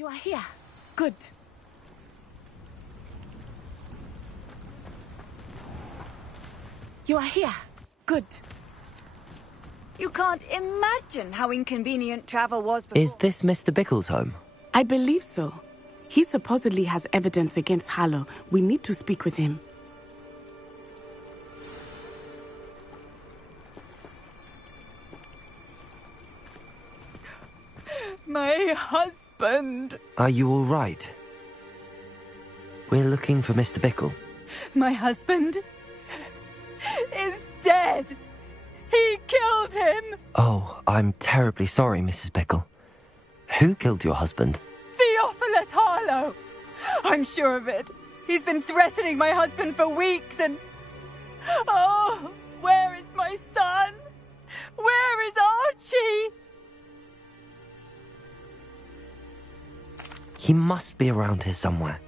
You are here. Good. You are here. Good. You can't imagine how inconvenient travel was before. Is this Mr. Bickle's home? I believe so. He supposedly has evidence against Harlow. We need to speak with him. My husband. Are you all right? We're looking for Mr. Bickle. My husband is dead. He killed him. Oh, I'm terribly sorry, Mrs. Bickle. Who killed your husband? Theophilus Harlow. I'm sure of it. He's been threatening my husband for weeks and... Oh, where is my son? Where is Archie? He must be around here somewhere.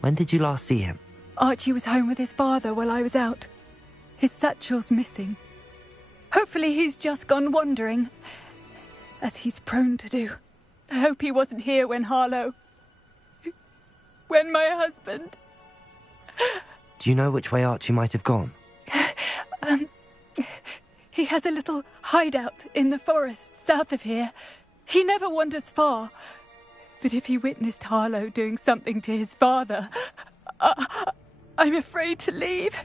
When did you last see him? Archie was home with his father while I was out. His satchel's missing. Hopefully he's just gone wandering, as he's prone to do. I hope he wasn't here when Harlow... when my husband... Do you know which way Archie might have gone? He has a little hideout in the forest south of here. He never wanders far. But if he witnessed Harlow doing something to his father, I'm afraid to leave,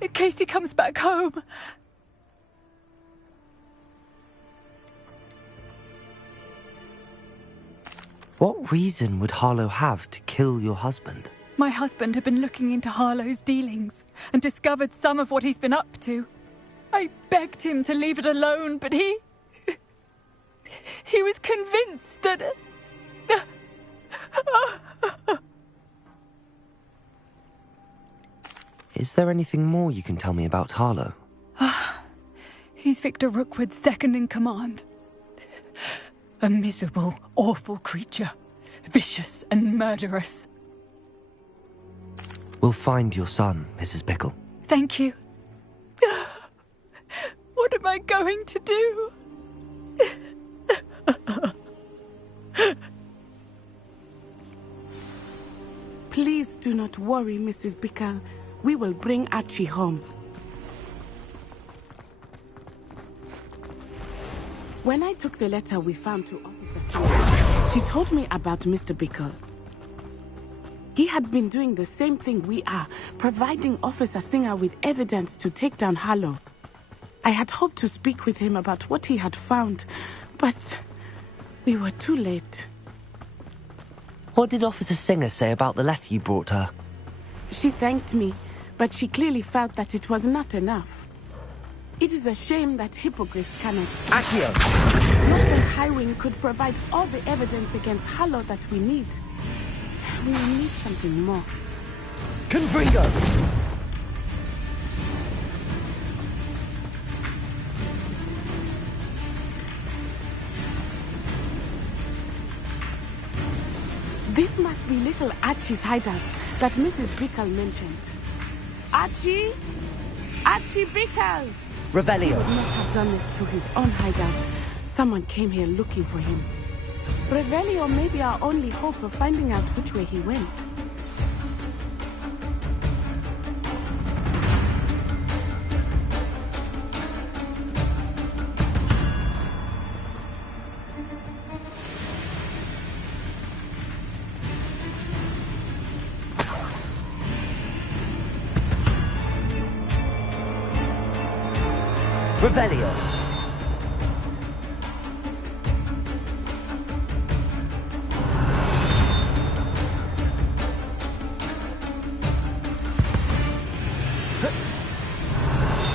in case he comes back home. What reason would Harlow have to kill your husband? My husband had been looking into Harlow's dealings and discovered some of what he's been up to. I begged him to leave it alone, but he was convinced that... Is there anything more you can tell me about Harlow? He's Victor Rookwood's second in command. A miserable, awful creature. Vicious and murderous. We'll find your son, Mrs. Bickle. Thank you. What am I going to do? Please do not worry, Mrs. Bickle. We will bring Archie home. When I took the letter we found to Officer Singer, she told me about Mr. Bickle. He had been doing the same thing we are, providing Officer Singer with evidence to take down Harlow. I had hoped to speak with him about what he had found, but we were too late. What did Officer Singer say about the letter you brought her? She thanked me, but she clearly felt that it was not enough. It is a shame that hippogriffs cannot... Accio! Your friend Highwing could provide all the evidence against Harlow that we need. We will need something more. Confringo! This must be little Archie's hideout that Mrs. Bickle mentioned. Archie? Archie Bickle! Revelio! He would not have done this to his own hideout. Someone came here looking for him. Revelio may be our only hope of finding out which way he went. Revelio!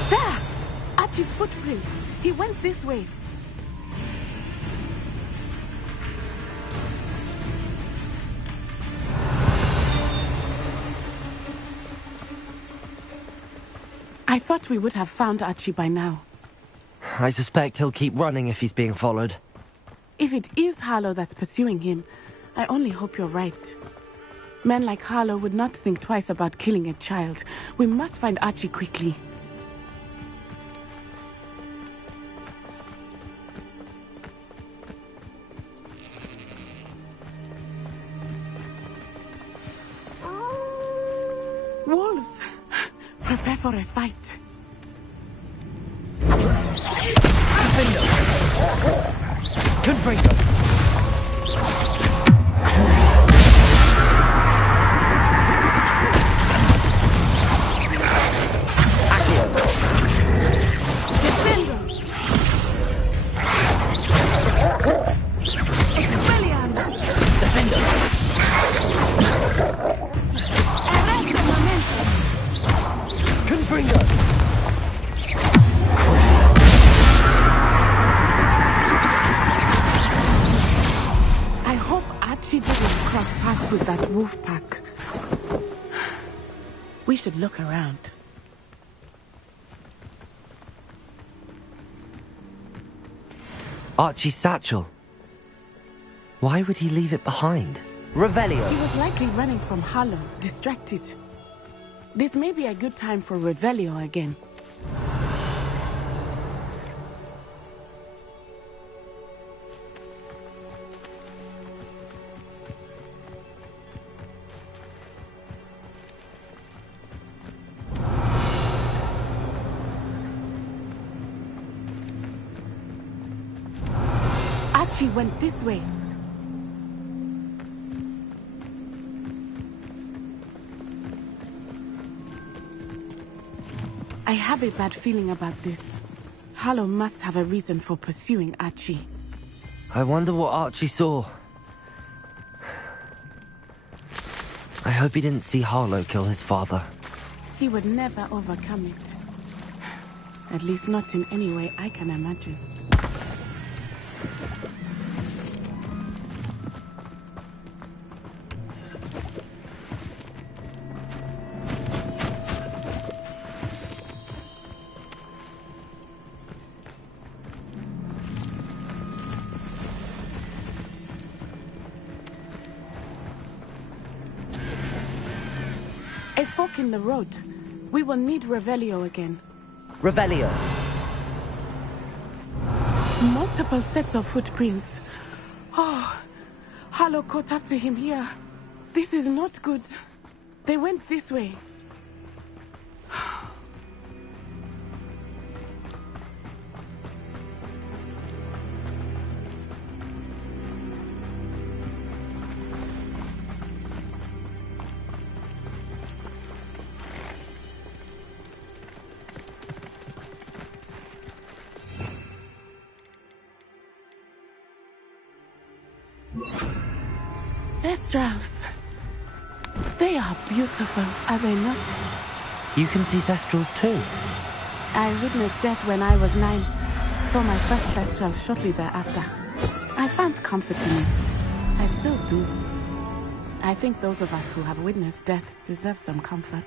There! Archie's footprints. He went this way. I thought we would have found Archie by now. I suspect he'll keep running if he's being followed. If it is Harlow that's pursuing him, I only hope you're right. Men like Harlow would not think twice about killing a child. We must find Archie quickly. Wolves! Prepare for a fight. Confringo! I hope Archie didn't cross paths with that wolf pack. We should look around. Archie's satchel. Why would he leave it behind? Revelio! He was likely running from Harlow, distracted. This may be a good time for Revelio again. Archie went this way. I have a bad feeling about this. Harlow must have a reason for pursuing Archie. I wonder what Archie saw. I hope he didn't see Harlow kill his father. He would never overcome it. At least not in any way I can imagine. A fork in the road. We will need Revelio again. Revelio! Multiple sets of footprints. Oh, Harlow caught up to him here. This is not good. They went this way. Thestrals. They are beautiful, are they not? You can see Thestrals too. I witnessed death when I was 9. Saw my first Thestral shortly thereafter. I found comfort in it. I still do. I think those of us who have witnessed death deserve some comfort.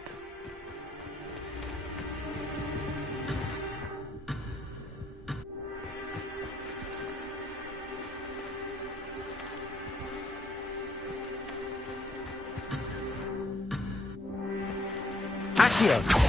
Accio!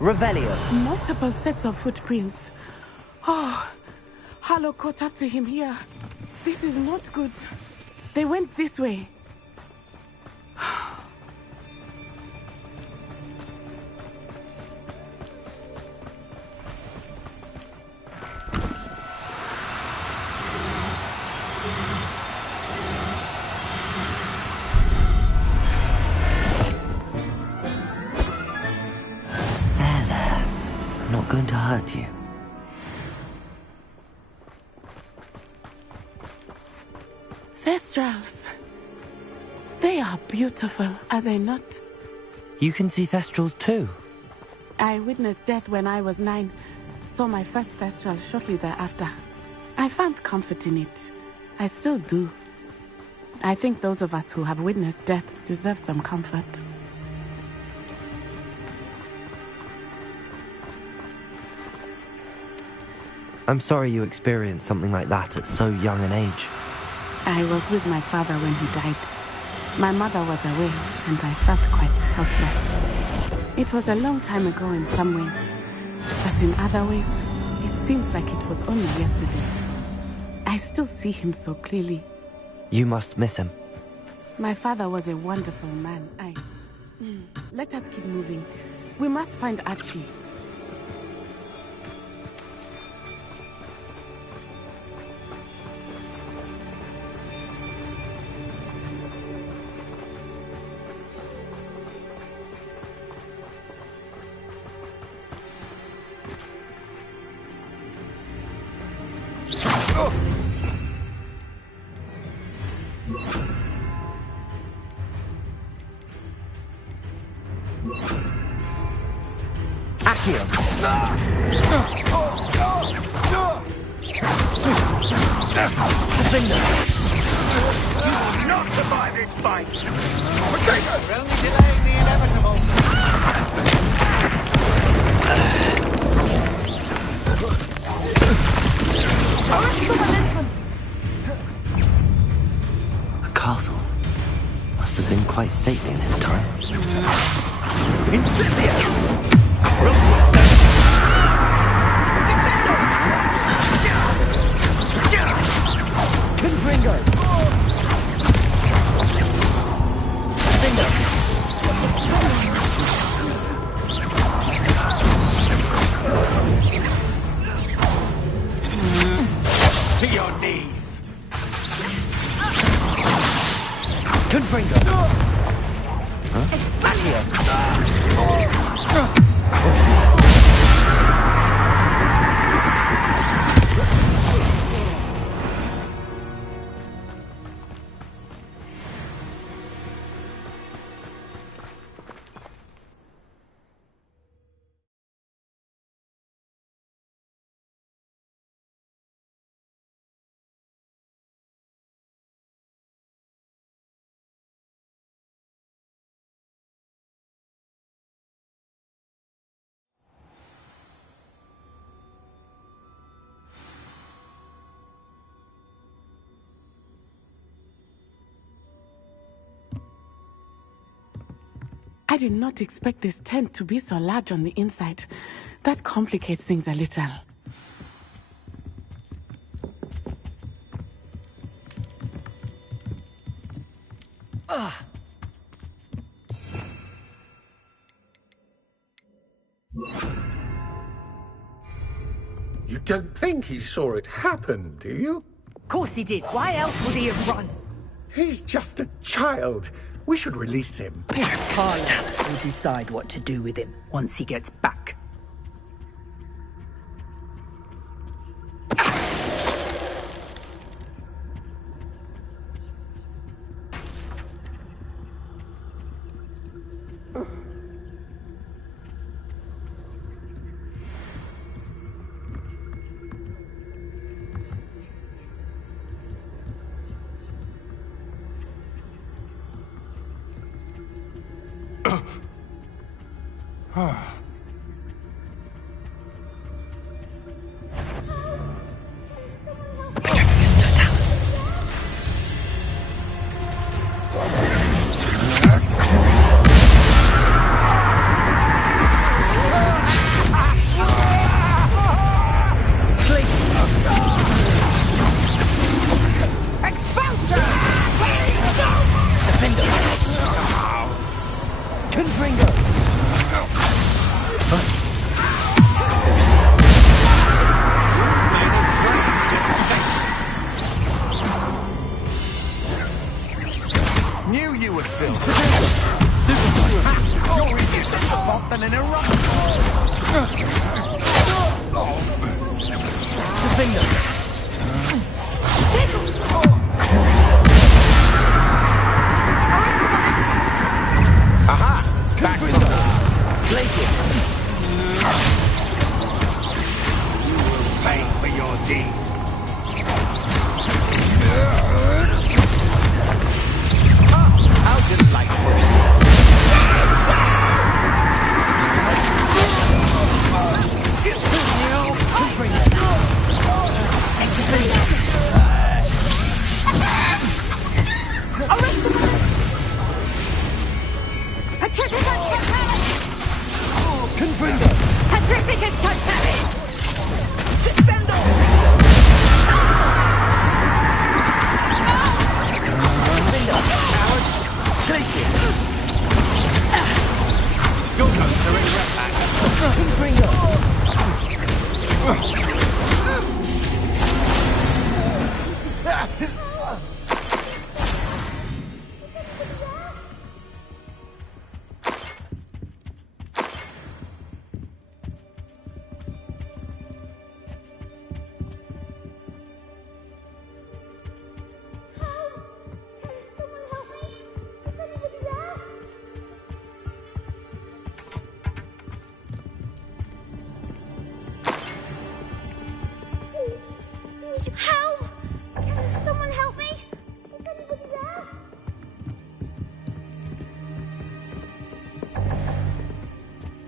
Revelio! Multiple sets of footprints. Oh, Harlow caught up to him here. This is not good. They went this way. hurt you. Thestrals. They are beautiful, are they not? You can see Thestrals too. I witnessed death when I was 9. Saw my first Thestral shortly thereafter. I found comfort in it. I still do. I think those of us who have witnessed death deserve some comfort. I'm sorry you experienced something like that at so young an age. I was with my father when he died. My mother was away, and I felt quite helpless. It was a long time ago in some ways, but in other ways, it seems like it was only yesterday. I still see him so clearly. You must miss him. My father was a wonderful man. Let us keep moving. We must find Archie. Not survive this fight! Potato! We're only delaying the inevitable. A castle. Must have been quite stately in its time. Incendio! Confringo! To your knees! Confringo! I did not expect this tent to be so large on the inside. That complicates things a little. You don't think he saw it happen, do you? Of course he did. Why else would he have run? He's just a child. We should release him. Carla will decide what to do with him once he gets back. Aha! Back with the Glacius! pay for your deed. How delightful! Petrificus totalis! Glacius! You're going to regret that. Help! Can someone help me? Is anybody there?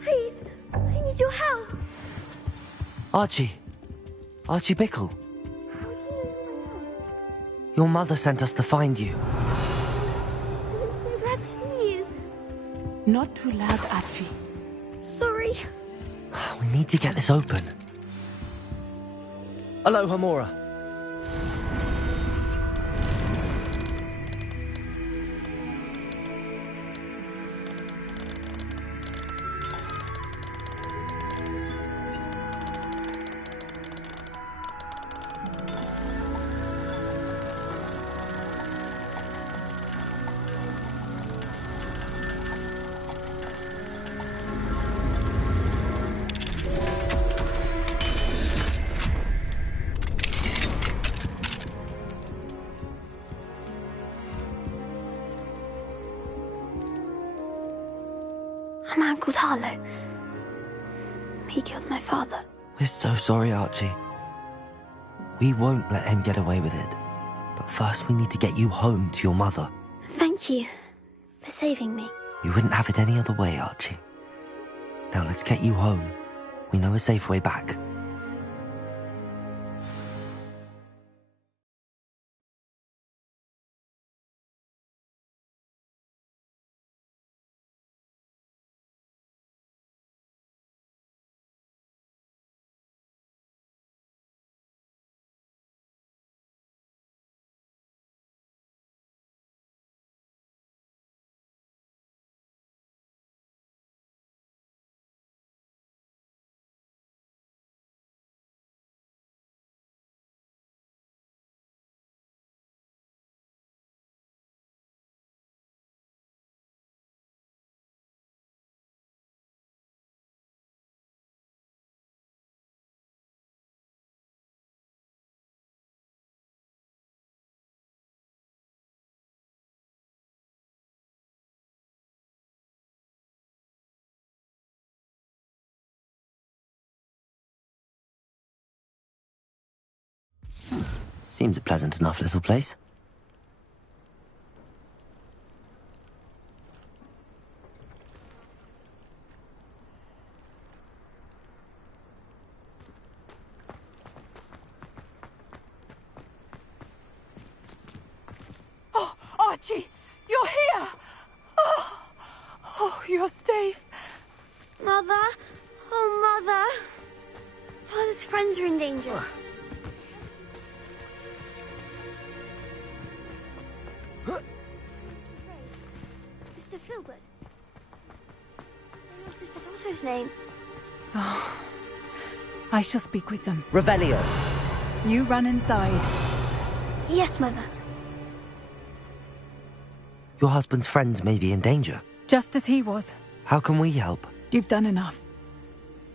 Please, I need your help. Archie. Archie Bickle. How do you know who I am? Your mother sent us to find you. I'm so glad to see you. Not too loud, Archie. Sorry. We need to get this open. Aloha, Mora. A man called Harlow. He killed my father. We're so sorry, Archie. We won't let him get away with it. But first we need to get you home to your mother. Thank you for saving me. We wouldn't have it any other way, Archie. Now let's get you home. We know a safe way back. Seems a pleasant enough little place. Oh, Archie! You're here! Oh, you're safe. Mother? Oh, Mother. Father's friends are in danger. Mr. Filbert. They also said Otto's name. Oh, I shall speak with them. Revelio. You run inside. Yes, Mother. Your husband's friends may be in danger. Just as he was. How can we help? You've done enough.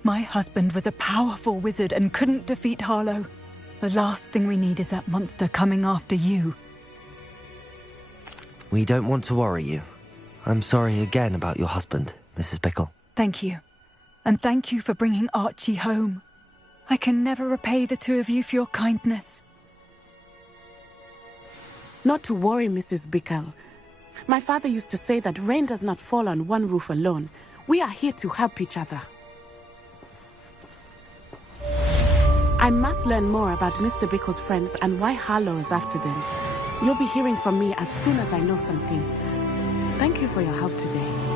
My husband was a powerful wizard and couldn't defeat Harlow. The last thing we need is that monster coming after you. We don't want to worry you. I'm sorry again about your husband, Mrs. Bickle. Thank you. And thank you for bringing Archie home. I can never repay the two of you for your kindness. Not to worry, Mrs. Bickle. My father used to say that rain does not fall on one roof alone. We are here to help each other. I must learn more about Mr. Bickle's friends and why Harlow is after them. You'll be hearing from me as soon as I know something. Thank you for your help today.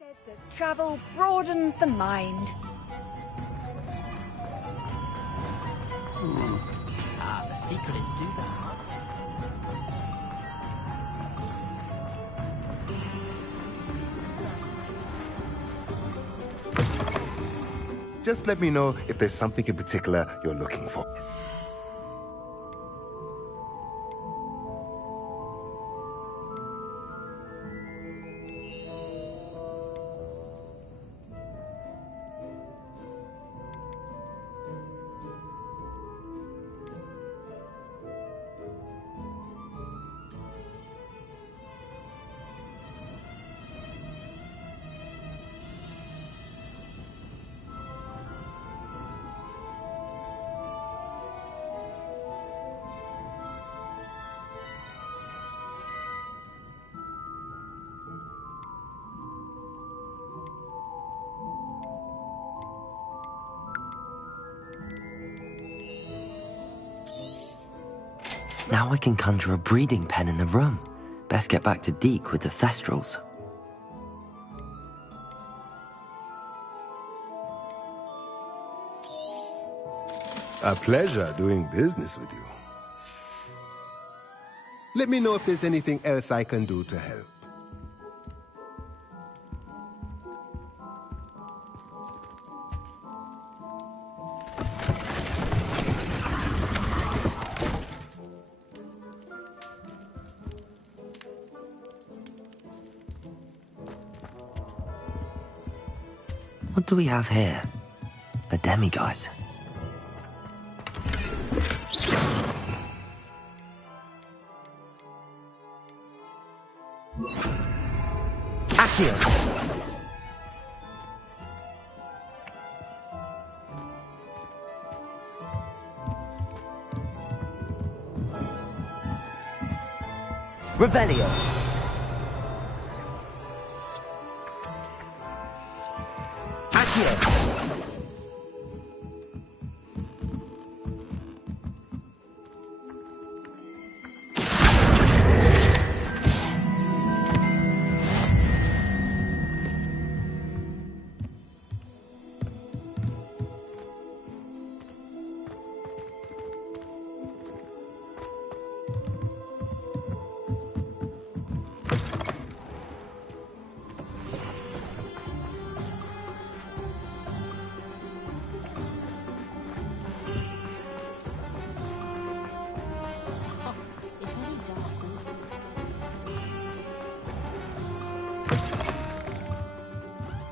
Said that travel broadens the mind. The secret is do that. Just let me know if there's something in particular you're looking for. Now I can conjure a breeding pen in the room. Best get back to Deke with the Thestrals. A pleasure doing business with you. Let me know if there's anything else I can do to help. What do we have here? A demiguise. Accio! Revelio! Accio!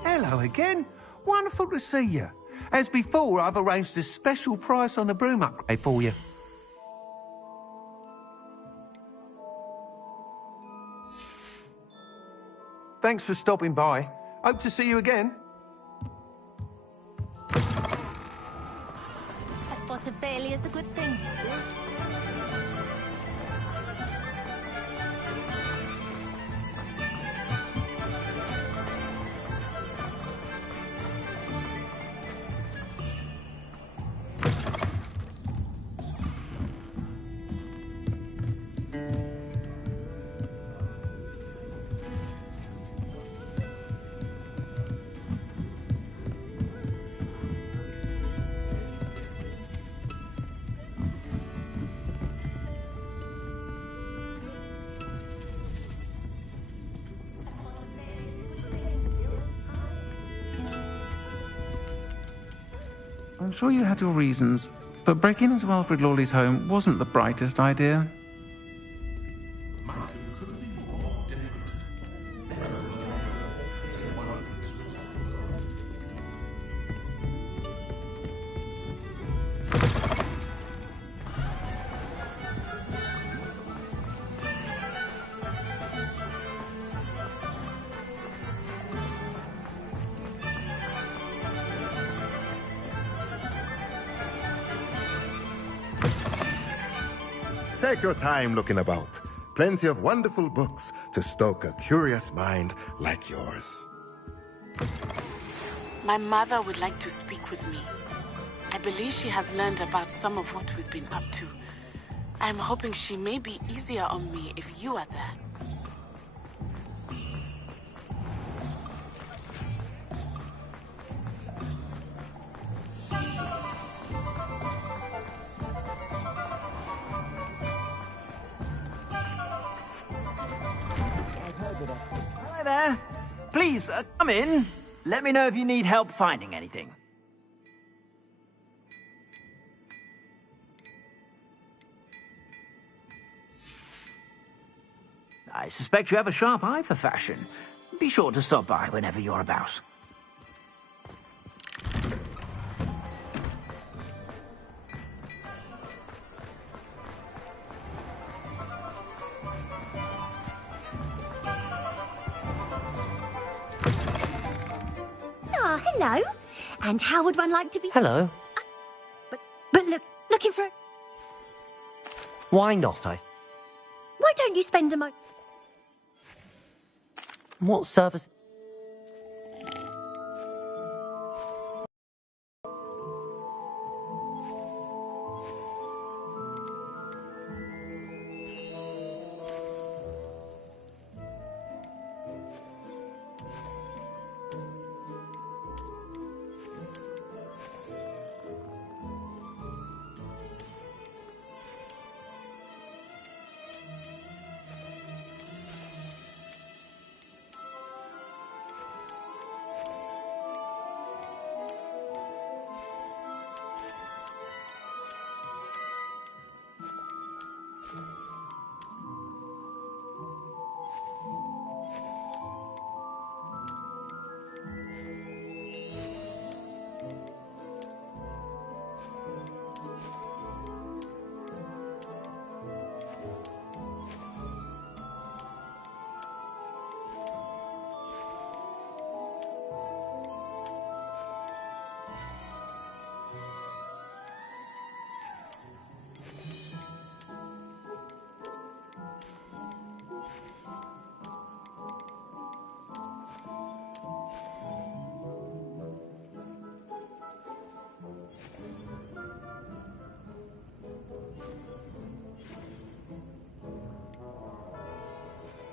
Hello again. Wonderful to see you. As before, I've arranged a special price on the broom upgrade for you. Thanks for stopping by. Hope to see you again. A spot of Bailey is a good thing. I'm sure you had your reasons, but breaking into Alfred Lawley's home wasn't the brightest idea. Take your time looking about. Plenty of wonderful books to stoke a curious mind like yours. My mother would like to speak with me. I believe she has learned about some of what we've been up to. I'm hoping she may be easier on me if you are there. Hi there. Please, come in. Let me know if you need help finding anything. I suspect you have a sharp eye for fashion. Be sure to stop by whenever you're about. Ah, hello. And how would one like to be... Hello. But looking for... Why not? Why don't you spend a mo... What service?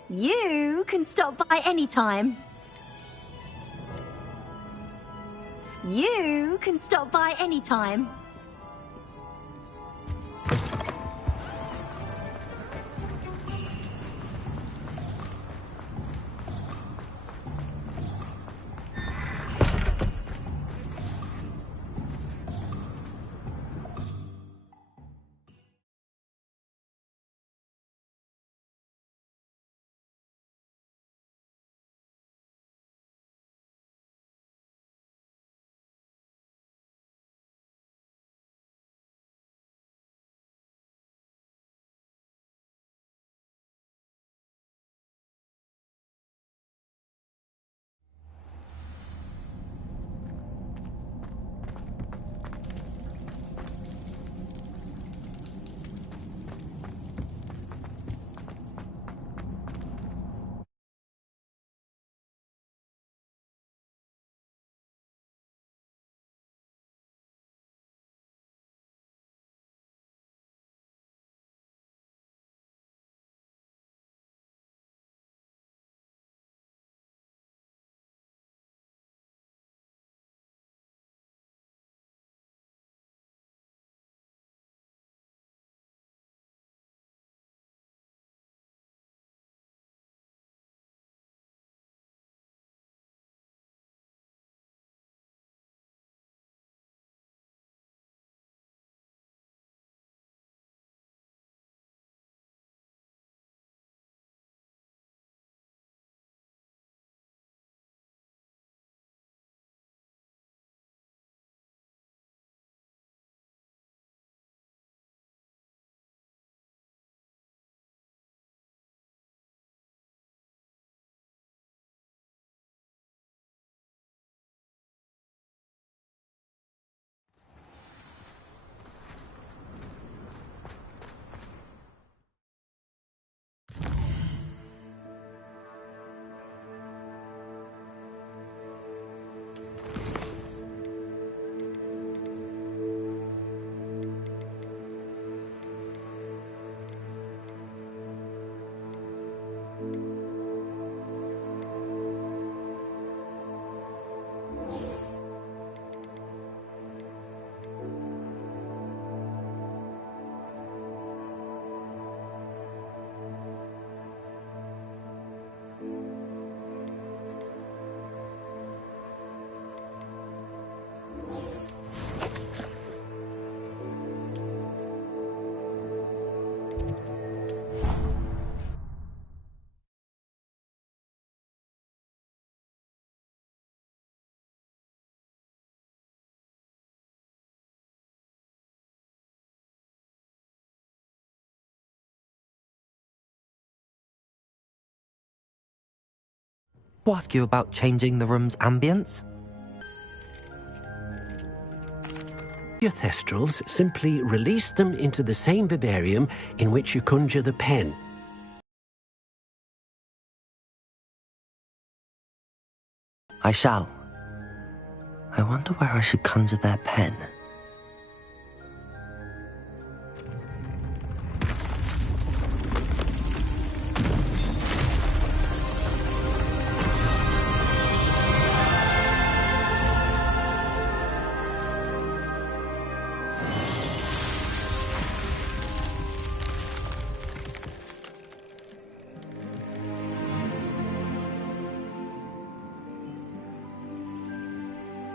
You can stop by any time. You can stop by any time. To ask you about changing the room's ambience? Your thestrals, simply release them into the same vivarium in which you conjure the pen. I shall. I wonder where I should conjure their pen.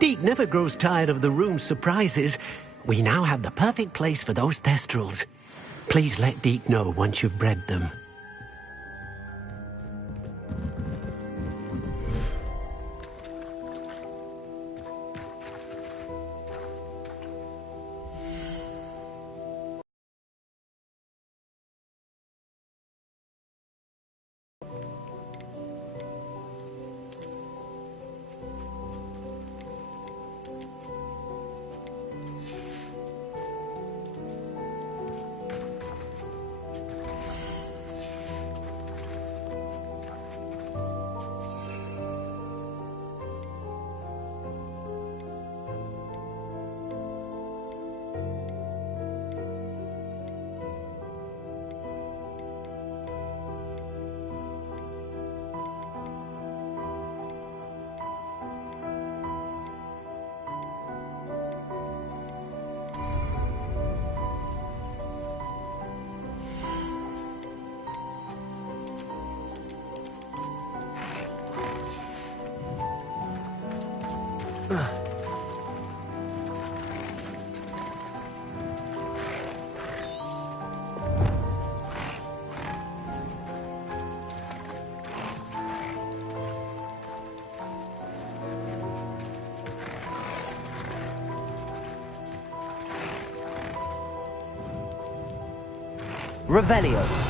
Deke never grows tired of the room's surprises. We now have the perfect place for those thestrals. Please let Deke know once you've bred them. Revelio.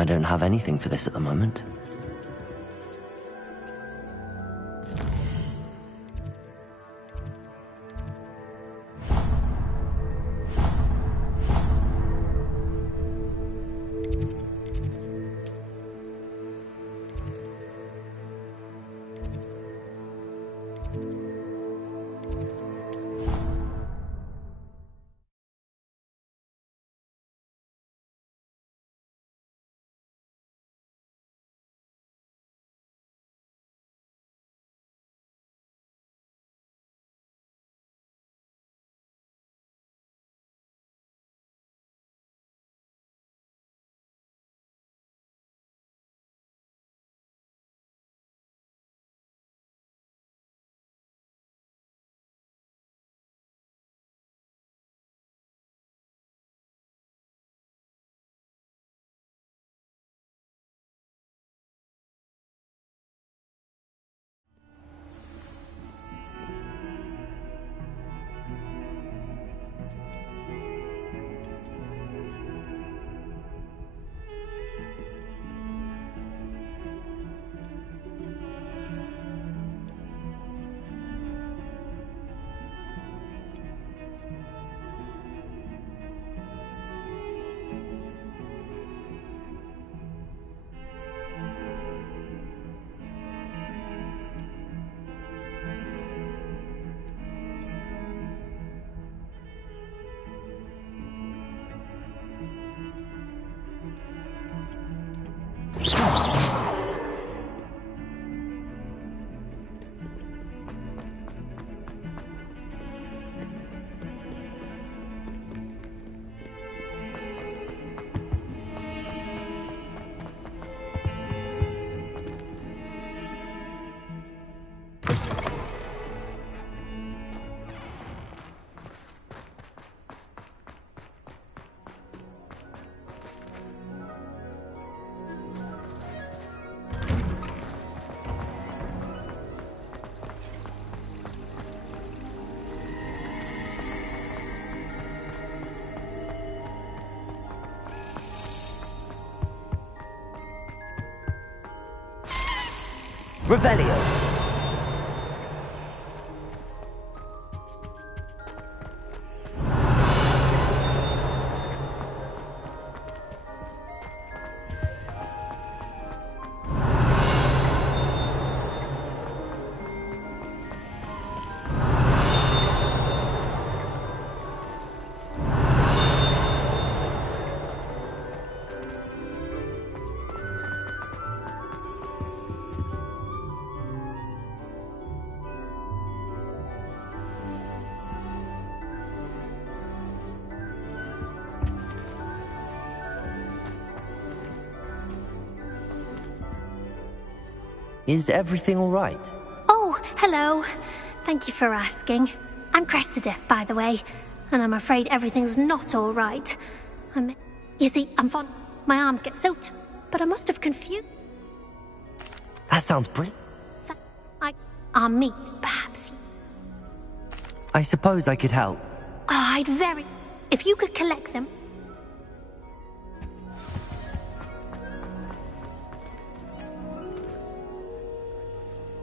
I don't have anything for this at the moment. Revelio. Is everything all right? Oh, hello. Thank you for asking. I'm Cressida, by the way, and I'm afraid everything's not all right. You see, I'm fond. My arms get soaked, but I must have confused. That sounds brilliant. Our meat, perhaps. I suppose I could help. Oh, if you could collect them.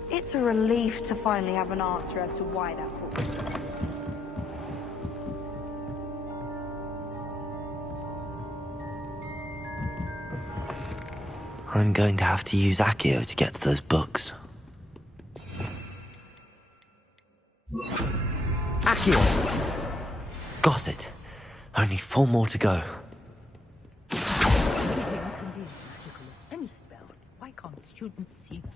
It's a relief to finally have an answer as to why that book. I'm going to have to use Accio to get to those books. Accio! Got it. Only 4 more to go. Anything can be as magical as any spell. Why can't students see that?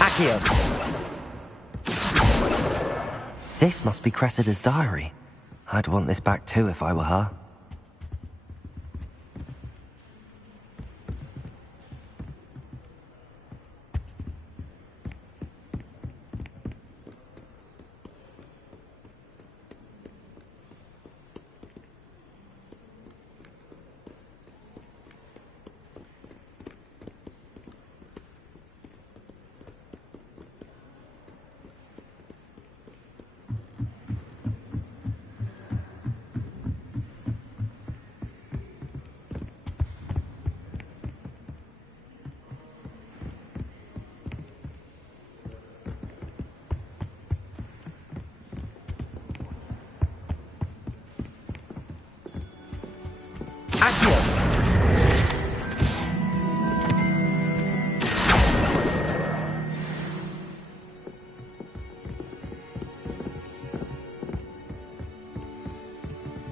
Accio! This must be Cressida's diary. I'd want this back too if I were her.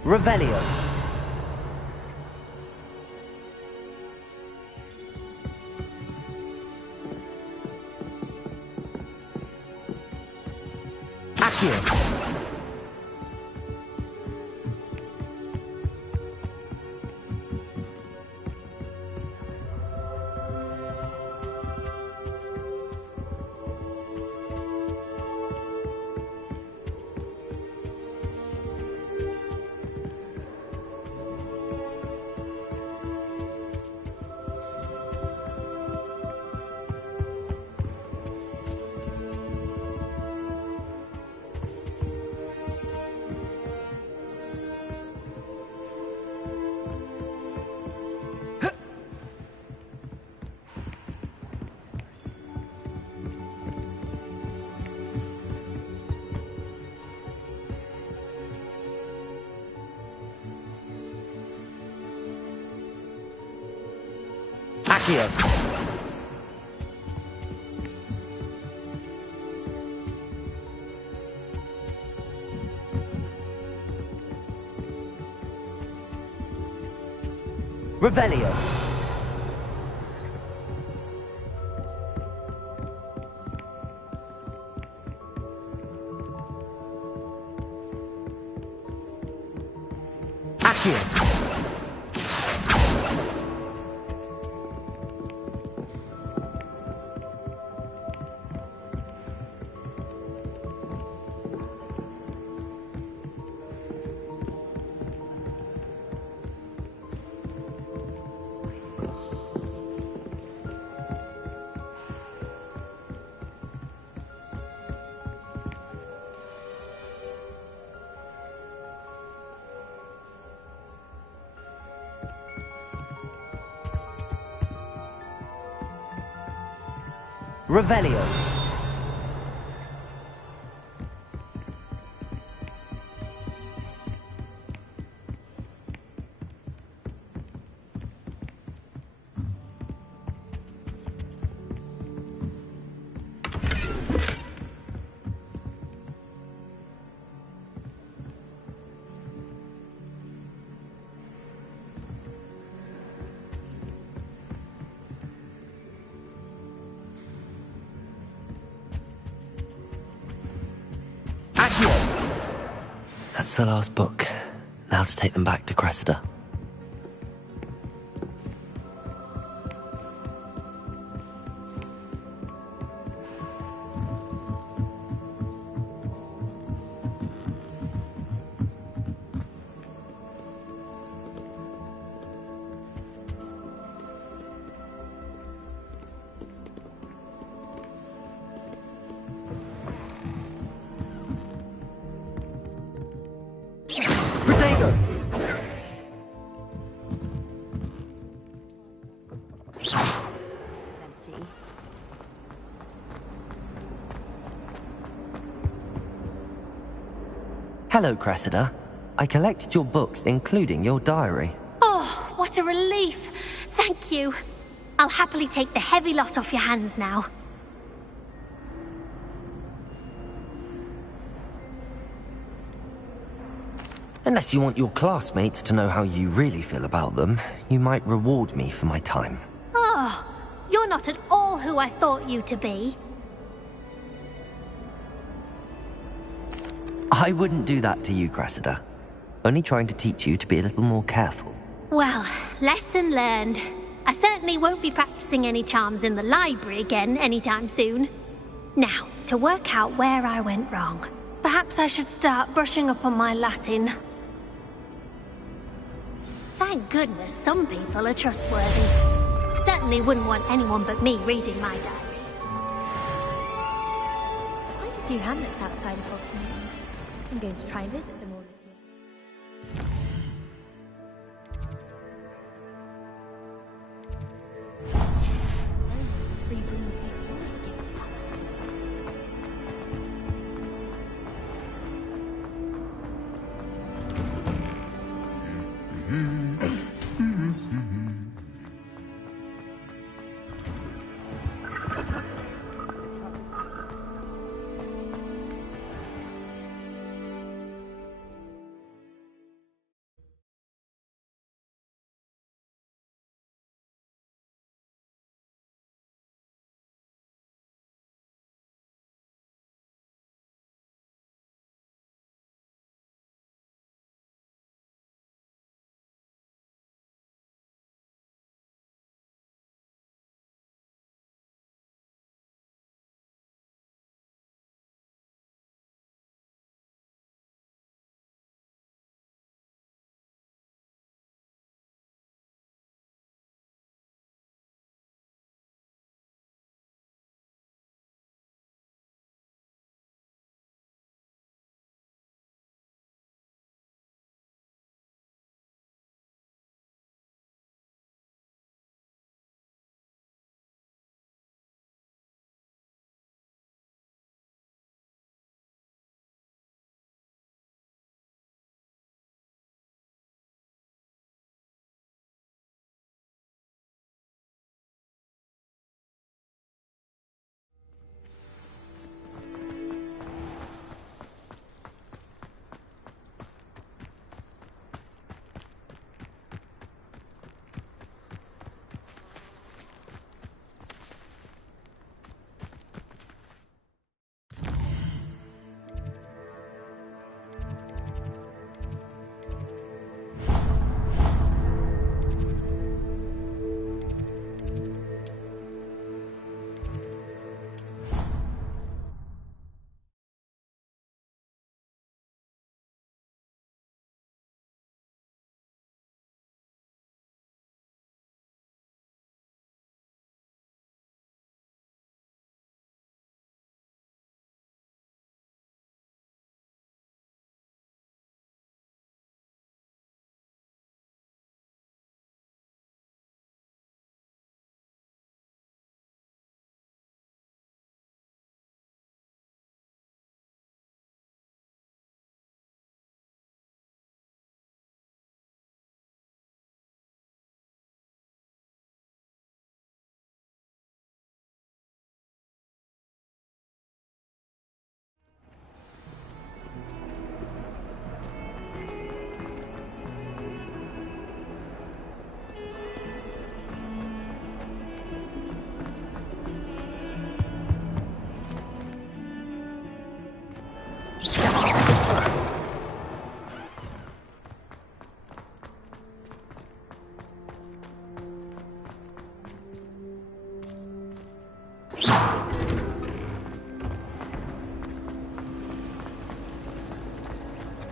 Revelio. Accio. Accio. Revelio. Accio. Revelio. That's the last book. Now to take them back to Cressida. Hello, Cressida. I collected your books, including your diary. Oh, what a relief. Thank you. I'll happily take the heavy lot off your hands now. Unless you want your classmates to know how you really feel about them, you might reward me for my time. Oh, you're not at all who I thought you to be. I wouldn't do that to you, Cressida. Only trying to teach you to be a little more careful. Well, lesson learned. I certainly won't be practicing any charms in the library again anytime soon. Now, to work out where I went wrong. Perhaps I should start brushing up on my Latin. Thank goodness some people are trustworthy. Certainly wouldn't want anyone but me reading my diary. Quite a few hamlets outside of Hogsmeade. I'm going to try and visit them all this year. Free broomsticks always give fun.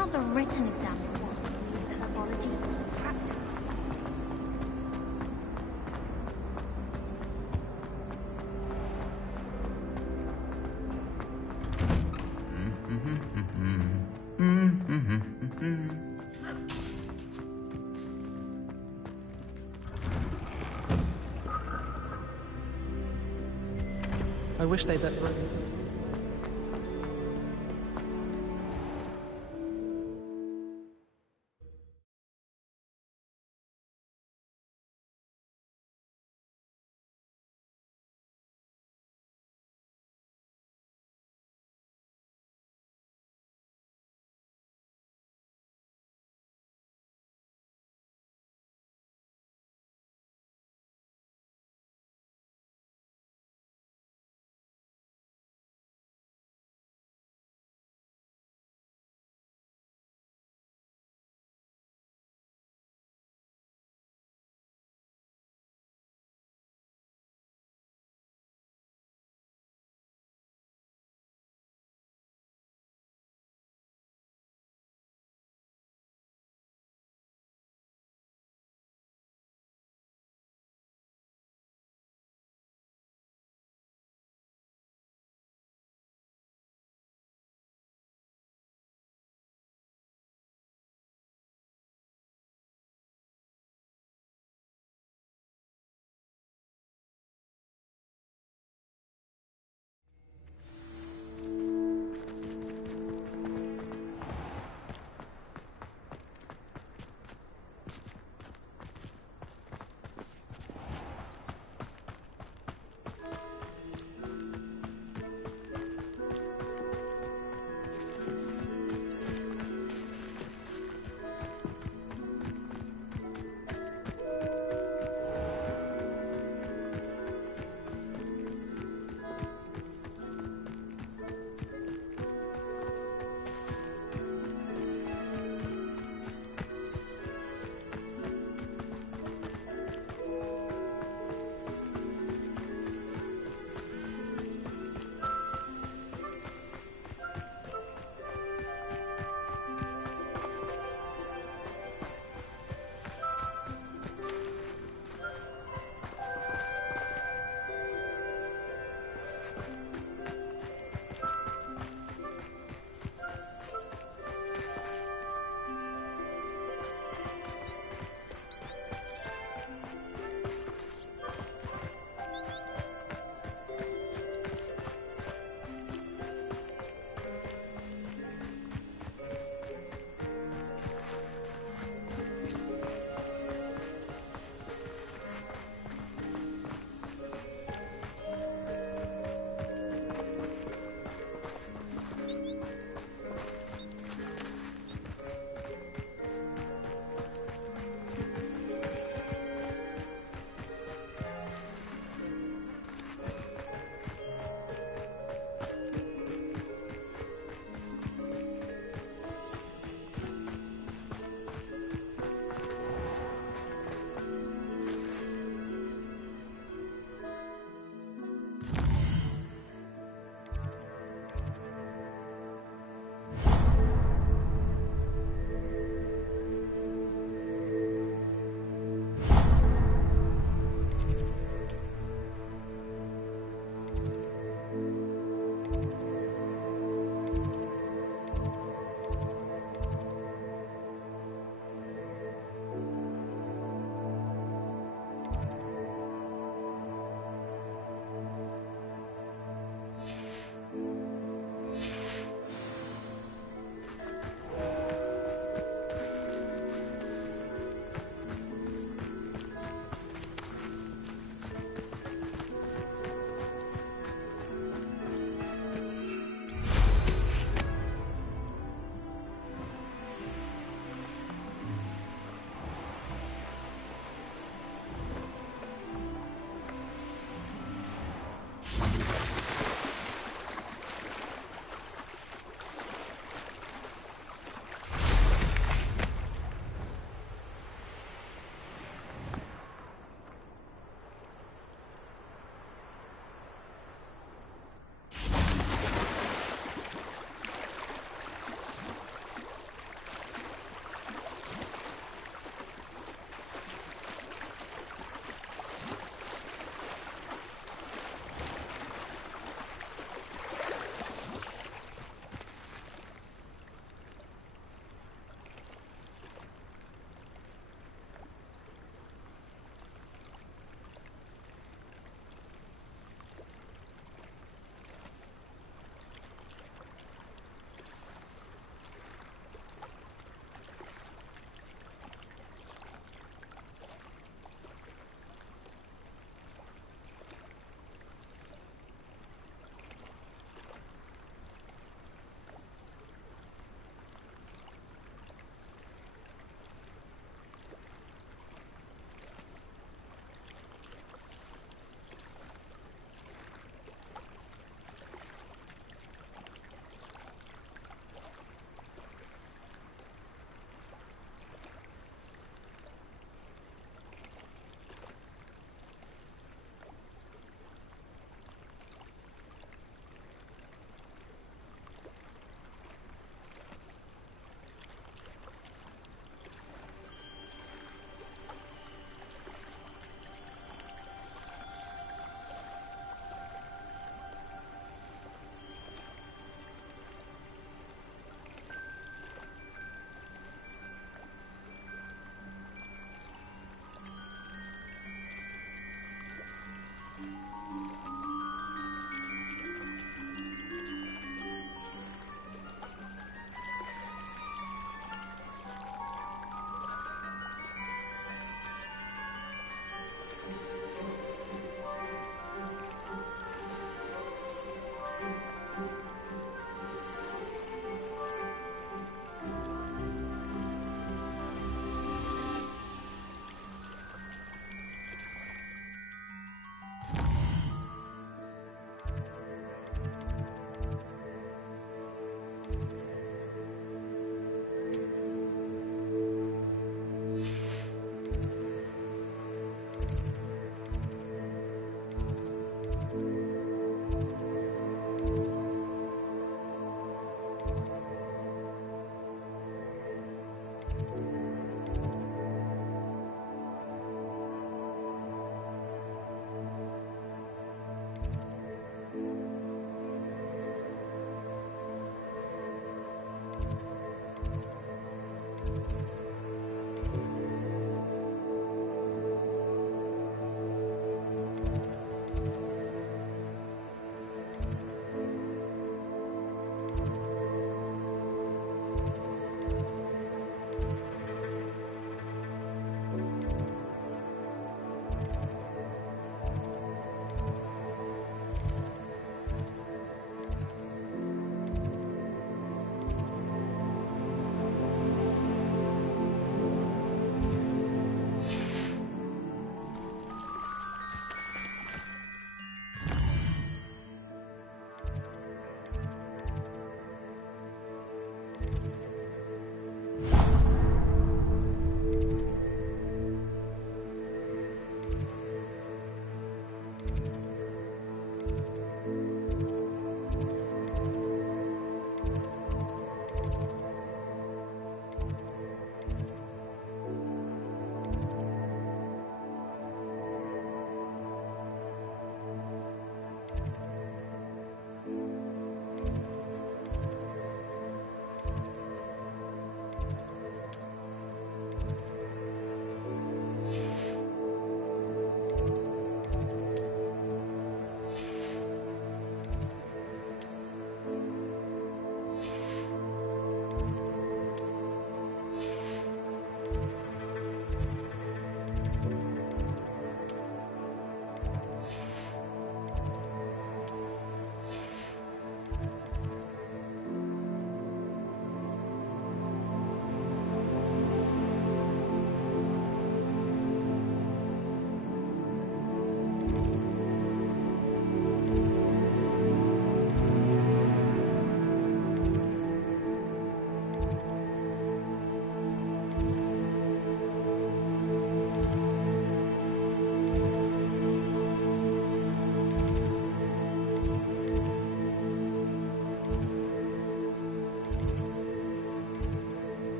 not the written exam that wants the herbology, practical. I wish they'd let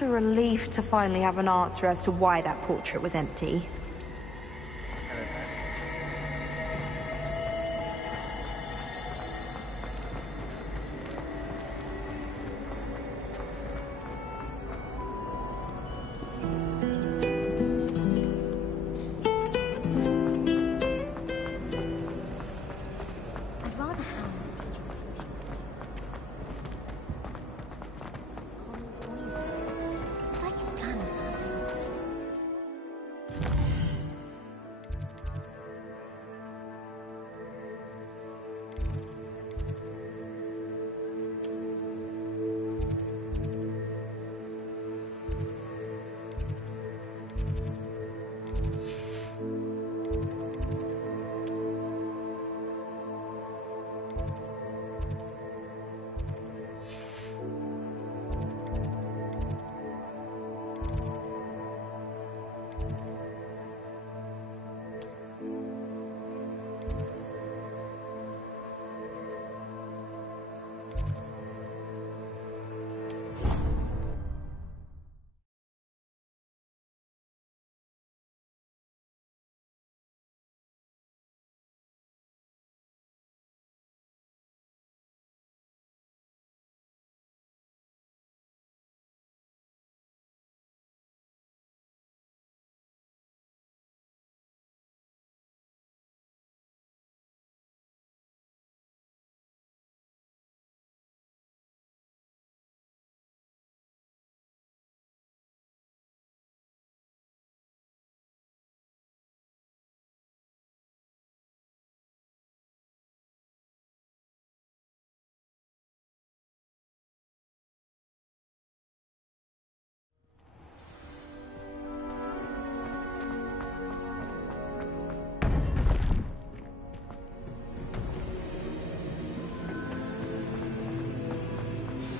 It's a relief to finally have an answer as to why that portrait was empty. I'd rather have poison. It's like his plan or something.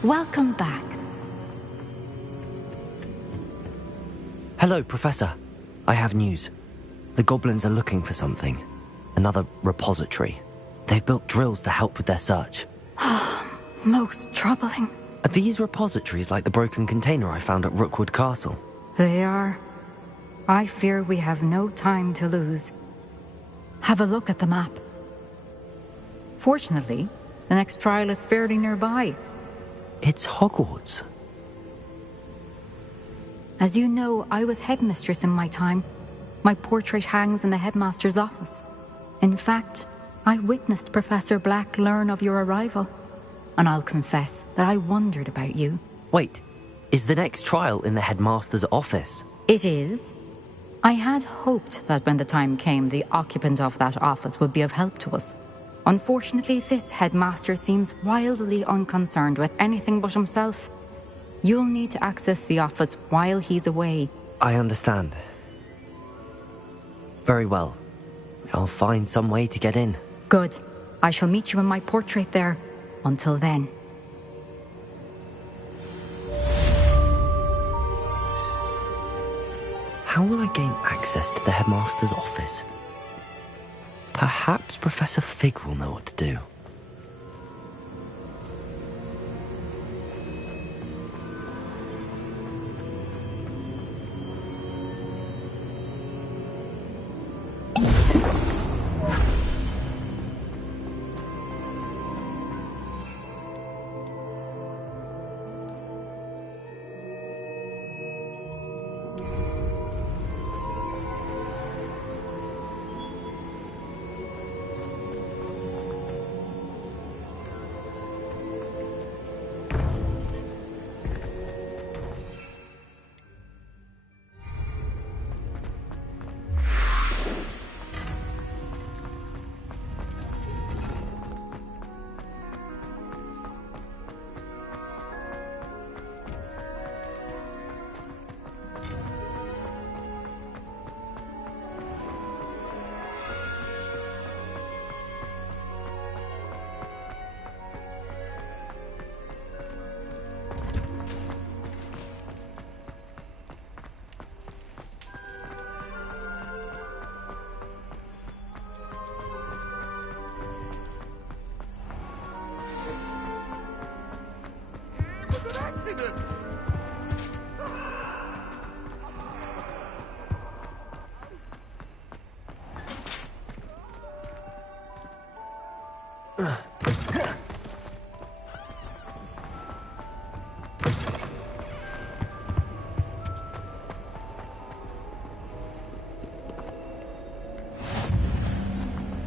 Welcome back. Hello, Professor. I have news. The goblins are looking for something. Another repository. They've built drills to help with their search. Most troubling. Are these repositories like the broken container I found at Rookwood Castle? They are. I fear we have no time to lose. Have a look at the map. Fortunately, the next trial is fairly nearby. It's Hogwarts. As you know, I was headmistress in my time. My portrait hangs in the headmaster's office. In fact, I witnessed Professor Black learn of your arrival. And I'll confess that I wondered about you. Wait, is the next trial in the headmaster's office? It is. I had hoped that when the time came, the occupant of that office would be of help to us. Unfortunately, this headmaster seems wildly unconcerned with anything but himself. You'll need to access the office while he's away. I understand. Very well. I'll find some way to get in. Good. I shall meet you in my portrait there. Until then. How will I gain access to the headmaster's office? Perhaps Professor Fig will know what to do.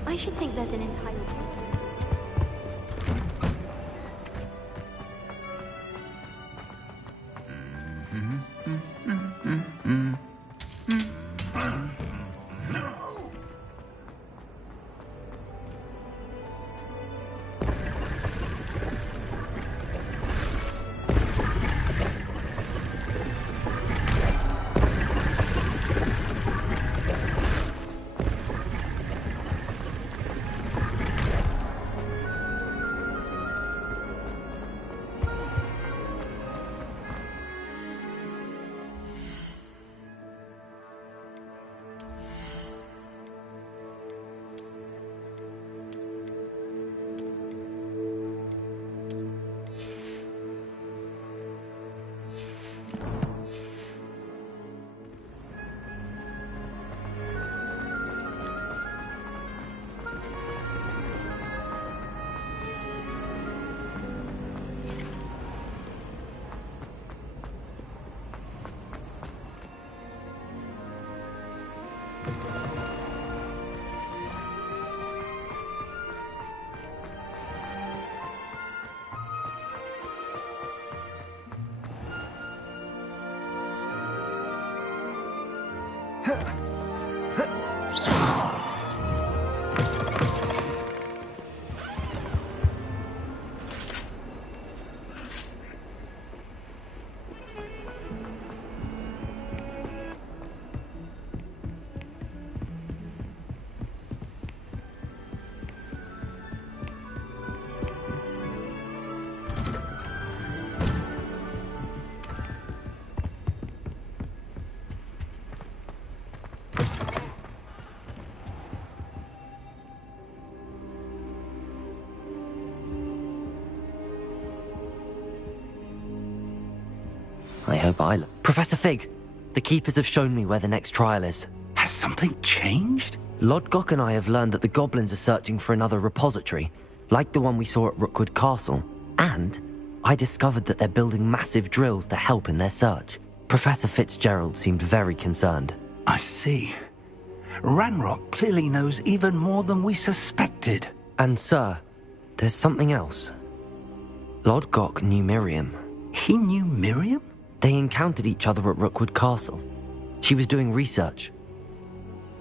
I should think there's an entire... I hope Professor Fig, the Keepers have shown me where the next trial is. Has something changed? Lodgok and I have learned that the goblins are searching for another repository, like the one we saw at Rookwood Castle. And I discovered that they're building massive drills to help in their search. Professor Fitzgerald seemed very concerned. I see. Ranrock clearly knows even more than we suspected. And sir, there's something else. Lodgok knew Miriam. He knew Miriam? They encountered each other at Rookwood Castle. She was doing research.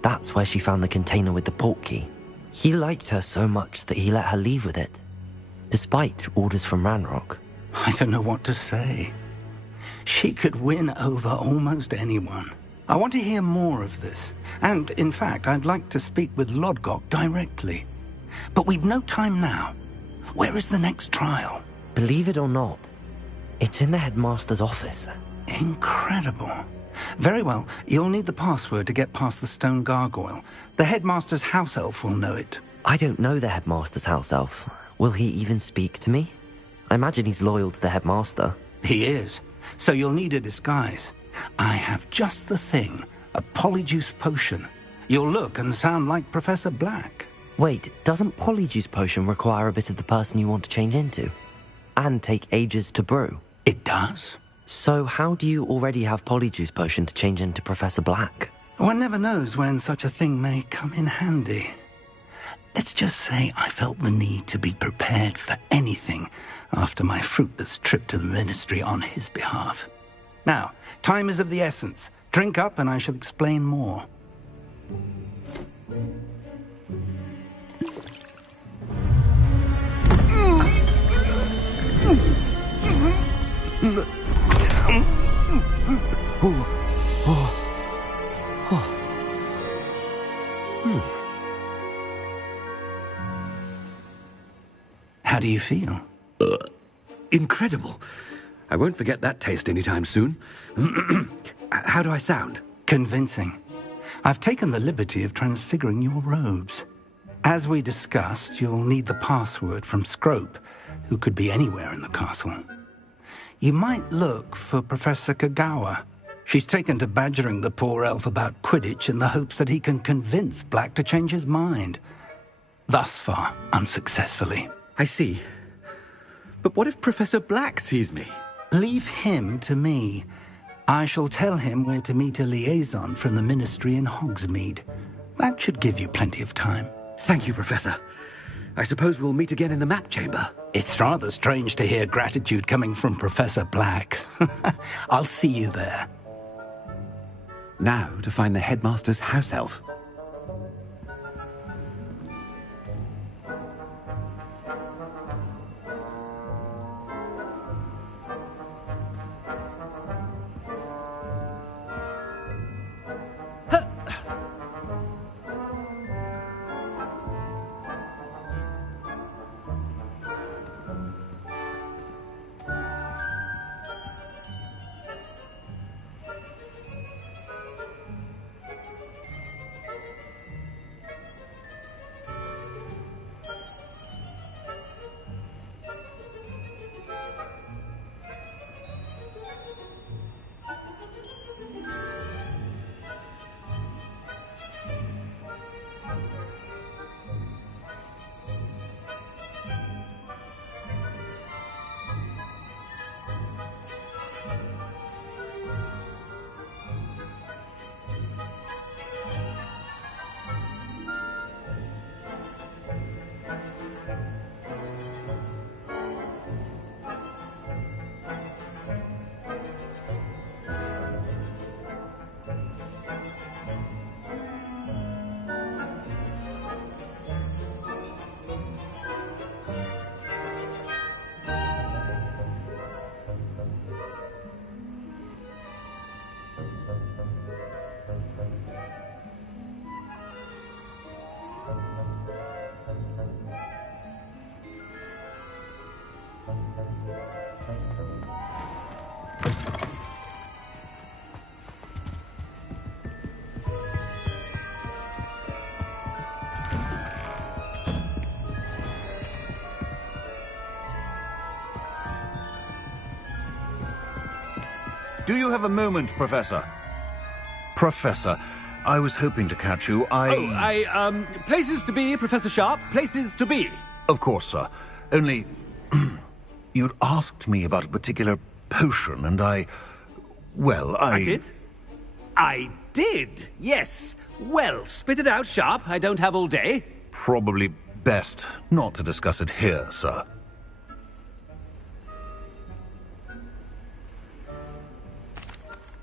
That's where she found the container with the port key. He liked her so much that he let her leave with it, despite orders from Ranrock. I don't know what to say. She could win over almost anyone. I want to hear more of this. And, in fact, I'd like to speak with Lodgok directly. But we've no time now. Where is the next trial? Believe it or not, it's in the headmaster's office. Incredible. Very well, you'll need the password to get past the stone gargoyle. The headmaster's house elf will know it. I don't know the headmaster's house elf. Will he even speak to me? I imagine he's loyal to the headmaster. He is. So you'll need a disguise. I have just the thing. A polyjuice potion. You'll look and sound like Professor Black. Wait, doesn't polyjuice potion require a bit of the person you want to change into? And take ages to brew? It does. So how do you already have polyjuice potion to change into Professor Black? One never knows when such a thing may come in handy. Let's just say I felt the need to be prepared for anything after my fruitless trip to the ministry on his behalf. Now, time is of the essence. Drink up and I shall explain more. How do you feel? Incredible. I won't forget that taste anytime soon. How do I sound? Convincing. I've taken the liberty of transfiguring your robes. As we discussed, you'll need the password from Scrope, who could be anywhere in the castle. You might look for Professor Kagawa. She's taken to badgering the poor elf about Quidditch in the hopes that he can convince Black to change his mind. Thus far, unsuccessfully. I see. But what if Professor Black sees me? Leave him to me. I shall tell him where to meet a liaison from the Ministry in Hogsmeade. That should give you plenty of time. Thank you, Professor. I suppose we'll meet again in the map chamber. It's rather strange to hear gratitude coming from Professor Black. I'll see you there. Now to find the headmaster's house elf. Do you have a moment, Professor? Professor, I was hoping to catch you. Places to be, Professor Sharp. Places to be. Of course, sir. Only, you'd asked me about a particular potion, and I did? I did, yes. Well, spit it out, Sharp. I don't have all day. Probably best not to discuss it here, sir.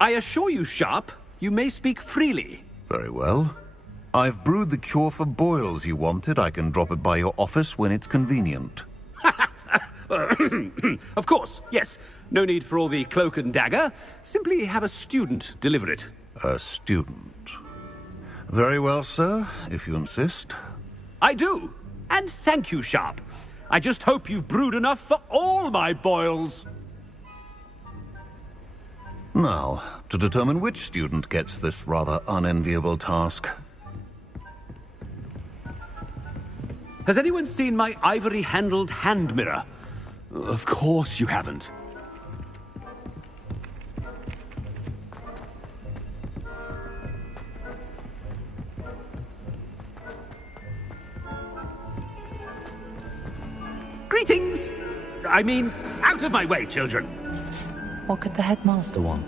I assure you, Sharp, you may speak freely. Very well. I've brewed the cure for boils you wanted. I can drop it by your office when it's convenient. Of course, yes. No need for all the cloak and dagger. Simply have a student deliver it. A student? Very well, sir, if you insist. I do. And thank you, Sharp. I just hope you've brewed enough for all my boils. Now, to determine which student gets this rather unenviable task. Has anyone seen my ivory-handled hand mirror? Of course you haven't. Greetings! I mean, out of my way, children. What could the headmaster want?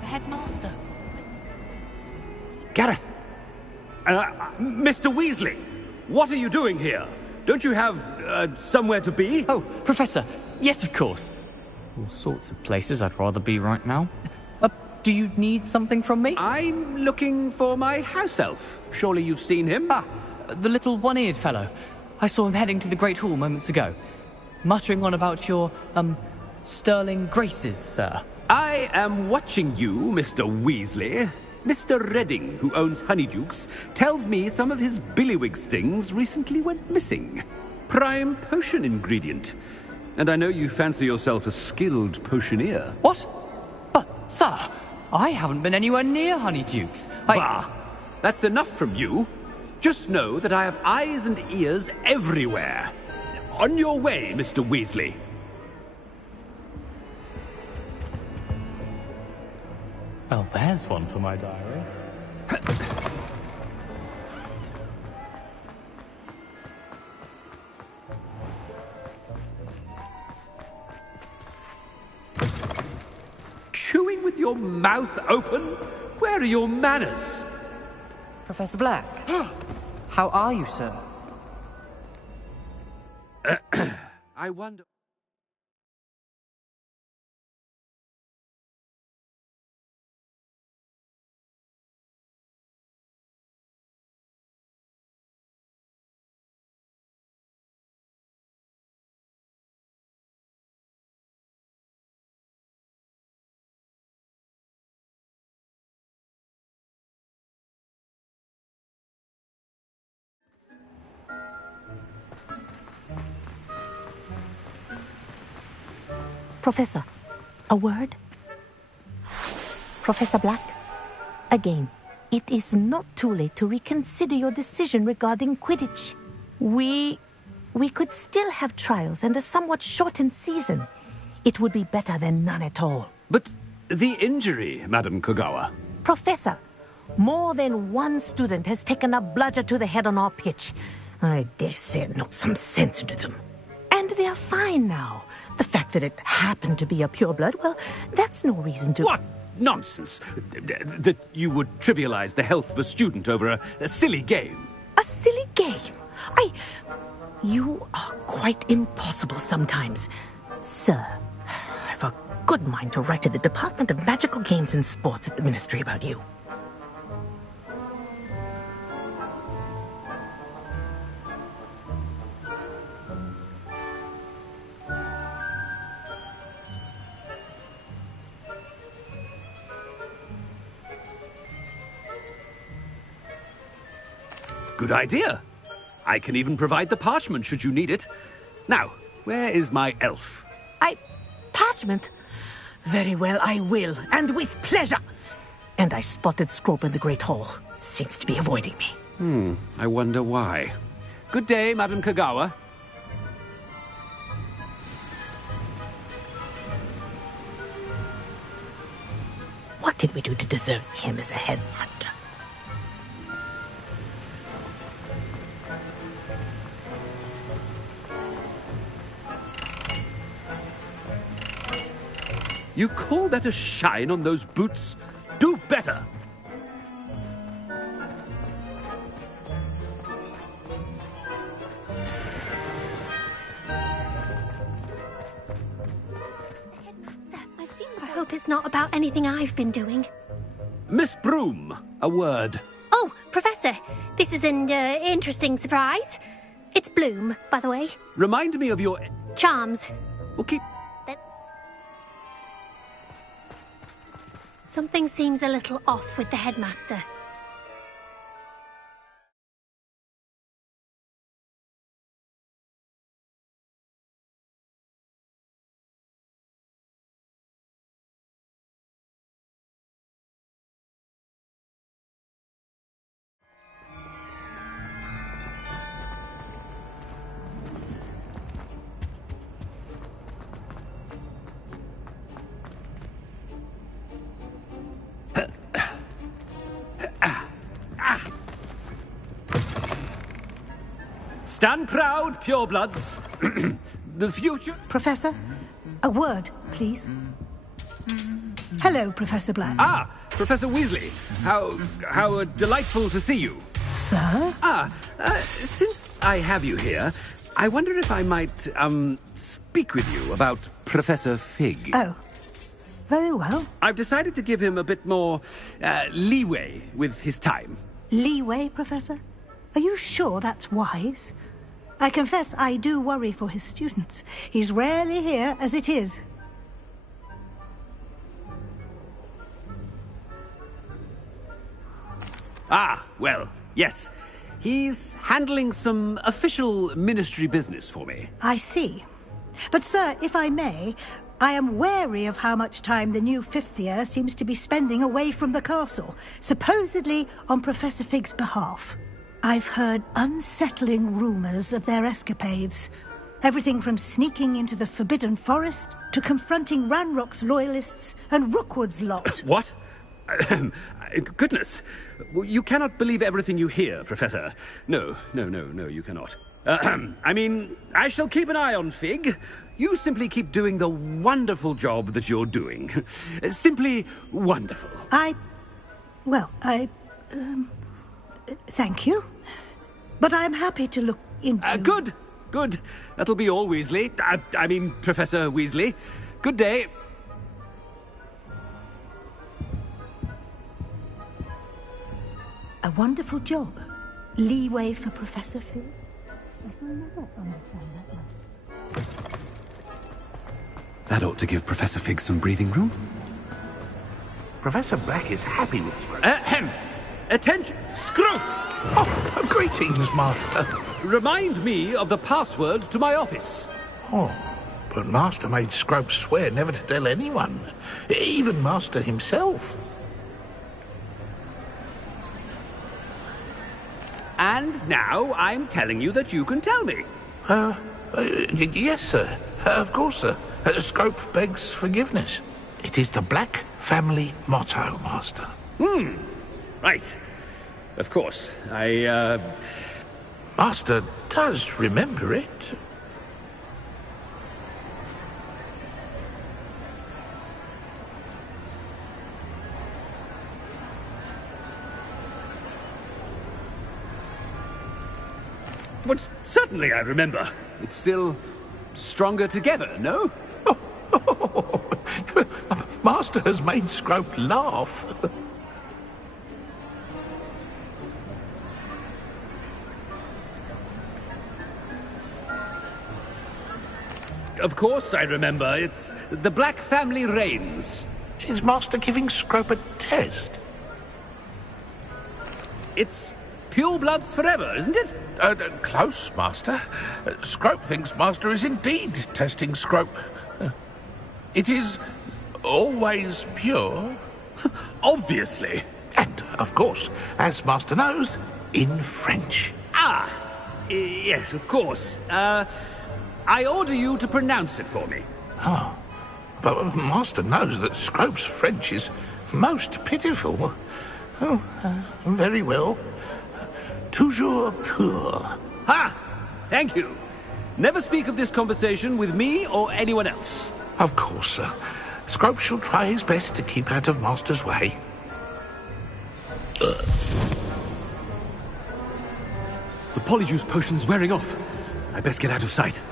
The headmaster. Gareth! Mr. Weasley, what are you doing here? Don't you have, somewhere to be? Oh, Professor, yes, of course. All sorts of places I'd rather be right now. Do you need something from me? I'm looking for my house elf. Surely you've seen him? Ah, the little one-eared fellow. I saw him heading to the Great Hall moments ago. Muttering on about your, sterling graces, sir. I am watching you, Mr. Weasley. Mr. Redding, who owns Honeydukes, tells me some of his billywig stings recently went missing. Prime potion ingredient. And I know you fancy yourself a skilled potioneer. What? But, sir, I haven't been anywhere near Honeydukes. Bah! That's enough from you. Just know that I have eyes and ears everywhere. On your way, Mr. Weasley. Well, there's one for my diary. with your mouth open? Where are your manners? Professor Black, how are you, sir? I wonder... Professor, a word? Professor Black, again, it is not too late to reconsider your decision regarding Quidditch. We could still have trials and a somewhat shortened season. It would be better than none at all. But the injury, Madam Kogawa. Professor, more than one student has taken a bludger to the head on our pitch. I dare say it knocked some sense into them. And they are fine now. The fact that it happened to be a pureblood, well, that's no reason to... What nonsense! That you would trivialize the health of a student over a silly game. A silly game? You are quite impossible sometimes. Sir, I've a good mind to write to the Department of Magical Games and Sports at the Ministry about you. Good idea. I can even provide the parchment should you need it. Now, where is my elf? Parchment? Very well, I will, and with pleasure. And I spotted Scrope in the Great Hall. Seems to be avoiding me. I wonder why. Good day, Madam Kogawa. What did we do to deserve him as a headmaster? You call that a shine on those boots? Do better! I hope it's not about anything I've been doing. Miss Broom, a word. Oh, Professor, this is an interesting surprise. It's Bloom, by the way. Remind me of your... Charms. Okay. Something seems a little off with the headmaster. Stand proud, purebloods. The future... Professor, a word, please. Hello, Professor Black. Ah, Professor Weasley. How delightful to see you. Sir? Since I have you here, I wonder if I might, speak with you about Professor Fig. Oh, very well. I've decided to give him a bit more, leeway with his time. Leeway, Professor? Are you sure that's wise? I confess I do worry for his students. He's rarely here as it is. Ah, well, yes. He's handling some official ministry business for me. I see. But, sir, if I may, I am wary of how much time the new fifth year seems to be spending away from the castle, supposedly on Professor Fig's behalf. I've heard unsettling rumours of their escapades. Everything from sneaking into the Forbidden Forest to confronting Ranrock's loyalists and Rookwood's lot. What? Goodness. You cannot believe everything you hear, Professor. No, you cannot. I mean, I shall keep an eye on Fig. You simply keep doing the wonderful job that you're doing. Simply wonderful. Thank you. But I'm happy to look into... Good. That'll be all, Weasley. I mean, Professor Weasley. Good day. A wonderful job. Leeway for Professor Fig. I shall never understand that. That ought to give Professor Fig some breathing room. Professor Black is happy with Scrope. Ahem. Attention! Scrope! Oh, greetings, Master. Remind me of the password to my office. Oh, but Master made Scrope swear never to tell anyone. Even Master himself. And now I'm telling you that you can tell me. Yes, sir. Of course, sir. Scrope begs forgiveness. It is the Black family motto, Master. Right. Of course. Master does remember it. But certainly I remember. It's still stronger together, no? Master has made Scrope laugh. Of course I remember. It's the Black family reigns. Is Master giving Scrope a test? It's pure bloods forever, isn't it? Close, Master. Scrope thinks Master is indeed testing Scrope. It is always pure. Obviously. And, of course, as Master knows, in French. Yes, of course. I order you to pronounce it for me. Oh, but Master knows that Scrope's French is most pitiful. Oh, very well. Toujours pur. Ha! Thank you. Never speak of this conversation with me or anyone else. Of course, sir. Scrope shall try his best to keep out of Master's way. The polyjuice potion's wearing off. I best get out of sight.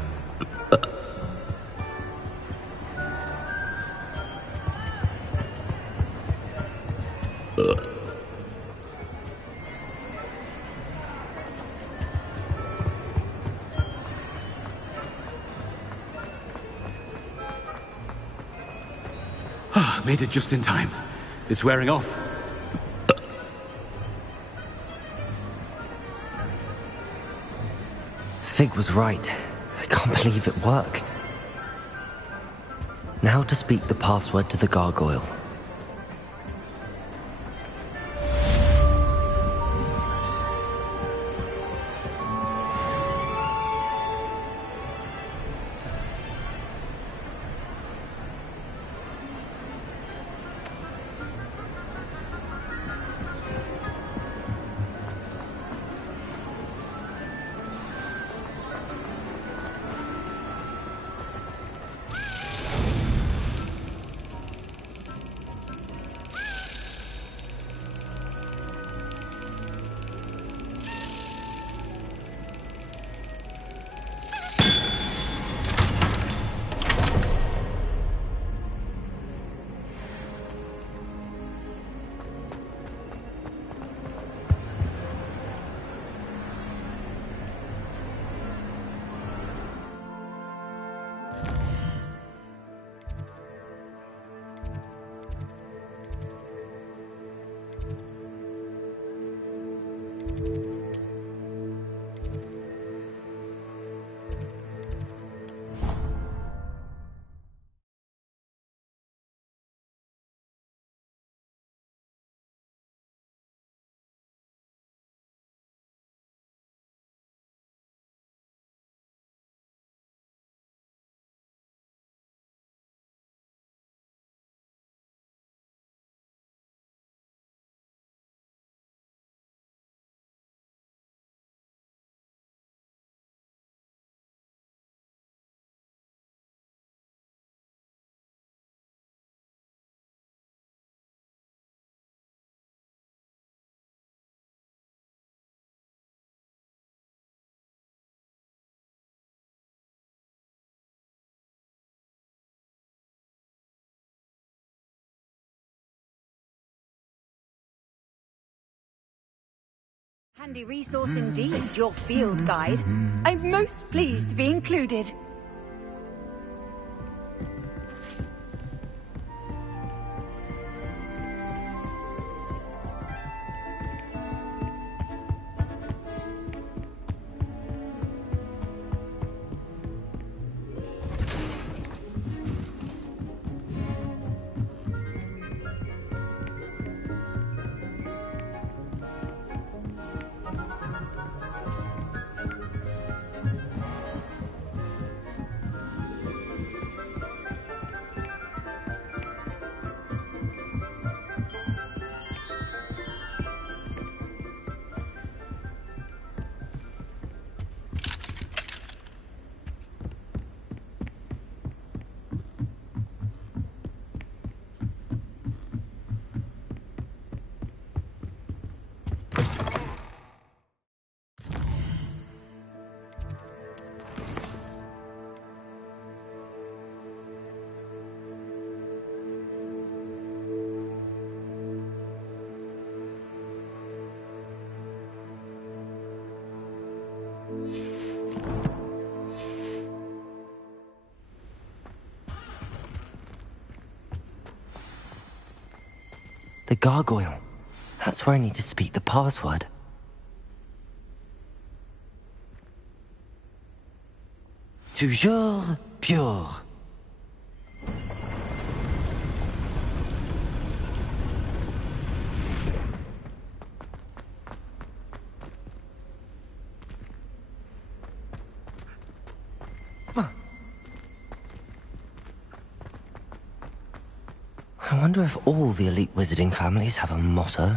Made it just in time. It's wearing off. Fig was right. I can't believe it worked. Now to speak the password to the gargoyle. Handy resource indeed, your field guide. I'm most pleased to be included. The gargoyle. That's where I need to speak the password. Toujours pure. I wonder if all the elite wizarding families have a motto.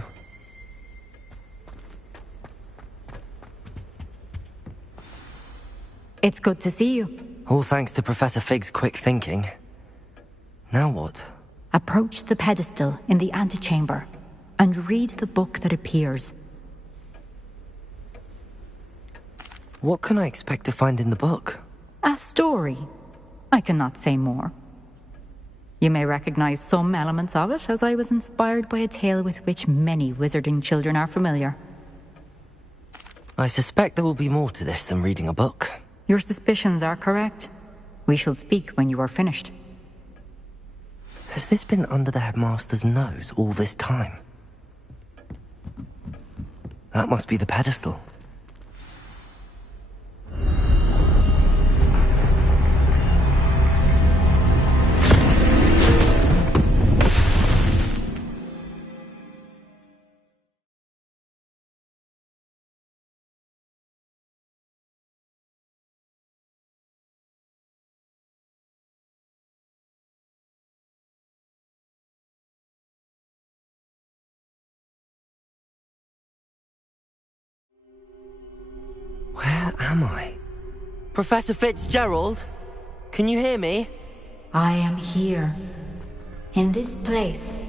It's good to see you. All thanks to Professor Fig's quick thinking. Now what? Approach the pedestal in the antechamber and read the book that appears. What can I expect to find in the book? A story. I cannot say more. You may recognize some elements of it, as I was inspired by a tale with which many wizarding children are familiar. I suspect there will be more to this than reading a book. Your suspicions are correct. We shall speak when you are finished. Has this been under the headmaster's nose all this time? That must be the pedestal. Where am I? Professor Fitzgerald? Can you hear me? I am here. In this place,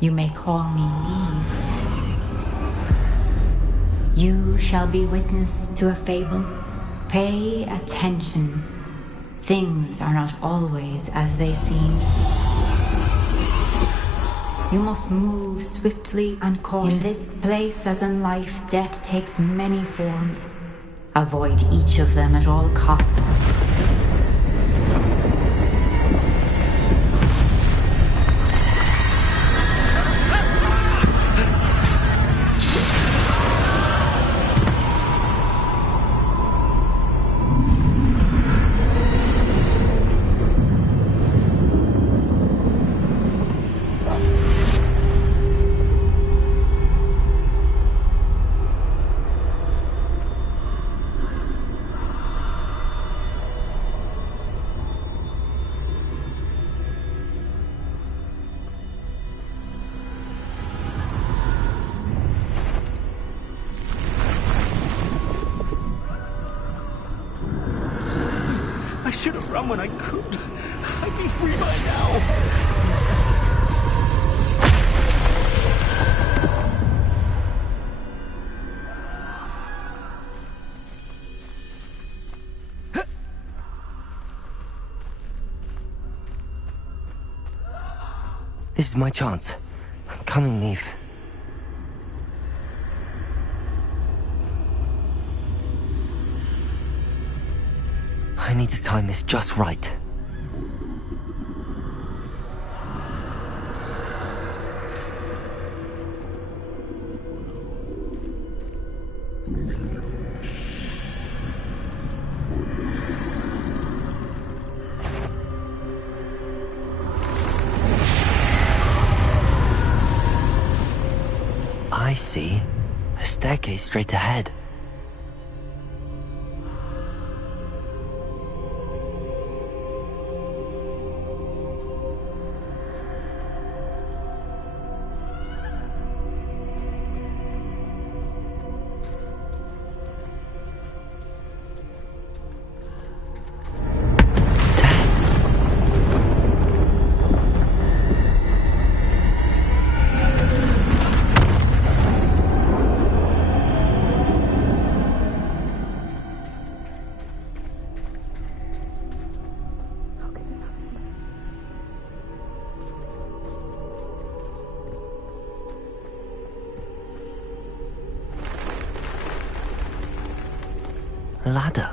you may call me Neve. You shall be witness to a fable. Pay attention. Things are not always as they seem. You must move swiftly and cautiously. In this place, as in life, death takes many forms. Avoid each of them at all costs. I should have run when I could. I'd be free by now. This is my chance. I'm coming, Neve. I need to time this just right. I see. A staircase straight ahead. A ladder.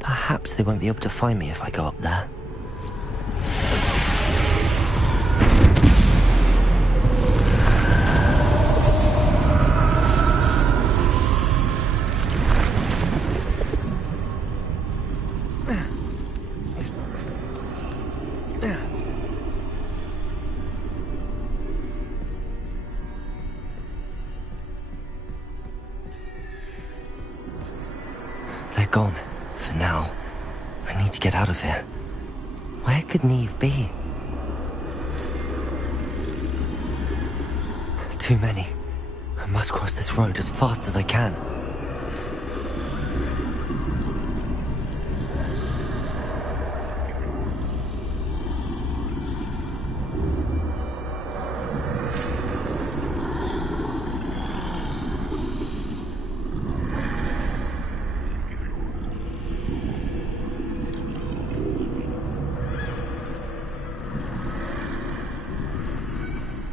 Perhaps they won't be able to find me if I go up there. They're gone, for now. I need to get out of here. Where could Neve be? Too many. I must cross this road as fast as I can.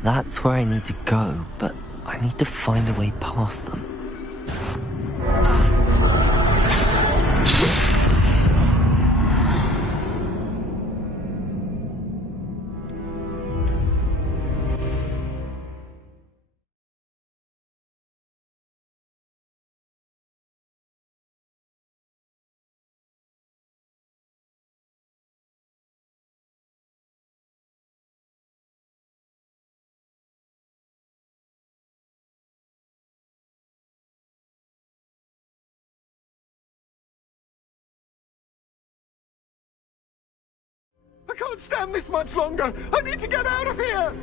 That's where I need to go, but I need to find a way past them. I can't stand this much longer! I need to get out of here!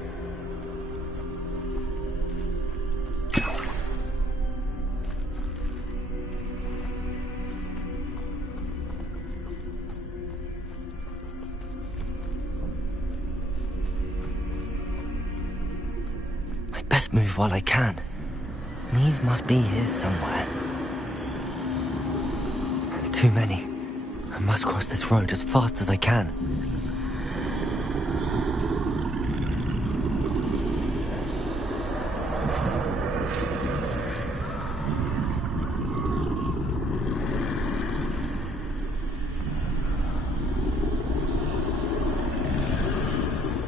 I'd best move while I can. Neve must be here somewhere. Too many. I must cross this road as fast as I can.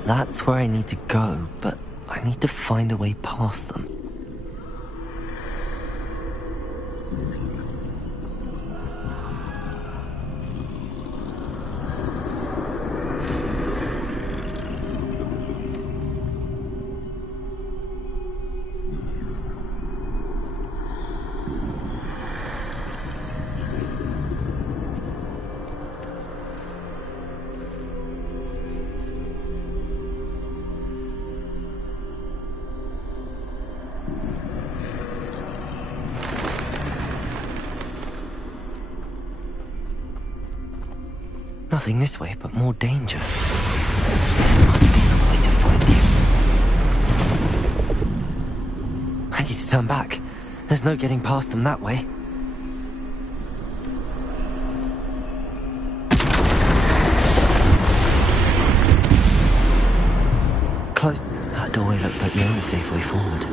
That's where I need to go, but I need to find a way past them. Nothing this way, but more danger. There must be another way to find you. I need to turn back. There's no getting past them that way. Close. That doorway looks like the only safe way forward.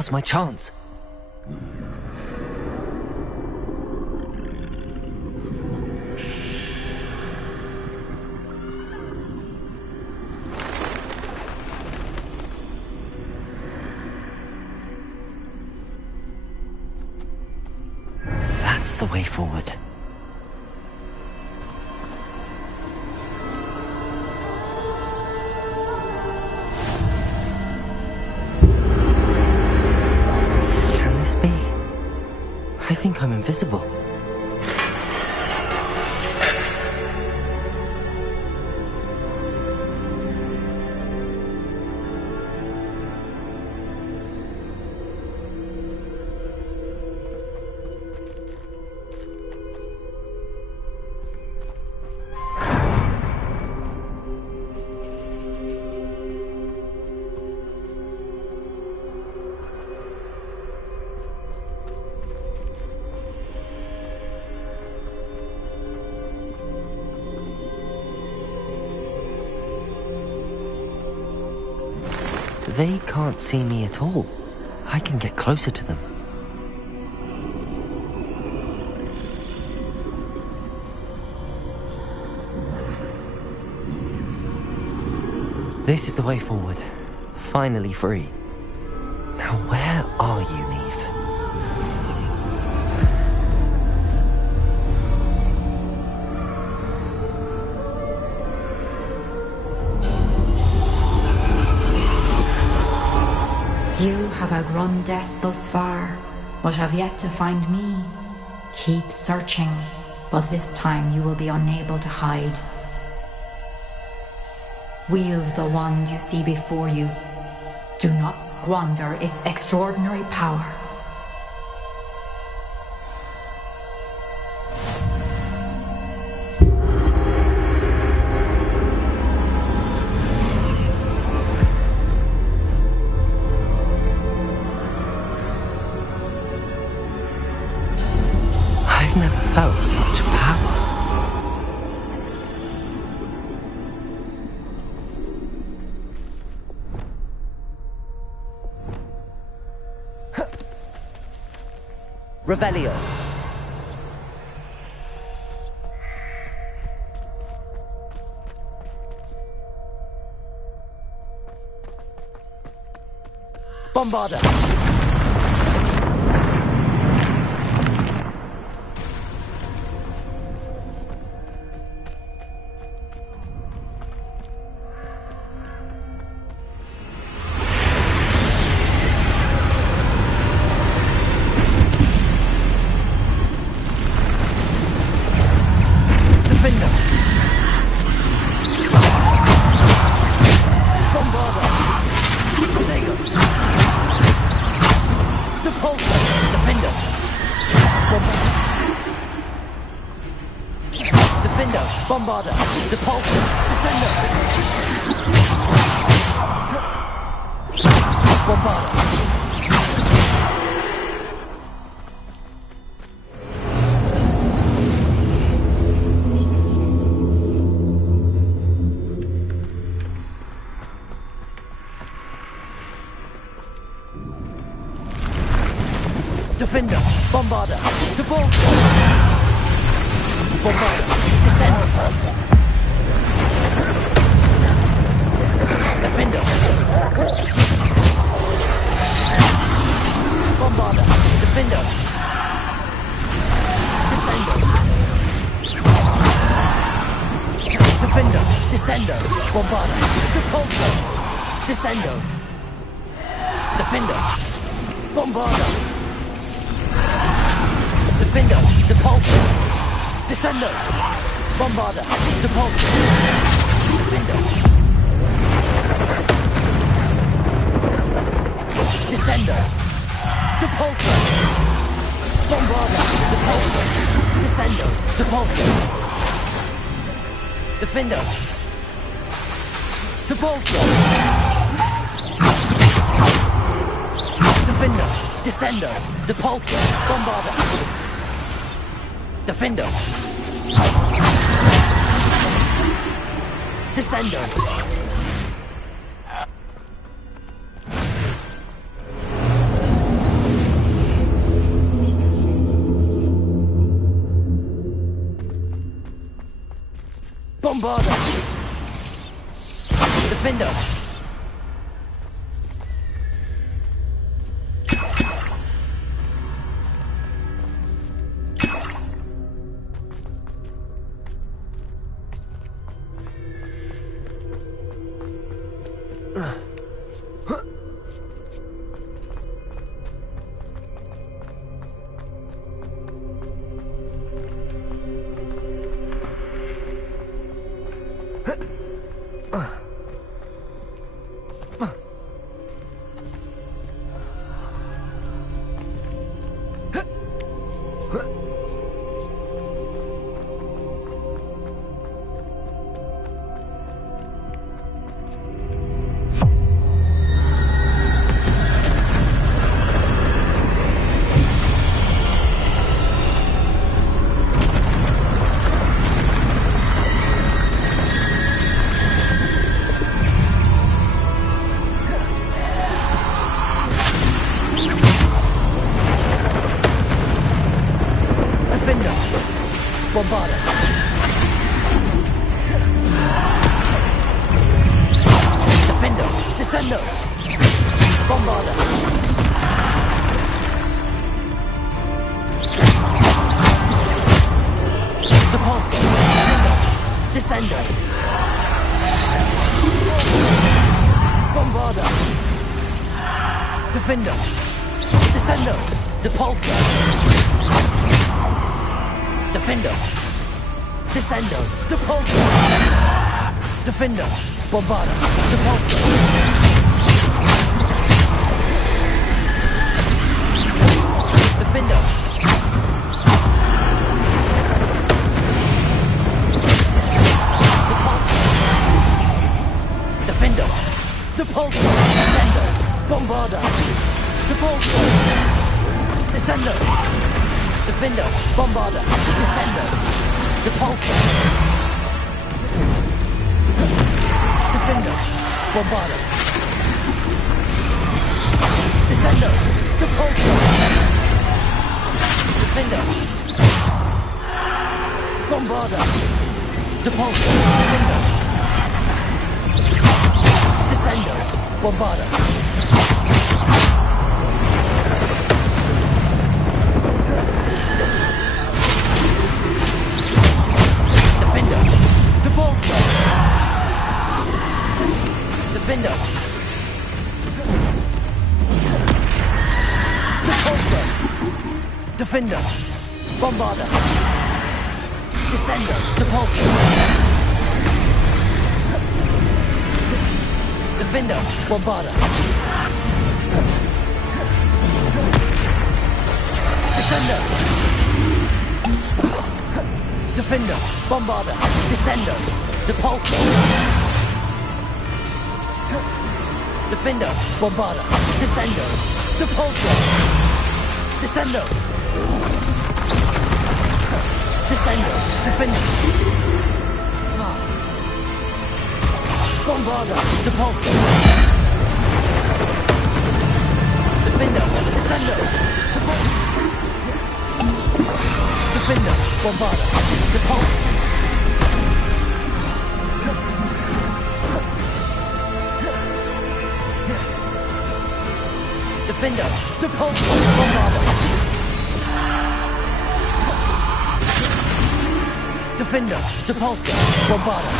Now's my chance. That's the way forward. Can this be? I think I'm invisible. They can't see me at all. I can get closer to them. This is the way forward. Finally free. Now where are you, Neve? You have outrun death thus far, but have yet to find me. Keep searching, but this time you will be unable to hide. Wield the wand you see before you. Do not squander its extraordinary power. I've never felt such power. Revelio. Bombarda. Bombarda, Depulso, Descendo. Bombarda. Defender, Bombarda, Depulso. Bombarda, Descendo. Defender. Bombarda. Defender. Descendo. Defender. Descendo. Bombarda. Depulso. Descendo. Defender. Bombarda. Defender. Depulso. Descendo. Bombarda. Depulso. Defender. Descendo. Depulso. Bombarda. Depulso. Descendo. Depulso. Defender. Depulso. Defender. Descendo. Depulso. Bombarda. Defender. Descendo. Bombarder! Defender! Defender, Bombarda, Depulso. Defender. Depulso. Defender. Depulso. Descendo. Bombarda. Depulso. Descendo. Defender. Bombarda. Descendo. Depulso. Defender, Bombarda. Descendo, Depulso. Defender. Bombarda. Depulso. Defender. Descendo, Bombarda. Defender, Depulso. Defender. Depulso. Defender. Bombarda. Descender. Depulso. Defender. Bombarda. Descender. Defender. Bombarda. Descender. Depulso. Defender, Bombarda, Descendo, Depulso, Descendo, Descendo, Defender, Bombarda, Depulso, Defender, Descendo, Defender, Bombarda, Depulso. Defender, Depulso, Bombarda. Defender, Depulso, Bombarda.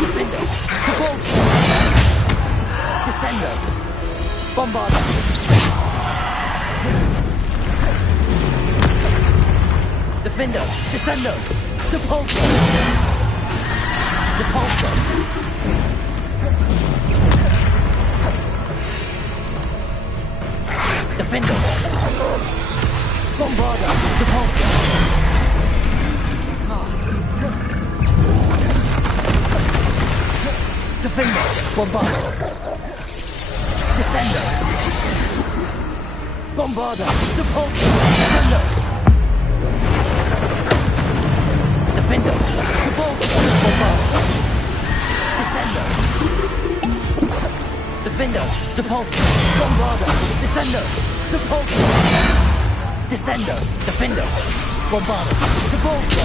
Defender, Depulso. Descendo, Bombarda. Defender, Descendo, Depulso. Depulso. Defender. Bombarda, Depulso. Defender, Bombarda. Descendo. Bombarda, Depulso. Descendo. Defender, Depulso, Bombarda. Descendo. Defendo. Depulso. Bombardo. Descendo. Depulso. Descendo. Defendo. Bombardo. Depulso.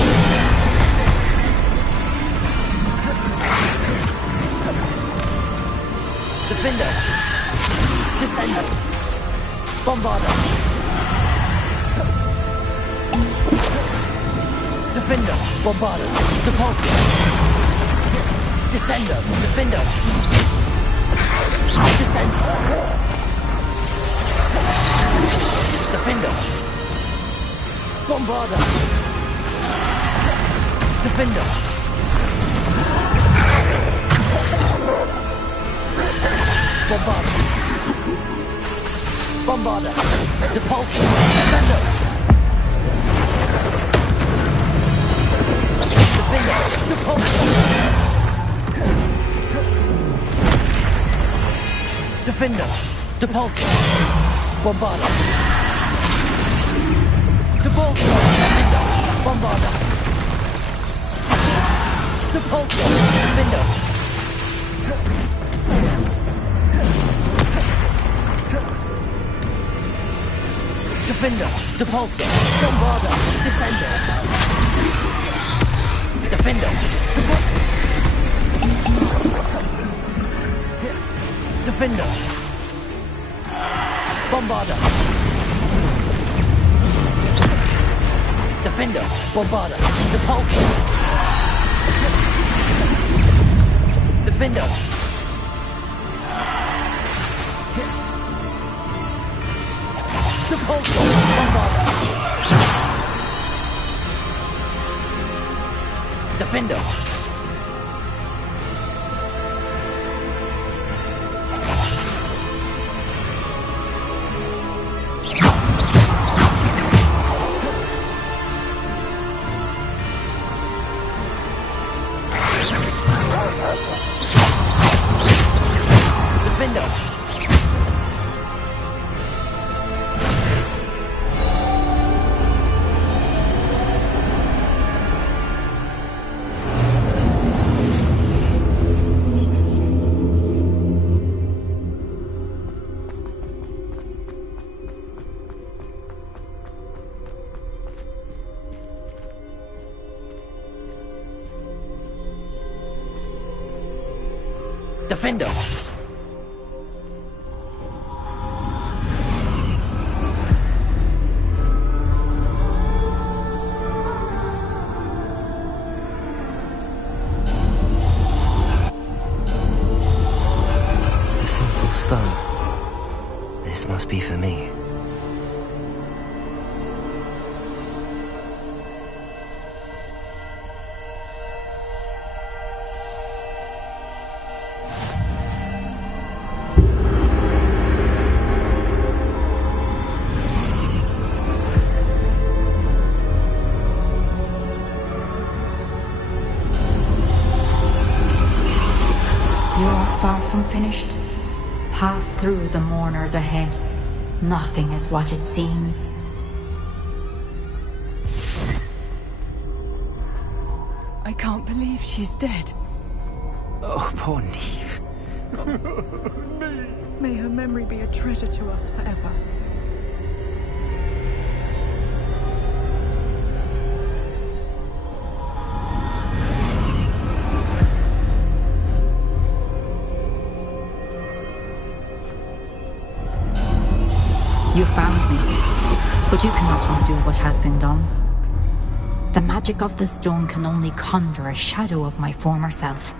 Defendo. Descendo. Bombardo. Defendo. Bombardo. Depulso. Descendo. Defendo. Descendo. Defendo. Bombardo. Defendo. Bombardo. Bombardo. Depulso. Descendo. Defendo. Depulso. Defendo. Depulso. Bombardo. Depulso. Defendo. Bombardo. Depulso. Defendo. Defendo. Depulso. Bombardo. Descendo. Defendo. Defendo. Bombardo. Defendo. Bombardo. Depulso. Defendo. Depulso. Bombardo. Defendo. Defendo. Defendo. A simple stone. This must be for me. Far from finished. Pass through the mourners ahead. Nothing is what it seems. I can't believe she's dead. Oh, poor Neve. May her memory be a treasure to us forever. You found me, but you cannot undo what has been done. The magic of the stone can only conjure a shadow of my former self.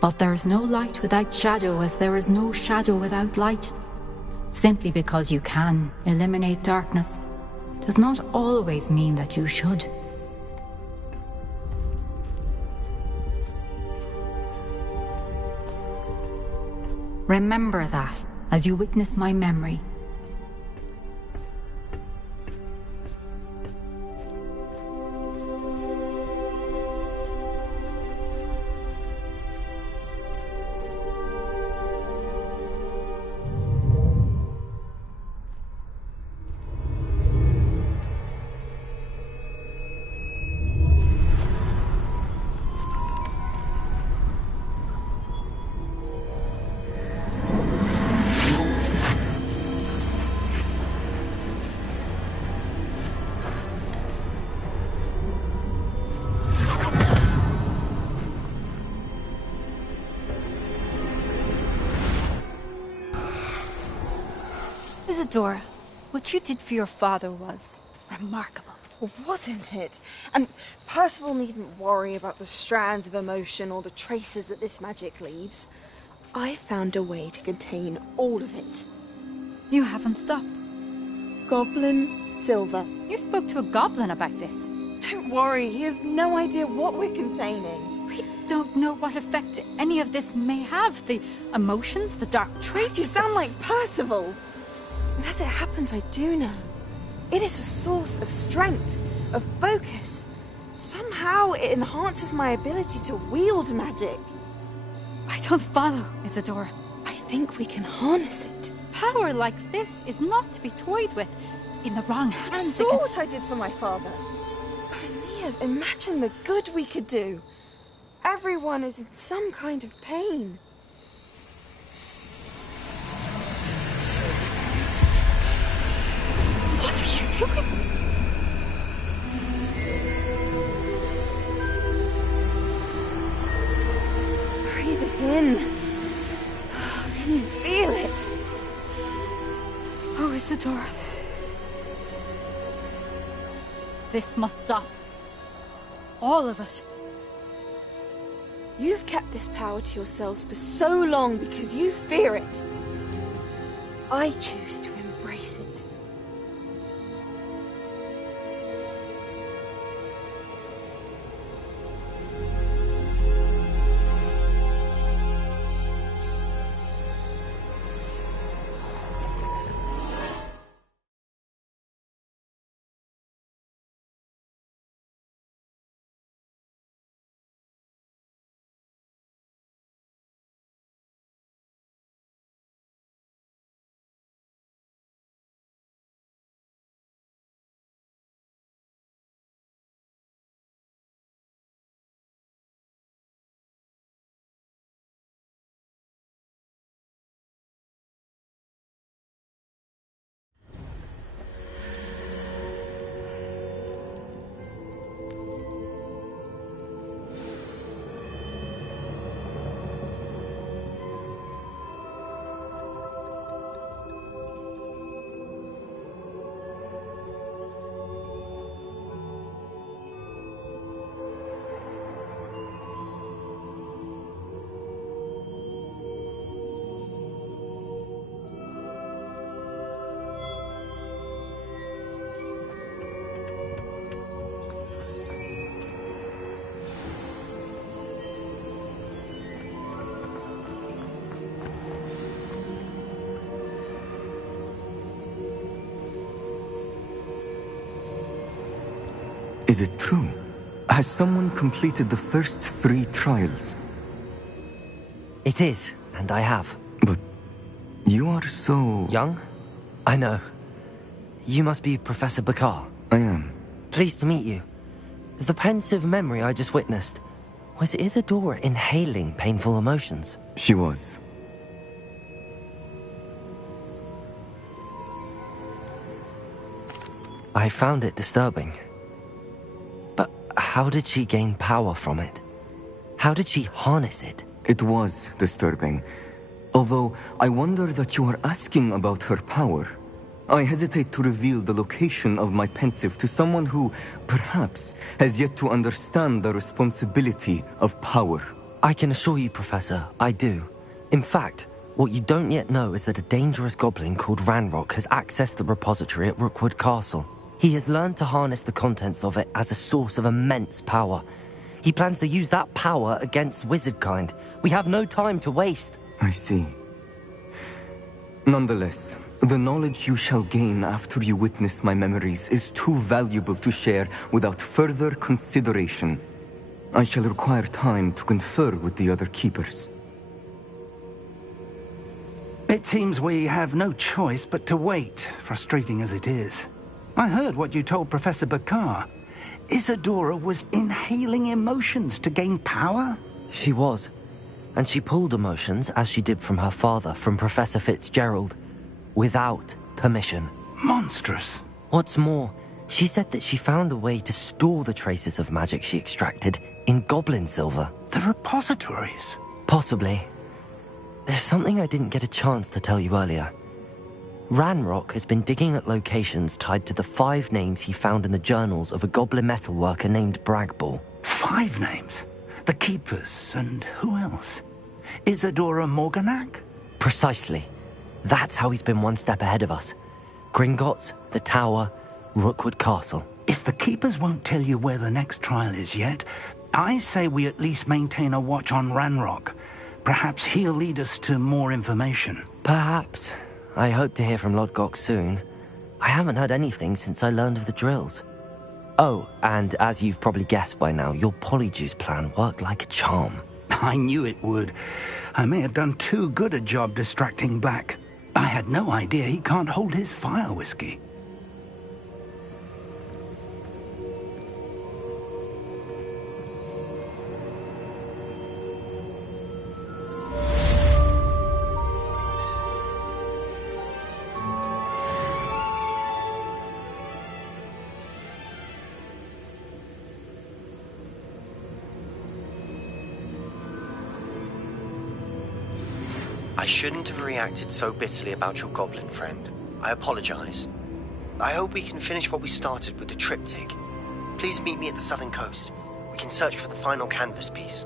But there is no light without shadow, as there is no shadow without light. Simply because you can eliminate darkness does not always mean that you should. Remember that as you witness my memory. Isadora, what you did for your father was remarkable. Wasn't it? And Percival needn't worry about the strands of emotion or the traces that this magic leaves. I found a way to contain all of it. You haven't stopped. Goblin Silver. You spoke to a goblin about this. Don't worry, he has no idea what we're containing. We don't know what effect any of this may have. The emotions, the dark traits. You sound like Percival. And as it happens, I do know. It is a source of strength, of focus. Somehow it enhances my ability to wield magic. I don't follow, Isadora. I think we can harness it. Power like this is not to be toyed with. In the wrong hands. You saw what I did for my father. Neve, imagine the good we could do. Everyone is in some kind of pain. What are you doing? Breathe it in. Can you feel it? Oh, Isadora. This must stop. All of it. You've kept this power to yourselves for so long because you fear it. I choose to embrace it. Is it true? Has someone completed the first 3 trials? It is, and I have. But you are so... young? I know. You must be Professor Bakar. I am. Pleased to meet you. The pensive memory I just witnessed, was Isadora inhaling painful emotions? She was. I found it disturbing. But how did she gain power from it? How did she harness it? It was disturbing. Although, I wonder that you are asking about her power. I hesitate to reveal the location of my pensive to someone who, perhaps, has yet to understand the responsibility of power. I can assure you, Professor, I do. In fact, what you don't yet know is that a dangerous goblin called Ranrock has accessed the repository at Rookwood Castle. He has learned to harness the contents of it as a source of immense power. He plans to use that power against wizardkind. We have no time to waste. I see. Nonetheless, the knowledge you shall gain after you witness my memories is too valuable to share without further consideration. I shall require time to confer with the other keepers. It seems we have no choice but to wait, frustrating as it is. I heard what you told Professor Bakar. Isadora was inhaling emotions to gain power? She was. And she pulled emotions, as she did from her father, from Professor Fitzgerald, without permission. Monstrous. What's more, she said that she found a way to store the traces of magic she extracted in goblin silver. The repositories? Possibly. There's something I didn't get a chance to tell you earlier. Ranrock has been digging at locations tied to the 5 names he found in the journals of a goblin metalworker named Bragball. 5 names? The Keepers, and who else? Isadora Morganac? Precisely. That's how he's been one step ahead of us. Gringotts, the Tower, Rookwood Castle. If the Keepers won't tell you where the next trial is yet, I say we at least maintain a watch on Ranrock. Perhaps he'll lead us to more information. Perhaps. I hope to hear from Lodgok soon. I haven't heard anything since I learned of the drills. Oh, and as you've probably guessed by now, your Polyjuice plan worked like a charm. I knew it would. I may have done too good a job distracting Black. I had no idea he can't hold his fire whiskey. I shouldn't have reacted so bitterly about your goblin friend. I apologize. I hope we can finish what we started with the triptych. Please meet me at the southern coast. We can search for the final canvas piece.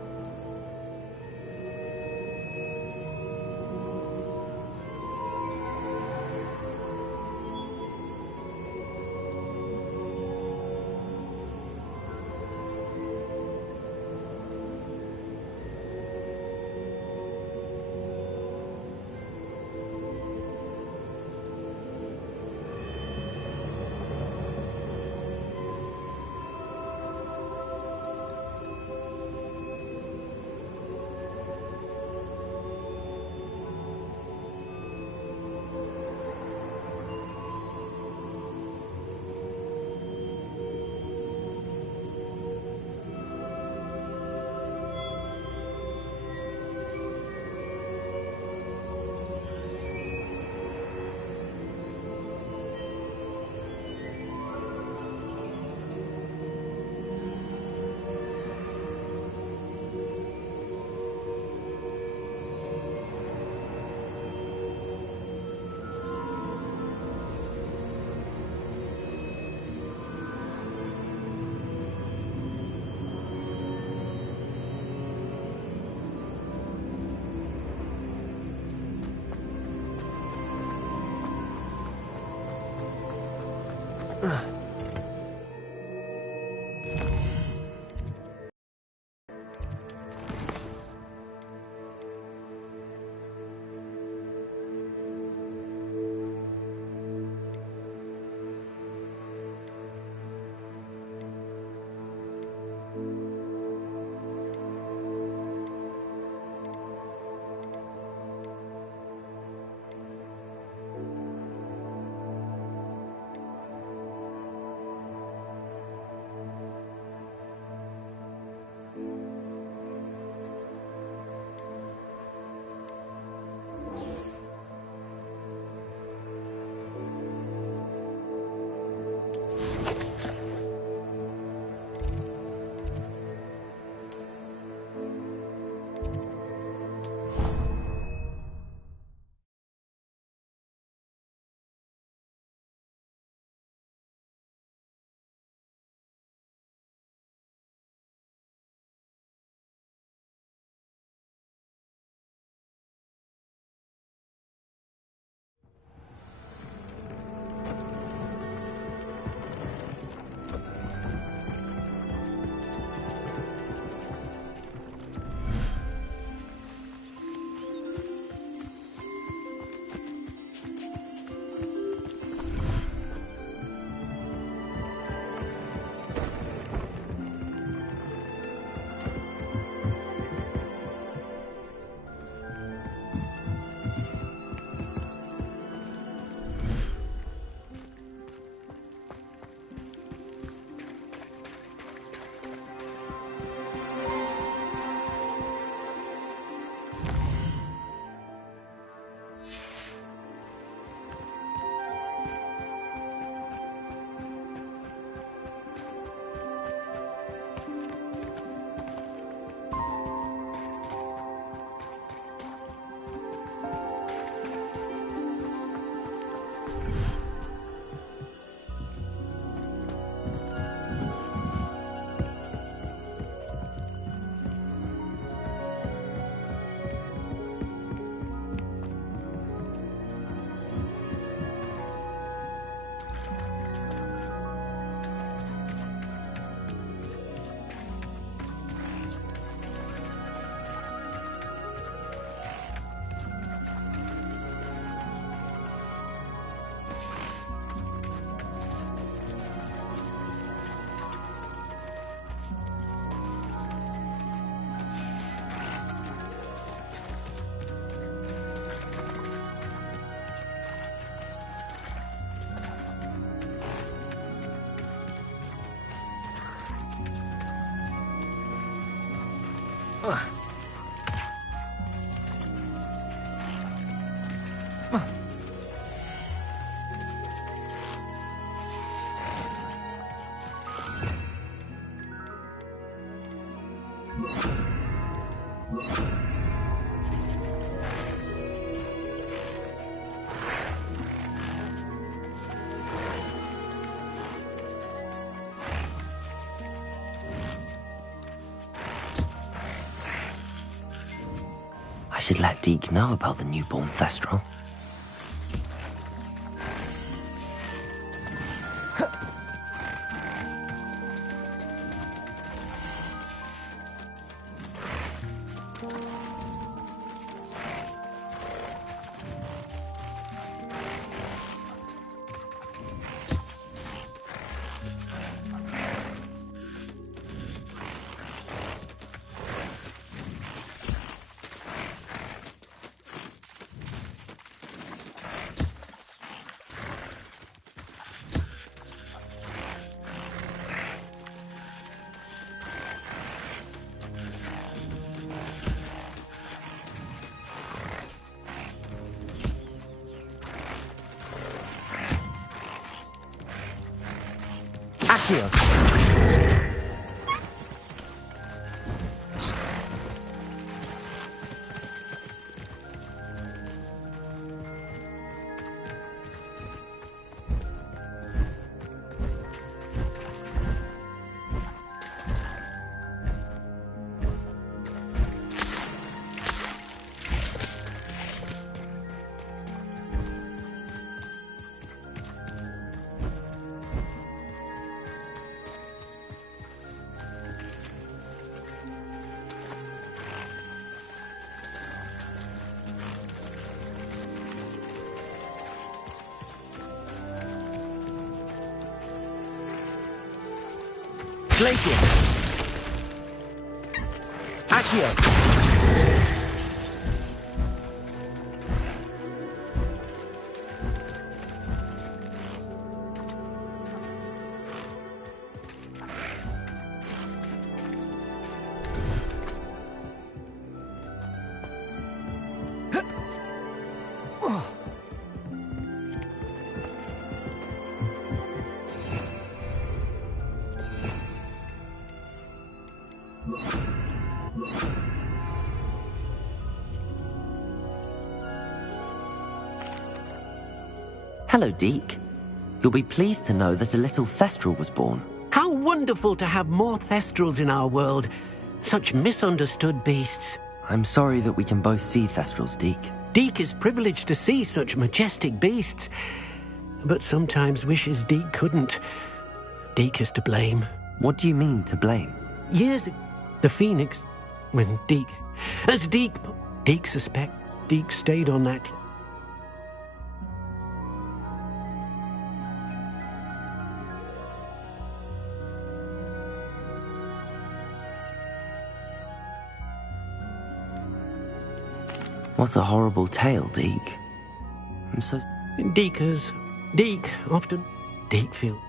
I should let Deke know about the newborn Thestral. Accio. Glacius. Accio. Hello, Deke. You'll be pleased to know that a little Thestral was born. How wonderful to have more Thestrals in our world. Such misunderstood beasts. I'm sorry that we can both see Thestrals, Deke. Deke is privileged to see such majestic beasts. But sometimes wishes Deke couldn't. Deke is to blame. What do you mean, to blame? Years ago, the Phoenix, when Deke suspect, Deke stayed on that. What a horrible tale, Deke. I'm so... Deke often... Deke feel...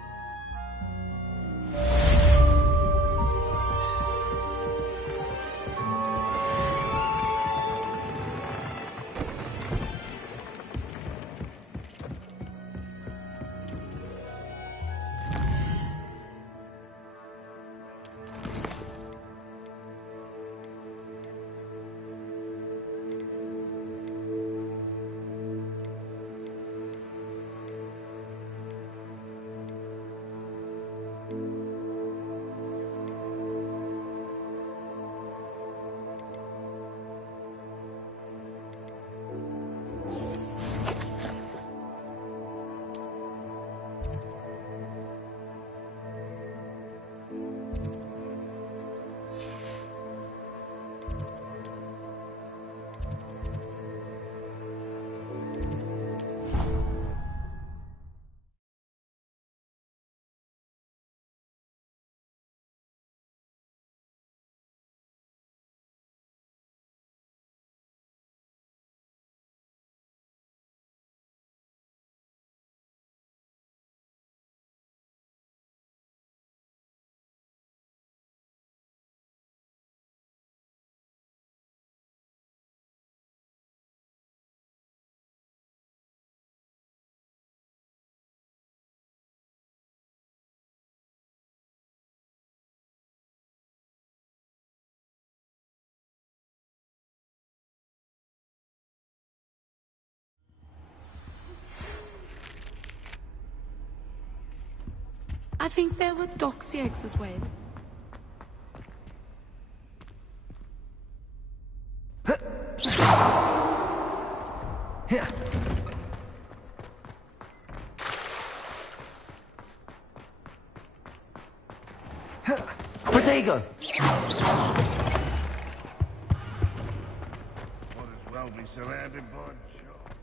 I think they were doxy eggs as well. Protego! Might as well be surrounded by jobs.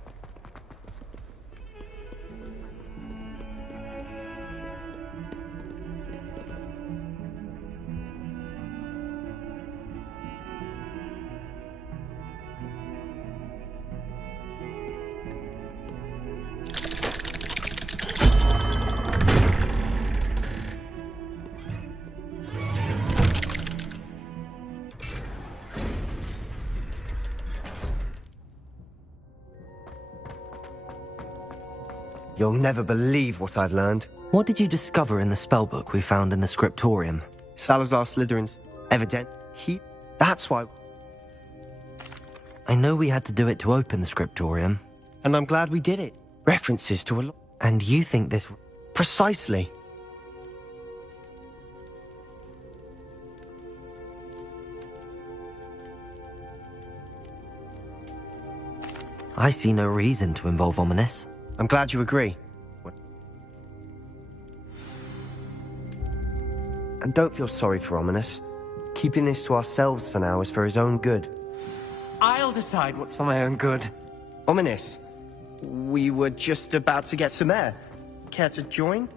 You'll never believe what I've learned. What did you discover in the spellbook we found in the scriptorium? Salazar Slytherin's evident. That's why. I know we had to do it to open the scriptorium. And I'm glad we did it. References to a lot. And you think this... Precisely. I see no reason to involve Ominous. I'm glad you agree. And don't feel sorry for Ominous. Keeping this to ourselves for now is for his own good. I'll decide what's for my own good. Ominous, we were just about to get some air. Care to join?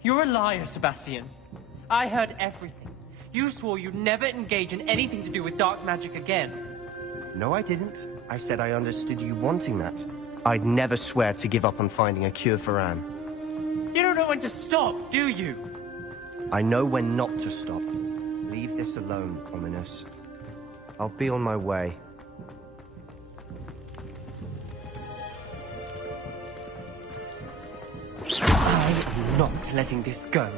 You're a liar, Sebastian. I heard everything. You swore you'd never engage in anything to do with dark magic again. No, I didn't. I said I understood you wanting that. I'd never swear to give up on finding a cure for Anne. You don't know when to stop, do you? I know when not to stop. Leave this alone, Ominous. I'll be on my way. I am not letting this go.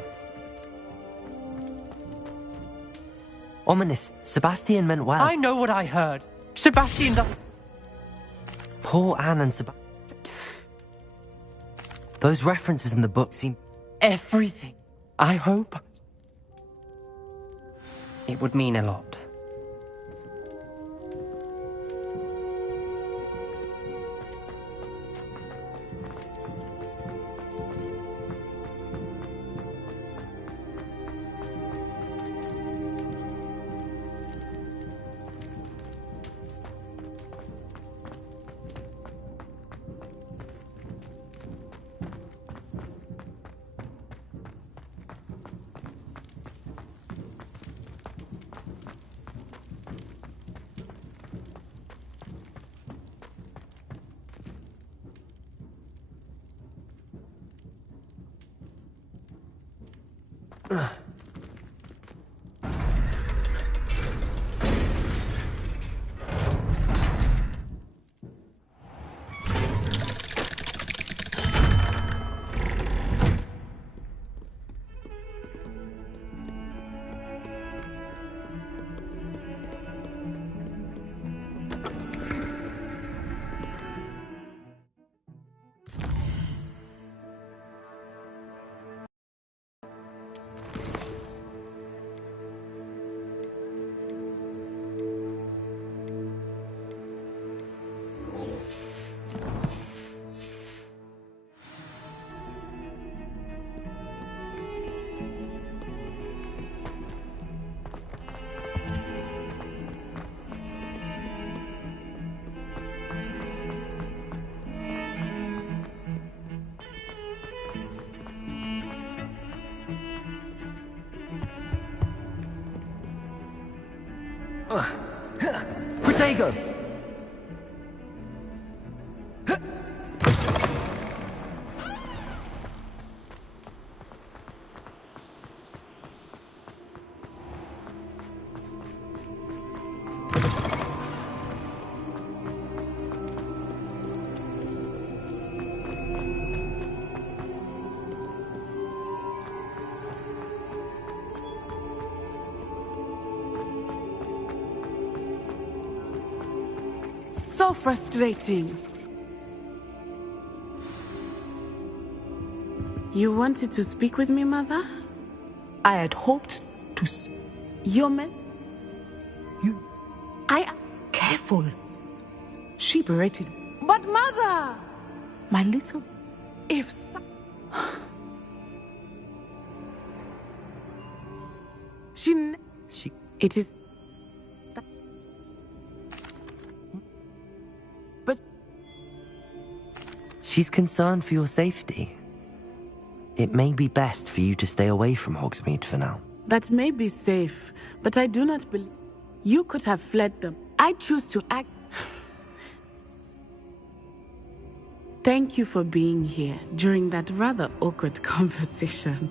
Ominous, Sebastian meant well. I know what I heard. Sebastian doesn't... Poor Anne and Sebastian. Those references in the book seem... Everything. I hope. It would mean a lot. Protego! So frustrating. You wanted to speak with me, Mother? I had hoped to You're Careful. She berated... But Mother! My little... If so... She... It is... But... She's concerned for your safety. It may be best for you to stay away from Hogsmeade for now. That may be safe, but I do not believe... You could have fled them. I choose to act... Thank you for being here during that rather awkward conversation.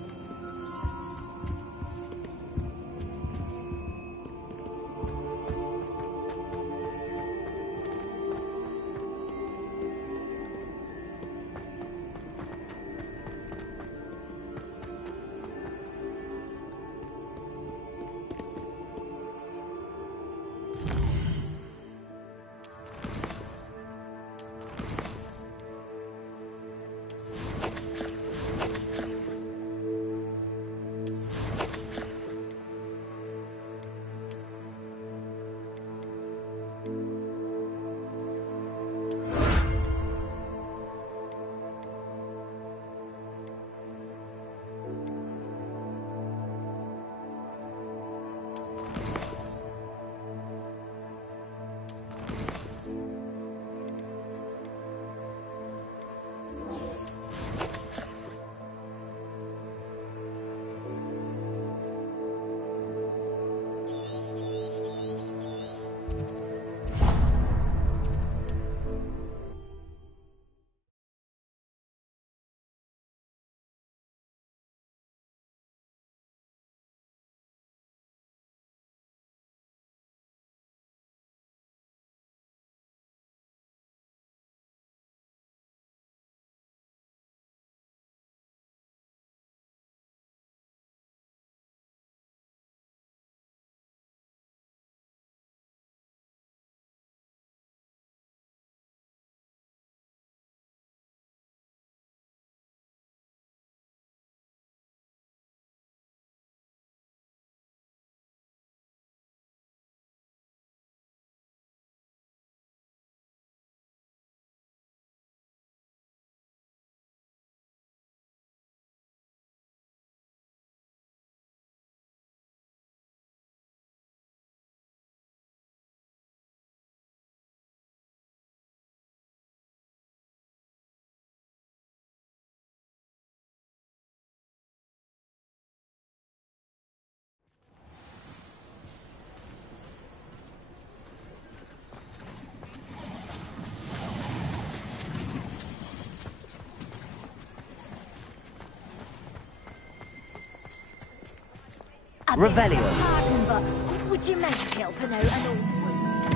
Revelio. Pardon, but would you mind helping out an old woman?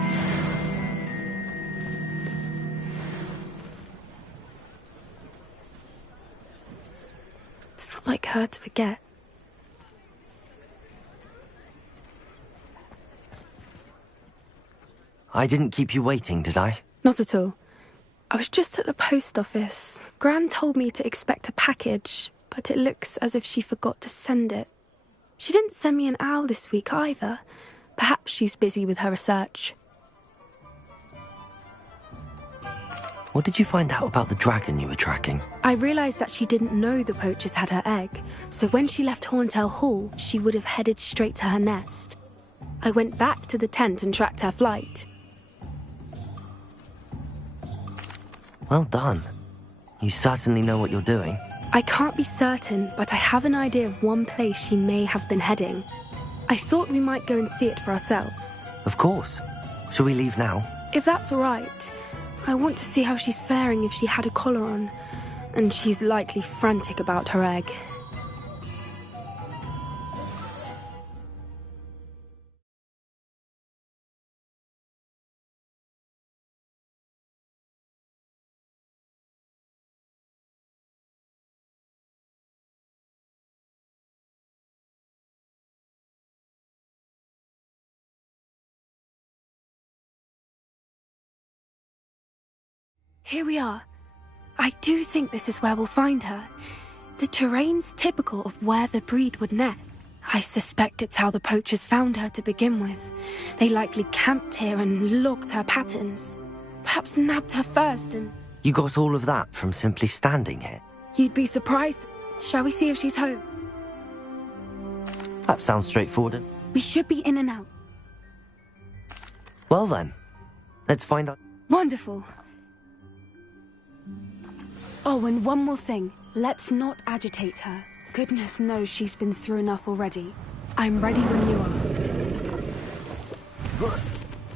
It's not like her to forget. I didn't keep you waiting, did I? Not at all. I was just at the post office. Gran told me to expect a package, but it looks as if she forgot to send it. She didn't send me an owl this week either. Perhaps she's busy with her research. What did you find out about the dragon you were tracking? I realised that she didn't know the poachers had her egg, so when she left Horntail Hall, she would have headed straight to her nest. I went back to the tent and tracked her flight. Well done. You certainly know what you're doing. I can't be certain, but I have an idea of one place she may have been heading. I thought we might go and see it for ourselves. Of course. Shall we leave now? If that's all right. I want to see how she's faring if she had a collar on. And she's likely frantic about her egg. Here we are. I do think this is where we'll find her. The terrain's typical of where the breed would nest. I suspect it's how the poachers found her to begin with. They likely camped here and logged her patterns. Perhaps nabbed her first and... You got all of that from simply standing here? You'd be surprised. Shall we see if she's home? That sounds straightforward. We should be in and out. Well then, let's find out. Wonderful. Oh, and one more thing. Let's not agitate her. Goodness knows she's been through enough already. I'm ready when you are.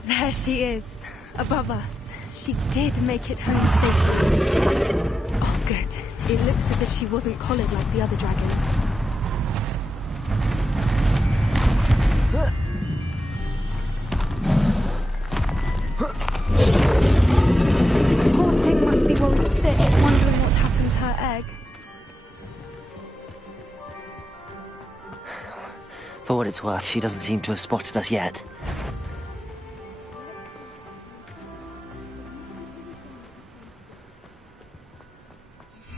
There she is, above us. She did make it home safely. Oh, good. It looks as if she wasn't collared like the other dragons. Poor thing must be worried sick, wondering what happened to her egg. For what it's worth, she doesn't seem to have spotted us yet.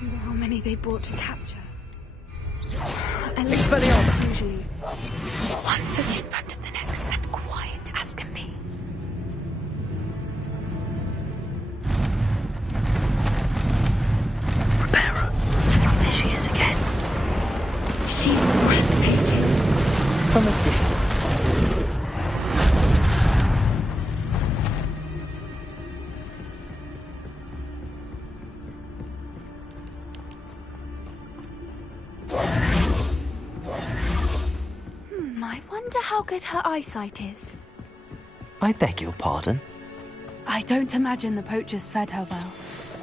I wonder how many they brought to capture. Expelliarmus! Usually, one foot in front of the next and quiet as can be. Prepare her. There she is again. She's breathtaking. From a distance. I wonder how good her eyesight is. I beg your pardon? I don't imagine the poachers fed her well.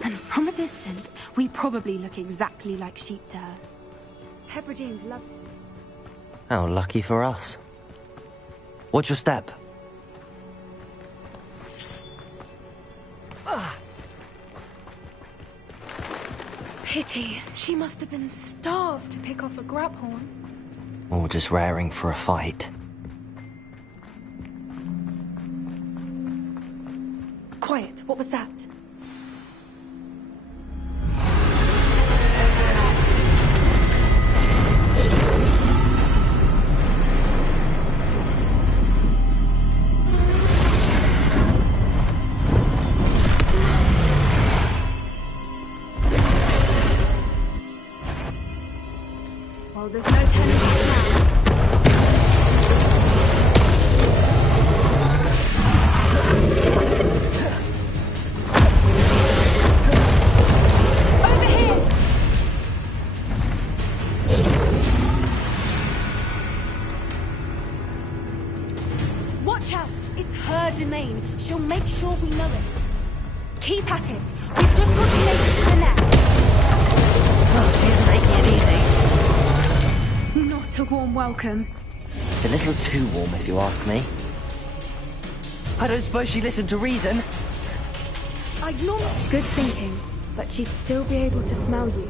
And from a distance, we probably look exactly like sheep to her. Hebrideans love... How lucky for us. Watch your step. Pity. She must have been starved to pick off a grabhorn. Or just raring for a fight. Quiet. What was that? Well, there's no turning back now. Over here! Watch out! It's her domain. She'll make sure we know it. Keep at it. We've just got to make it to the nest. Oh, she isn't making it easy. Not a warm welcome. It's a little too warm, if you ask me. I don't suppose she listened to reason. I'd not... Good thinking, but she'd still be able to smell you.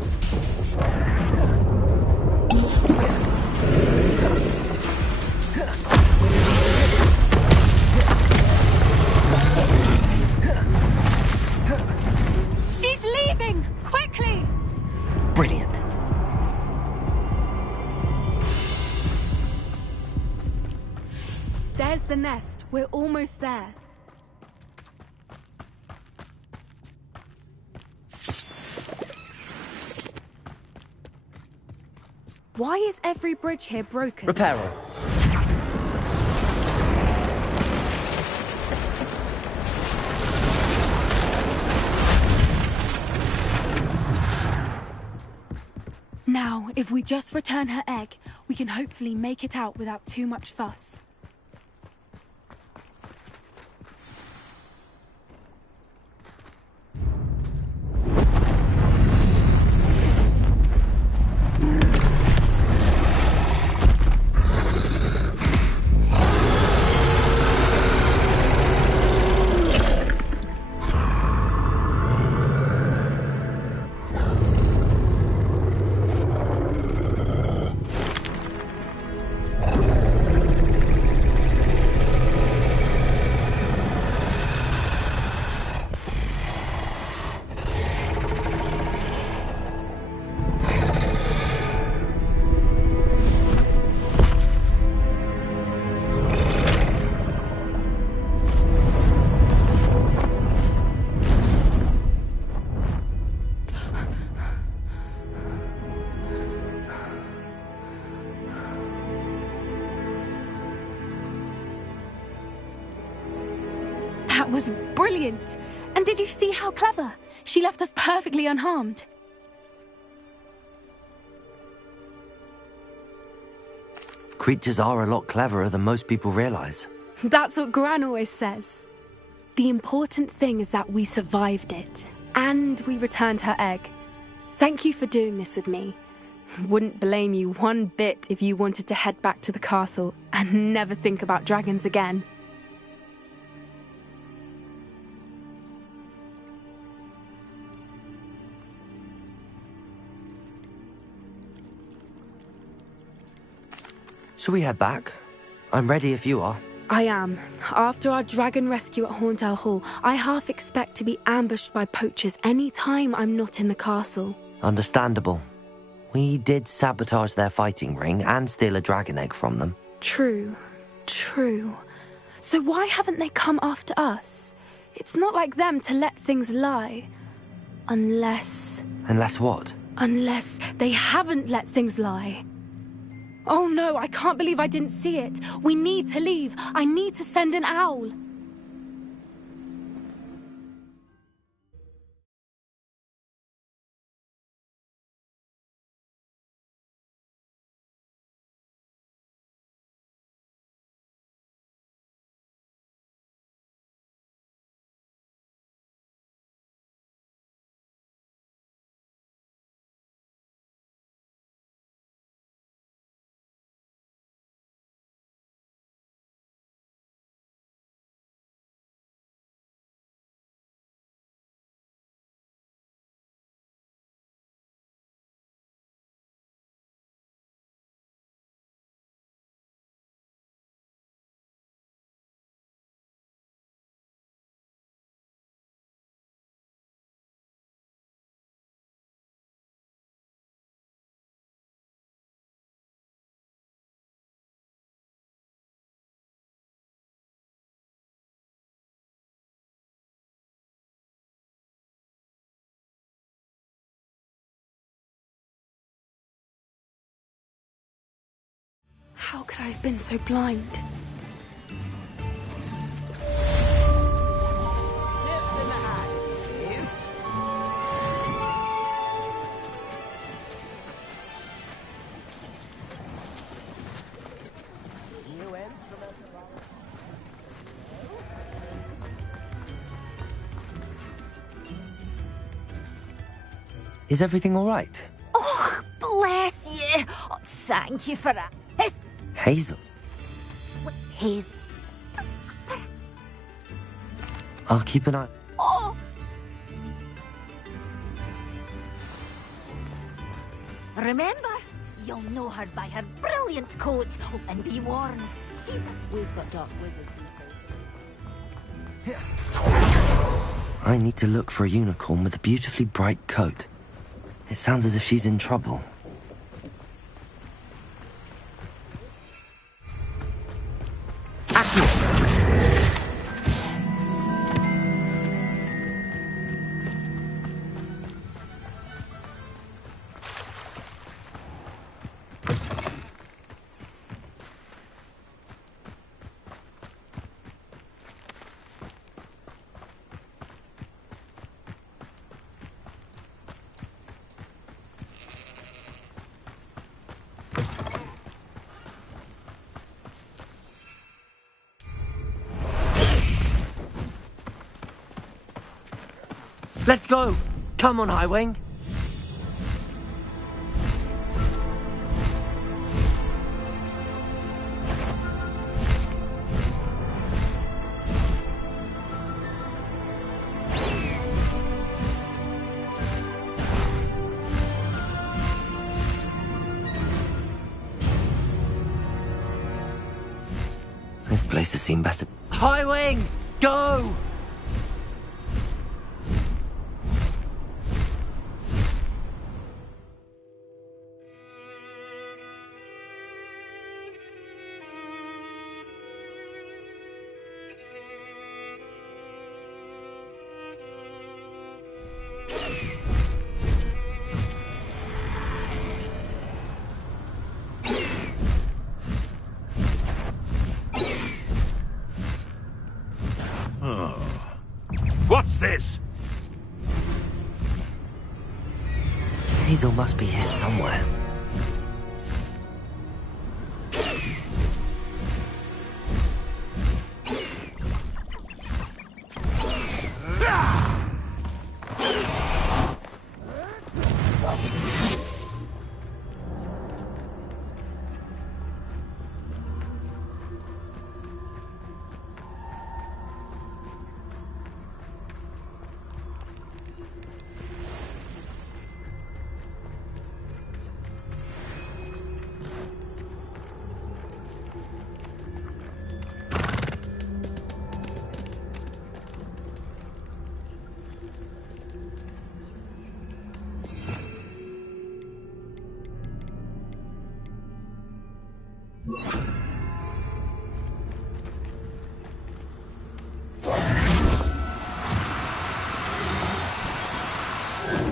She's leaving! Quickly! Brilliant. There's the nest. We're almost there. Why is every bridge here broken? Repair her. Now, if we just return her egg, we can hopefully make it out without too much fuss. was brilliant. And did you see how clever? She left us perfectly unharmed. Creatures are a lot cleverer than most people realize. That's what Gran always says. The important thing is that we survived it, and we returned her egg. Thank you for doing this with me. Wouldn't blame you one bit if you wanted to head back to the castle and never think about dragons again. Shall we head back? I'm ready if you are. I am. After our dragon rescue at Hauntel Hall, I half expect to be ambushed by poachers any time I'm not in the castle. Understandable. We did sabotage their fighting ring and steal a dragon egg from them. True. So why haven't they come after us? It's not like them to let things lie. Unless what? Unless they haven't let things lie. Oh no, I can't believe I didn't see it. We need to leave. I need to send an owl. How could I have been so blind? Is everything all right? Oh, bless you. Oh, thank you for that. Hazel. Hazel. I'll keep an eye. Oh. Remember, you'll know her by her brilliant coat. Oh, and be warned. We've got dark wizards. I need to look for a unicorn with a beautifully bright coat. It sounds as if she's in trouble. Let's go! Come on, Highwing! This place has seen better. Highwing! Go! Hazel must be here somewhere.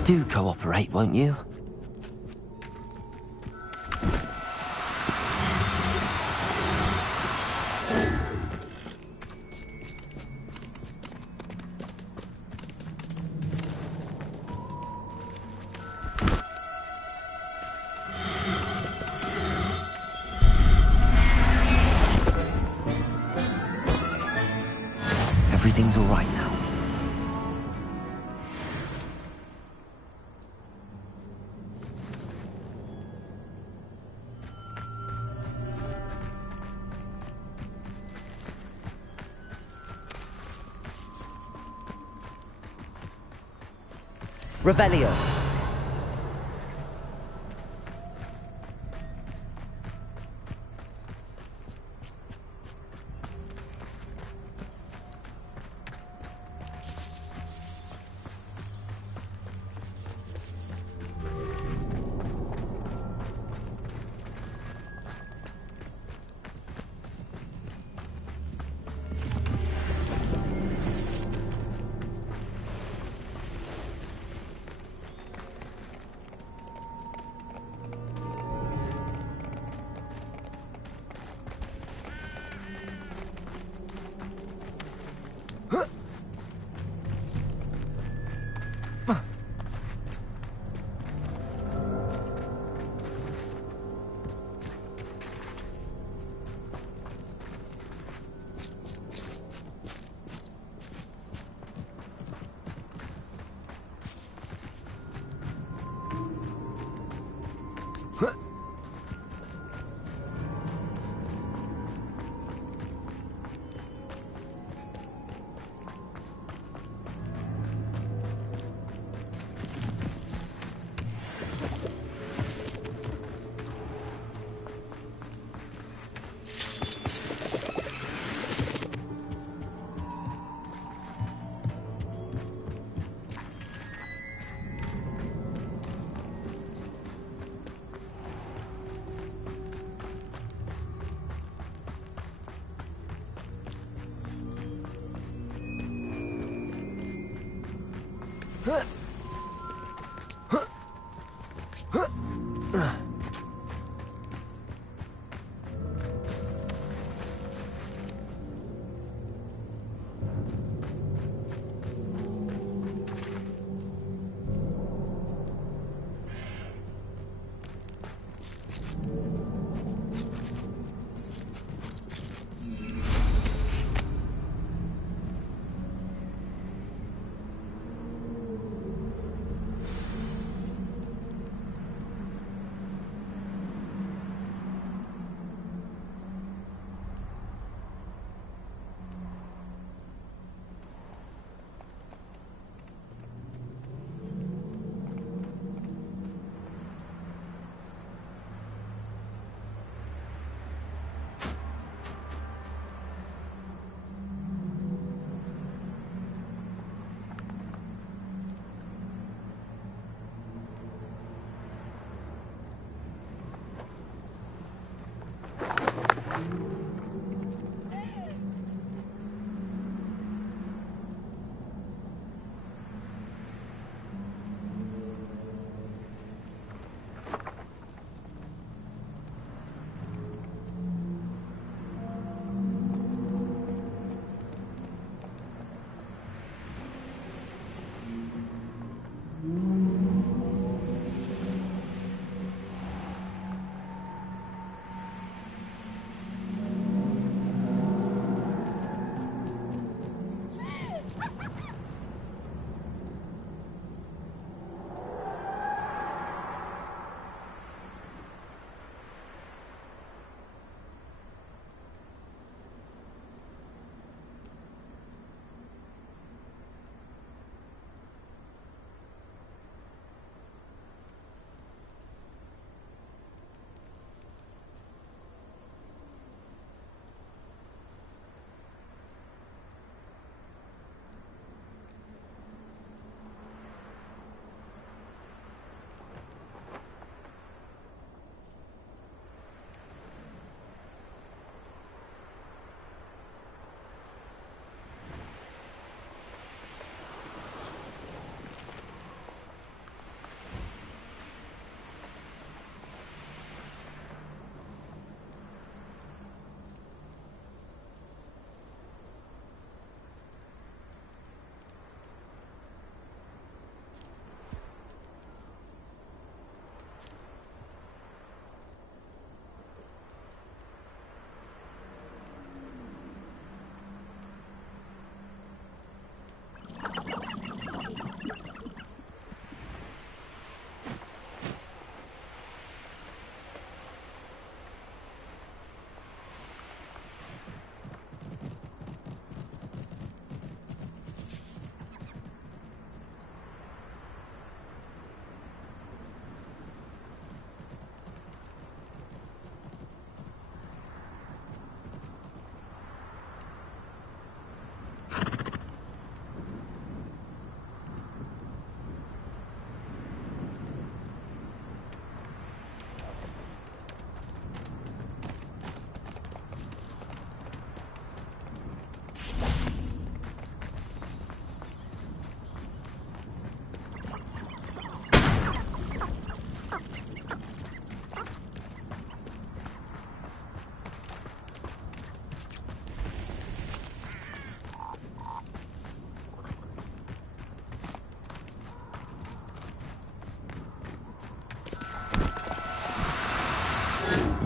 Do cooperate, won't you? Everything's all right now. Revelio.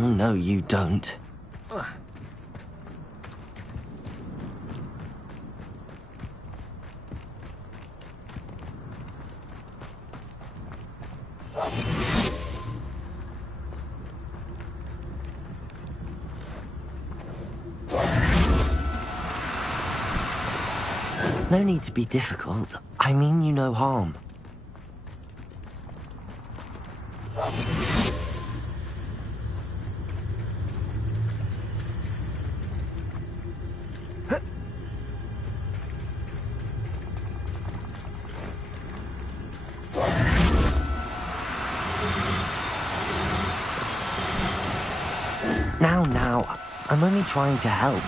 No, you don't. No need to be difficult. I mean you no harm. Now, I'm only trying to help.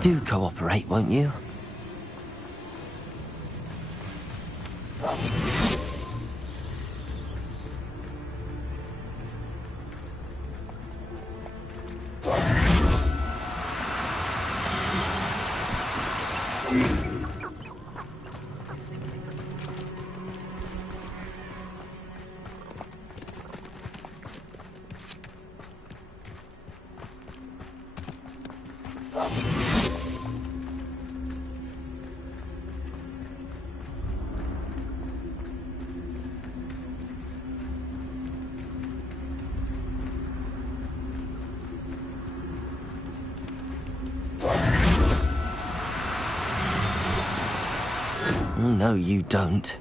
Do cooperate, won't you? No, you don't.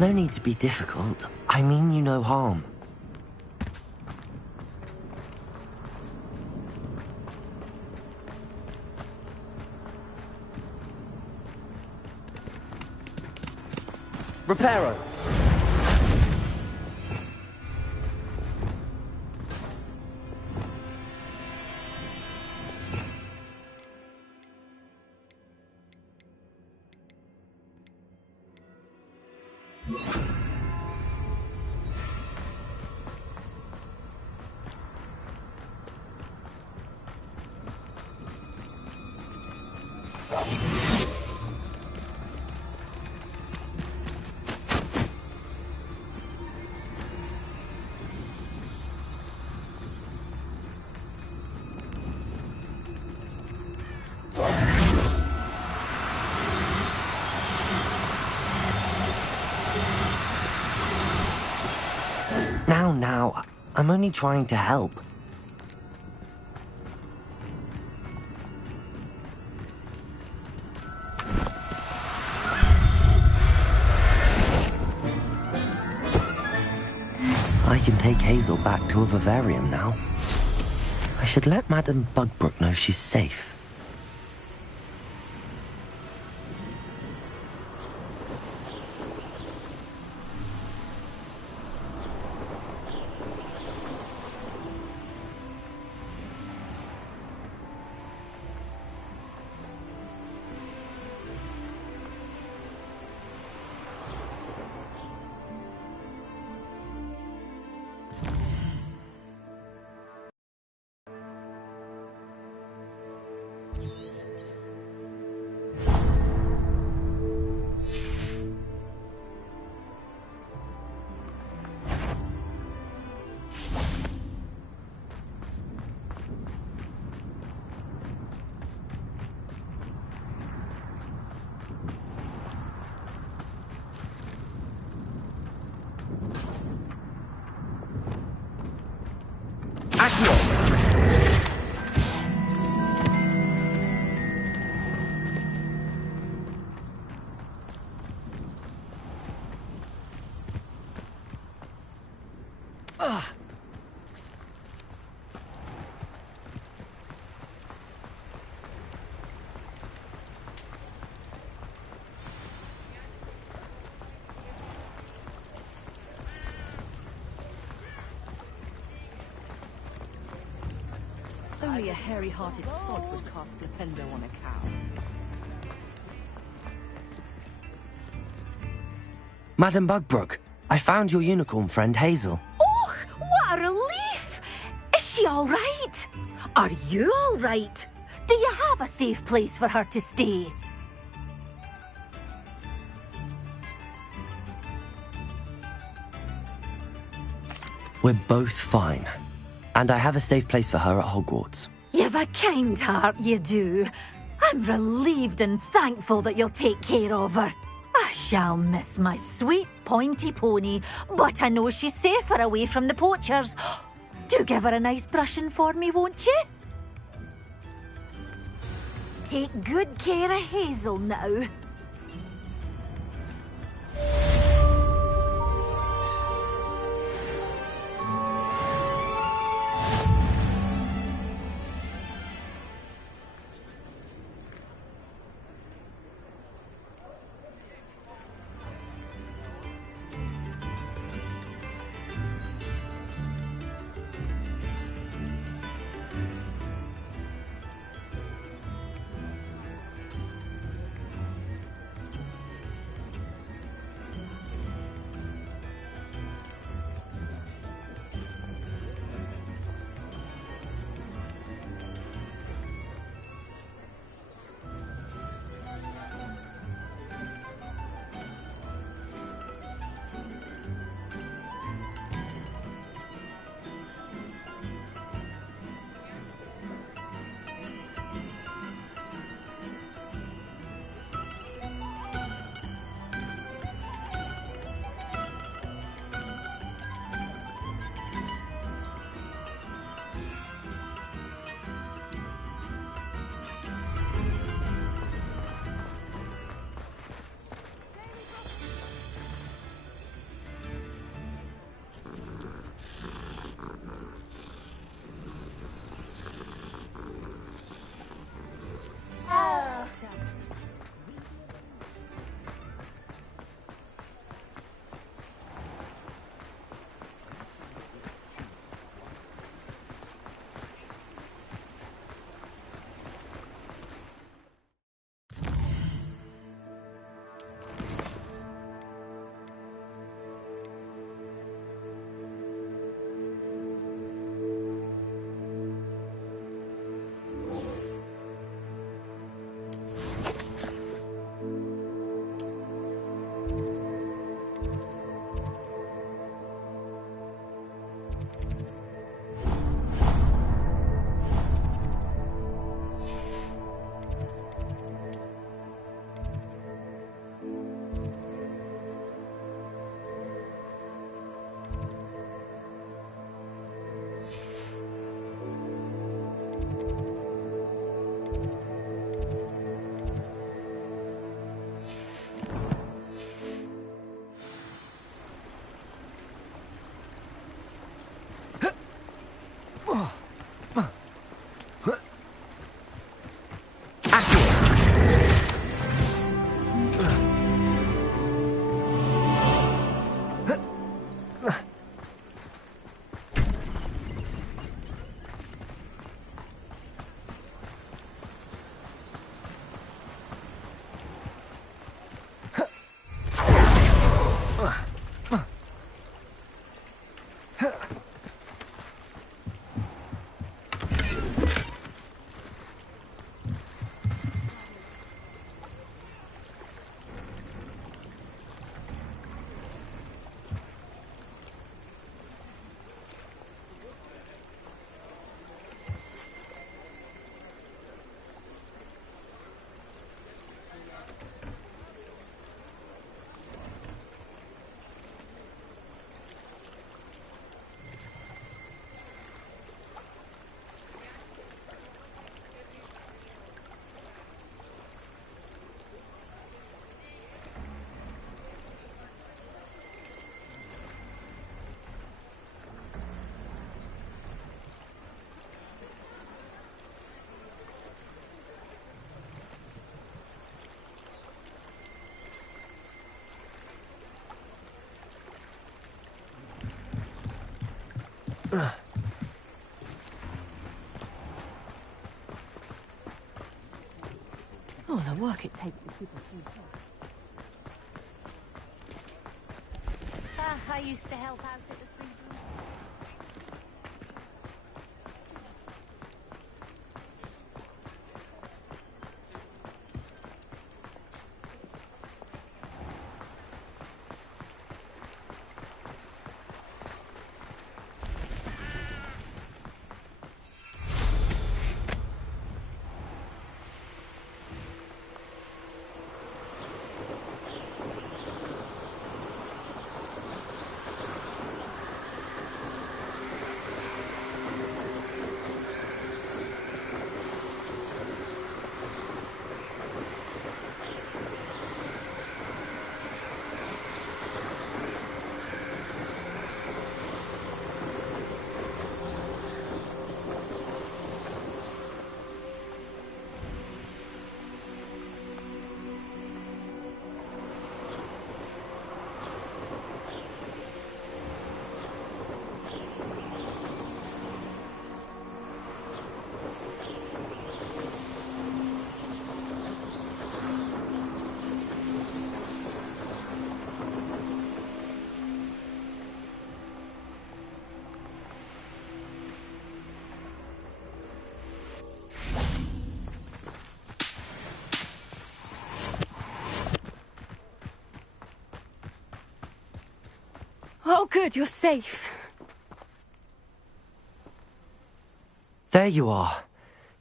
No need to be difficult. I mean you no harm. Reparo! Now, I'm only trying to help. I can take Hazel back to a vivarium now. I should let Madame Bugbrook know she's safe. hairy-hearted sod would cast Flipendo on a cow. Madam Bugbrook, I found your unicorn friend Hazel. Oh, what a relief! Is she all right? Are you all right? Do you have a safe place for her to stay? We're both fine. And I have a safe place for her at Hogwarts. You've a kind heart, you do. I'm relieved and thankful that you'll take care of her. I shall miss my sweet pointy pony, but I know she's safer away from the poachers. Do give her a nice brushing for me, won't you? Take good care of Hazel now. Oh, the work it takes to keep a food. I used to help out at the free booth. Oh, good, you're safe. There you are.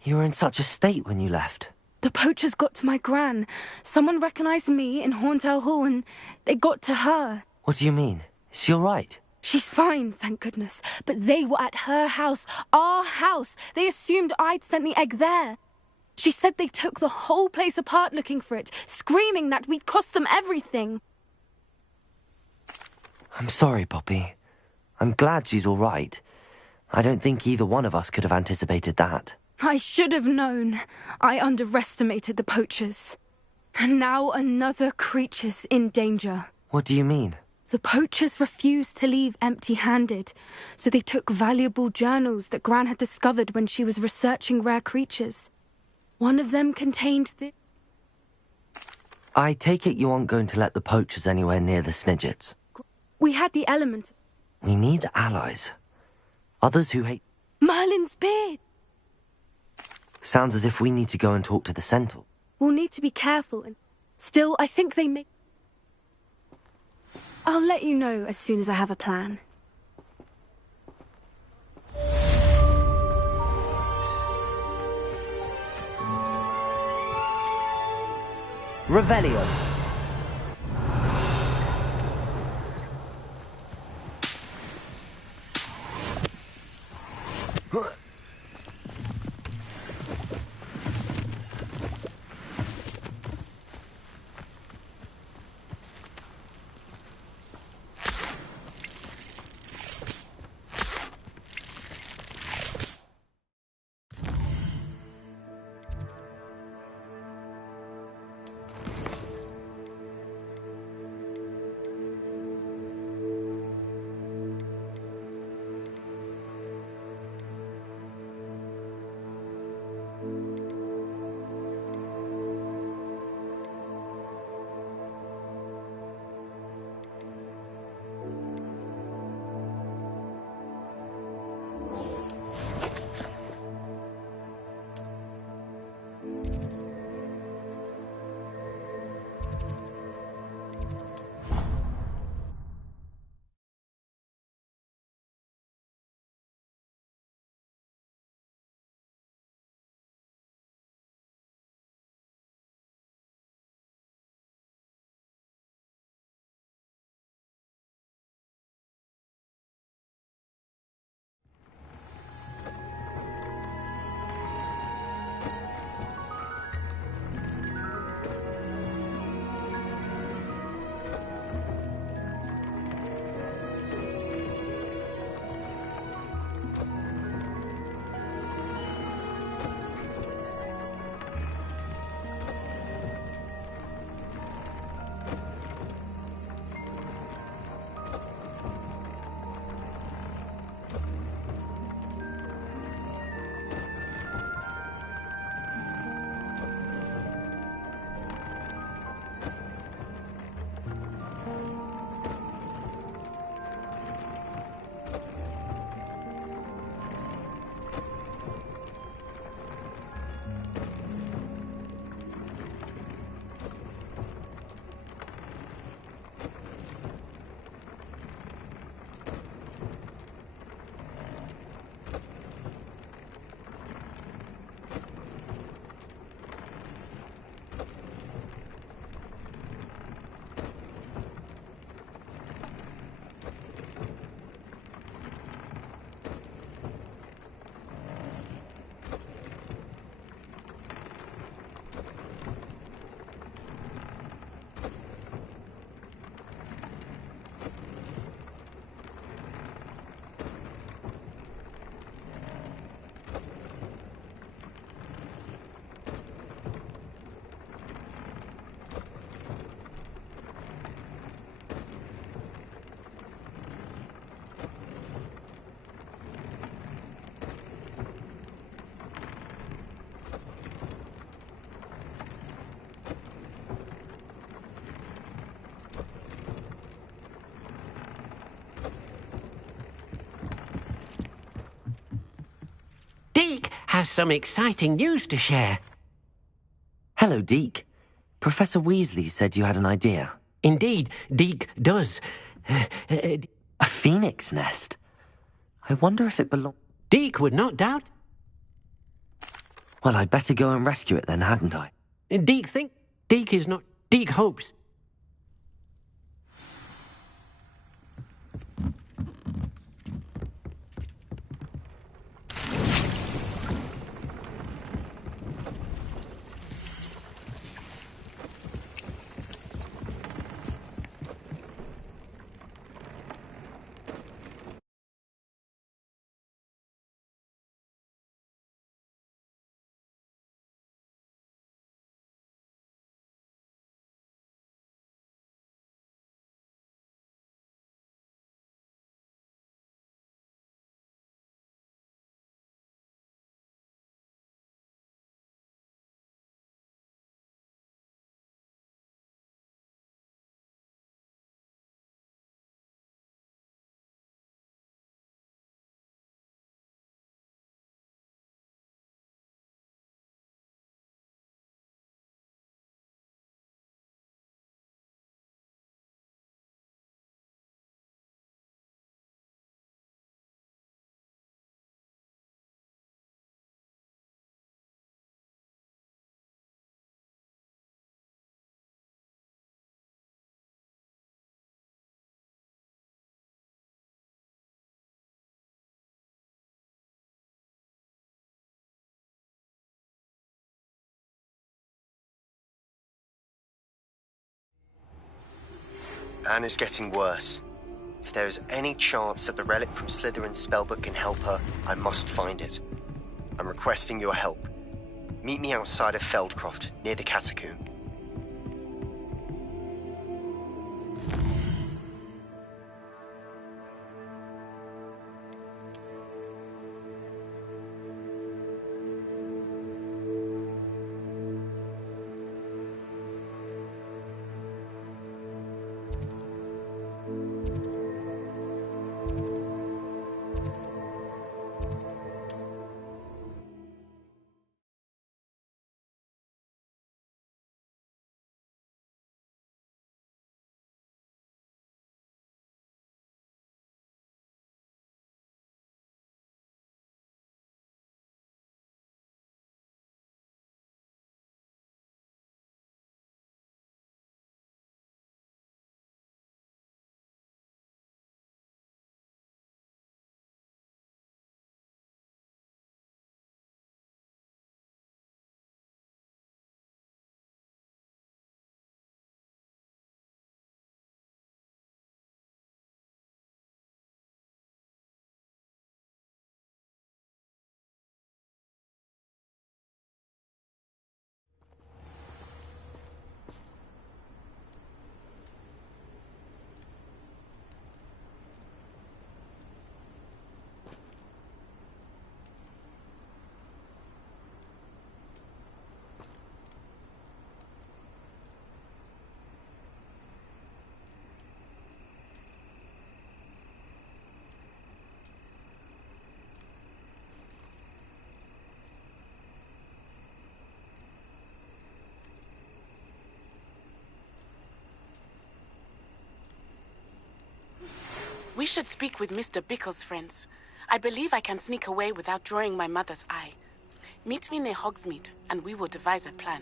You were in such a state when you left. The poachers got to my gran. Someone recognized me in Horntail Hall and they got to her. What do you mean? Is she all right? She's fine, thank goodness. But they were at her house, our house. They assumed I'd sent the egg there. She said they took the whole place apart looking for it, screaming that we'd cost them everything. I'm sorry, Poppy. I'm glad she's all right. I don't think either one of us could have anticipated that. I should have known. I underestimated the poachers. And now another creature's in danger. What do you mean? The poachers refused to leave empty-handed, so they took valuable journals that Gran had discovered when she was researching rare creatures. One of them contained the... I take it you aren't going to let the poachers anywhere near the Snidgets. We had the element. We need allies. Others who hate... Merlin's beard! Sounds as if we need to go and talk to the Centaur. We'll need to be careful, and still, I think they may... I'll let you know as soon as I have a plan. Revelio. some exciting news to share. Hello, Deke. Professor Weasley said you had an idea. Indeed, Deke does. A phoenix nest? I wonder if it belongs... Deke would not doubt. Well, I'd better go and rescue it then, hadn't I? Deke is not... Deke hopes. Anne is getting worse. If there is any chance that the relic from Slytherin's spellbook can help her, I must find it. I'm requesting your help. Meet me outside of Feldcroft, near the catacomb. We should speak with Mr. Bickle's friends. I believe I can sneak away without drawing my mother's eye. Meet me near Hogsmeade, and we will devise a plan.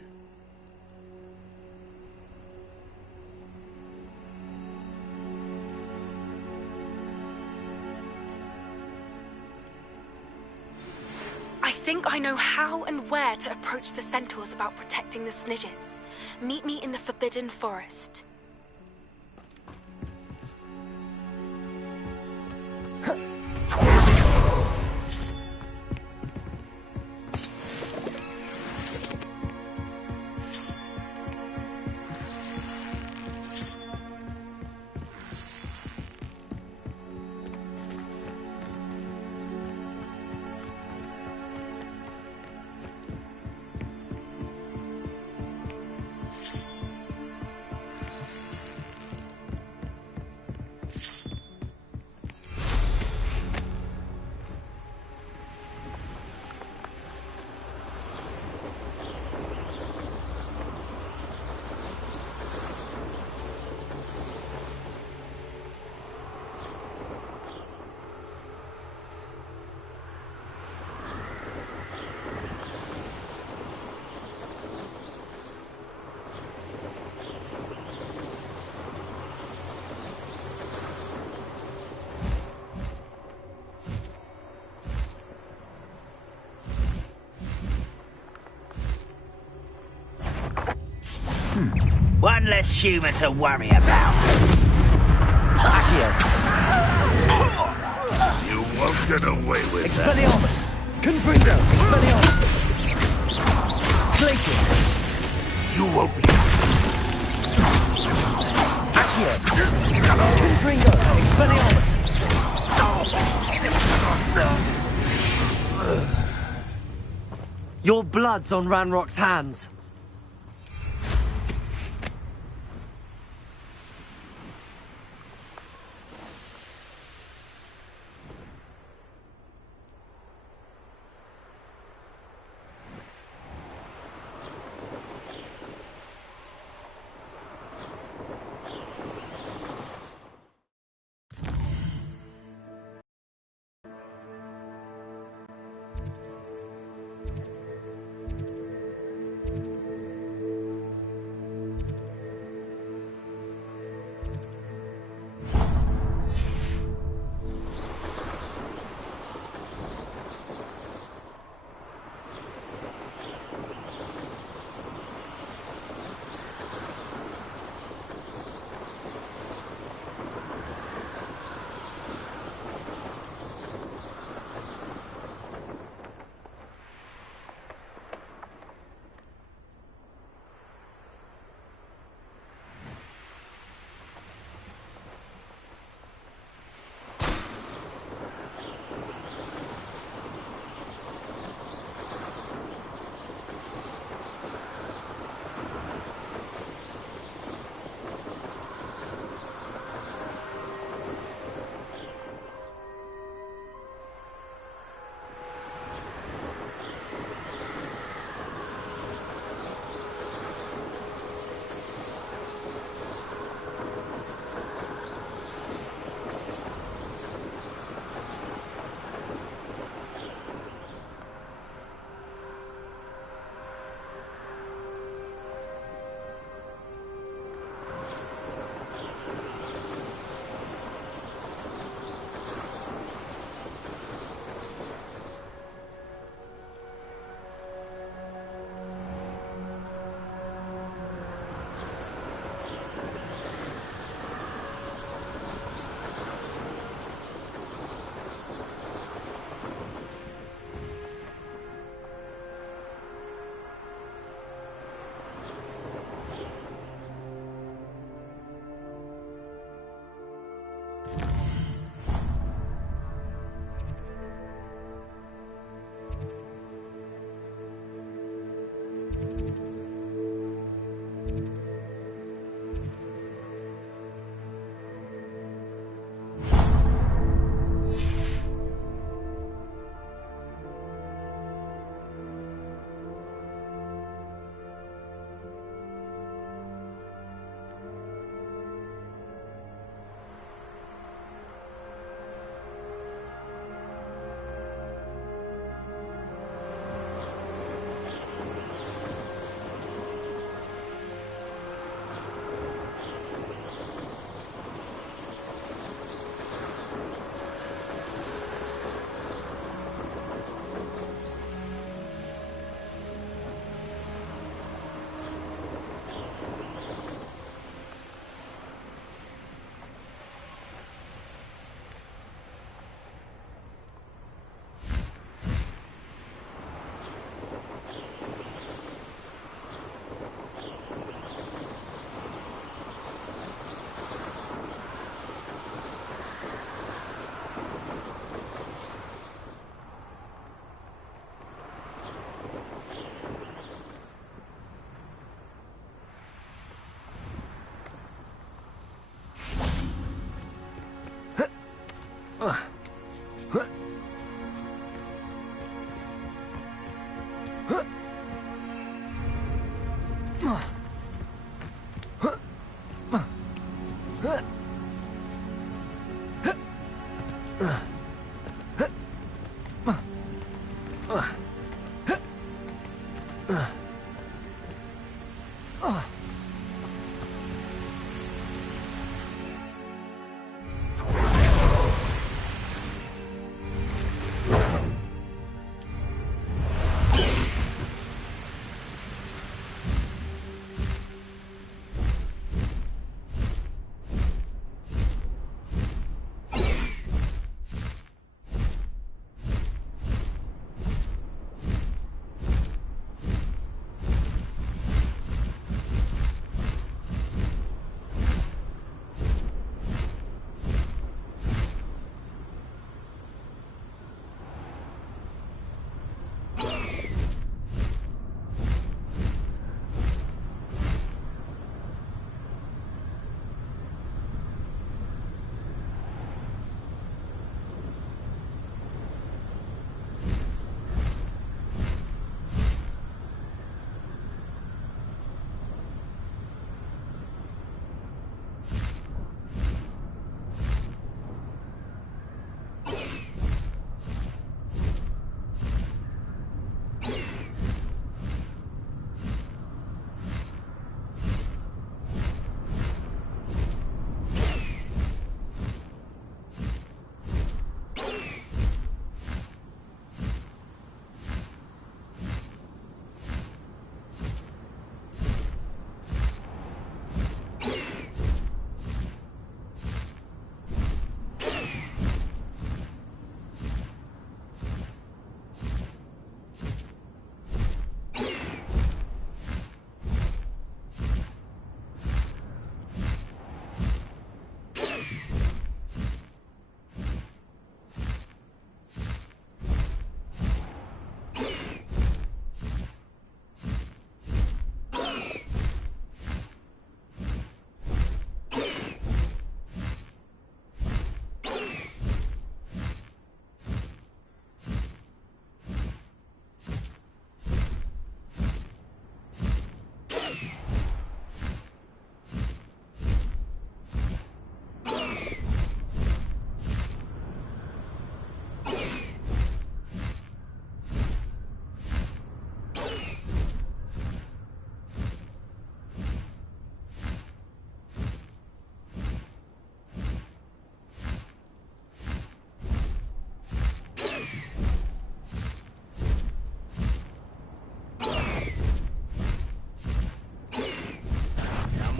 I think I know how and where to approach the centaurs about protecting the Snidgets. Meet me in the Forbidden Forest. One less human to worry about. You won't get away with Expelliarmus! Confringo! Expelliarmus! Glacier! You won't be. Accio! Confringo! Expelliarmus! Your blood's on Ranrock's hands.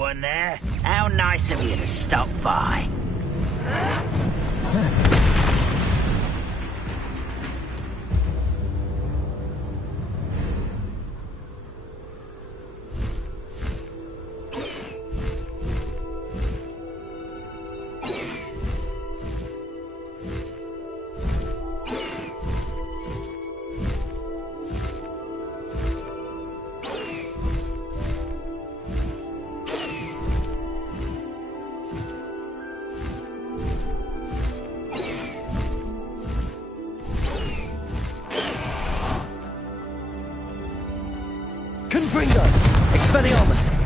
someone there. How nice of you to stop by. Confringo! Expelliarmus!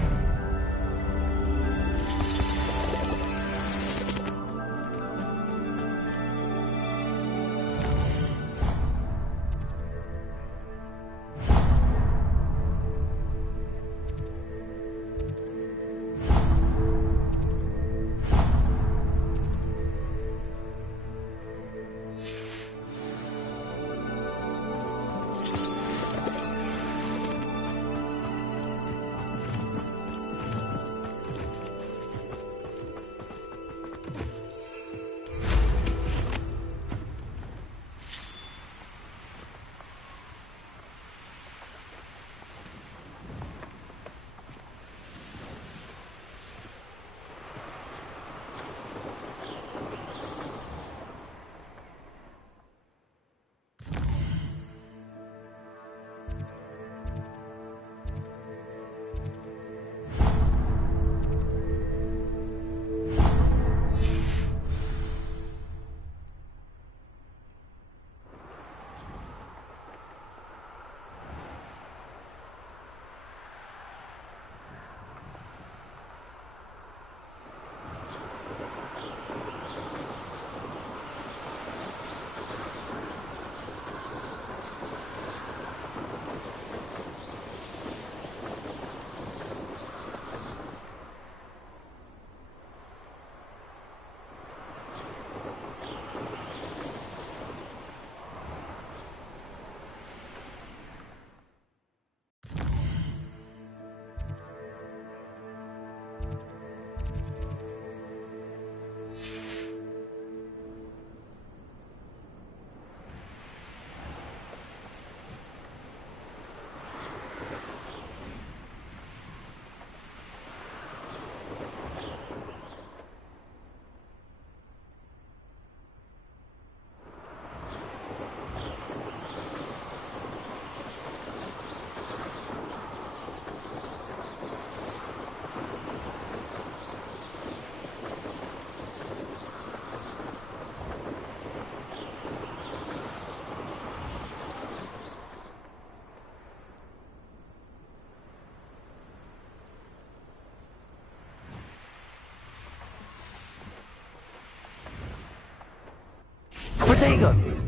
Protego!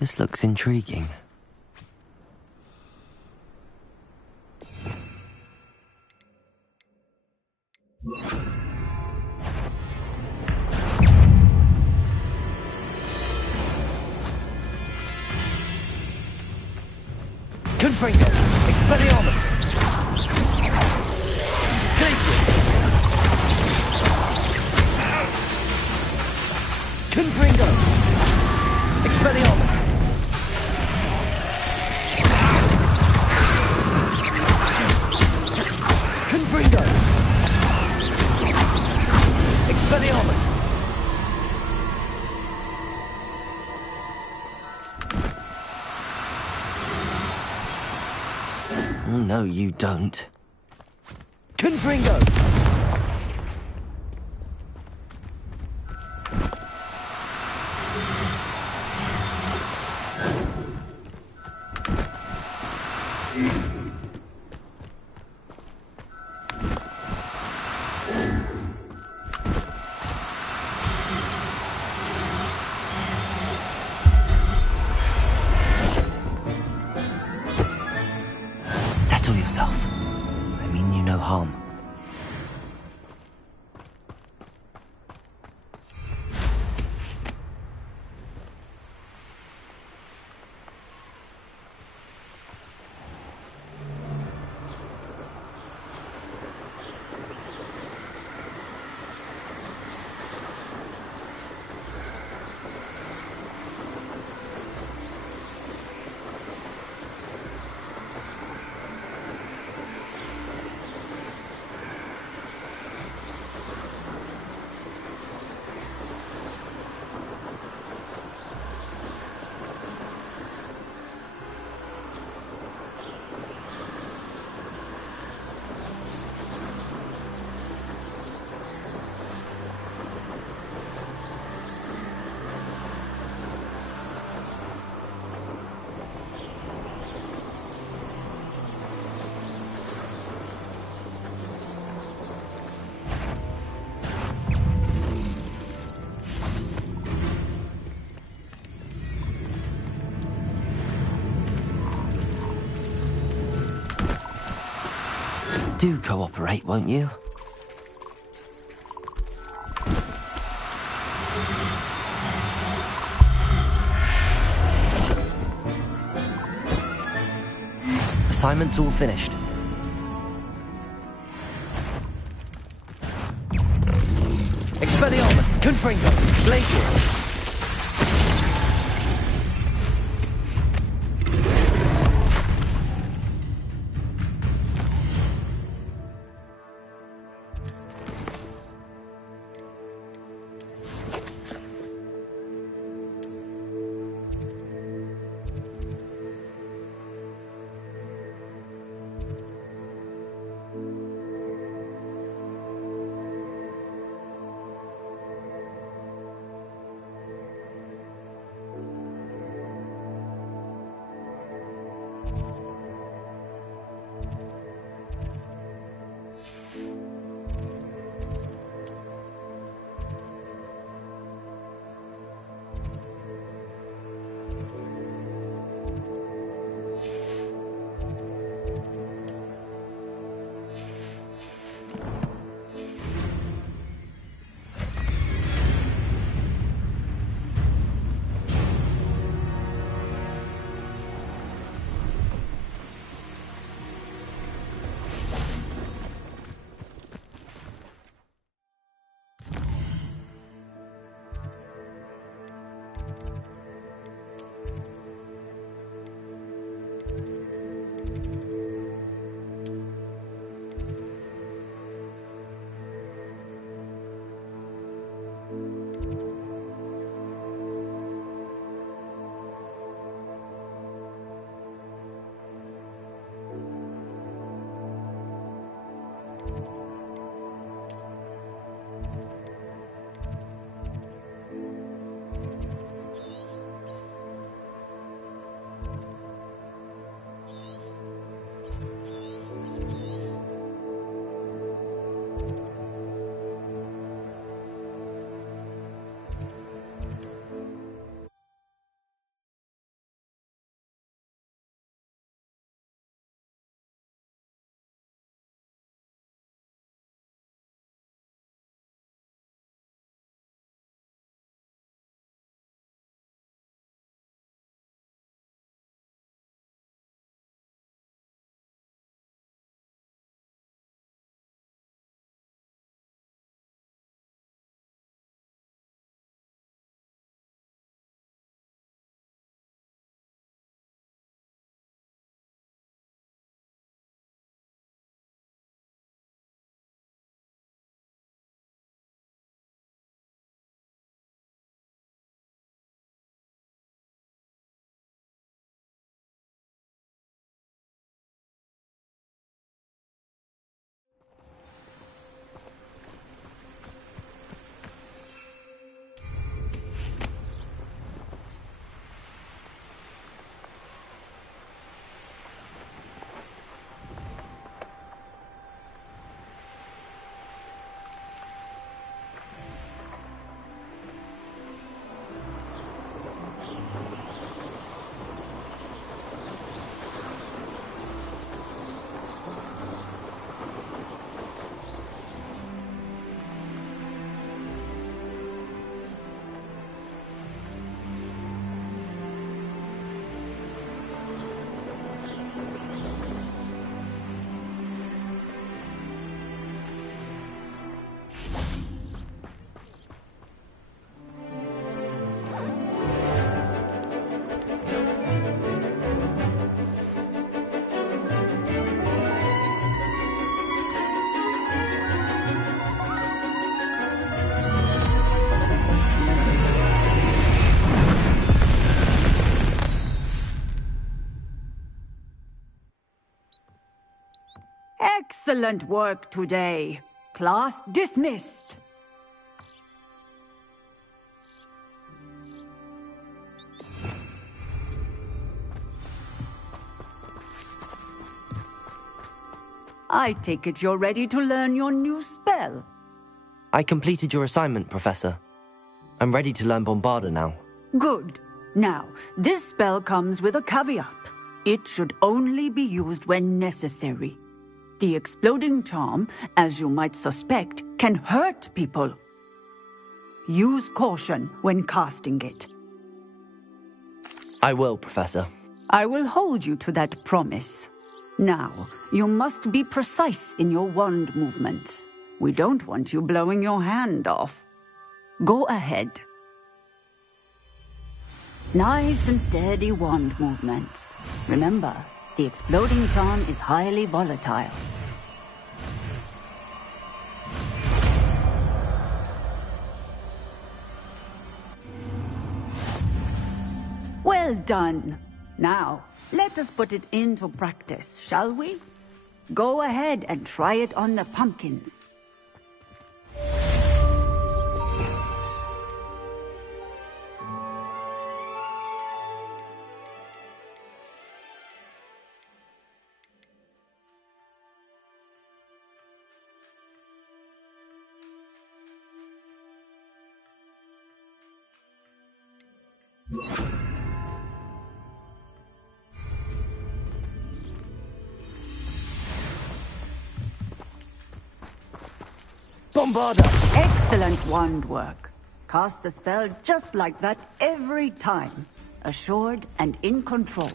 This looks intriguing. Confringo! Expelliarmus! Glacius! Confringo! Expelliarmus! Confringo! Expelliarmus! Oh, no, you don't. Confringo! Settle yourself. I mean you no harm. Do cooperate, won't you? Assignment's all finished. Expelliarmus! Confringo! Glacius! Excellent work today. Class dismissed. I take it you're ready to learn your new spell. I completed your assignment, Professor. I'm ready to learn Bombarda now. Good. Now, this spell comes with a caveat. It should only be used when necessary. The exploding charm, as you might suspect, can hurt people. Use caution when casting it. I will, Professor. I will hold you to that promise. Now, you must be precise in your wand movements. We don't want you blowing your hand off. Go ahead. Nice and steady wand movements. Remember, the exploding charm is highly volatile. Well done. Now, let us put it into practice, shall we? Go ahead and try it on the pumpkins. Bombarda! Excellent wand work. Cast the spell just like that every time. Assured and in control.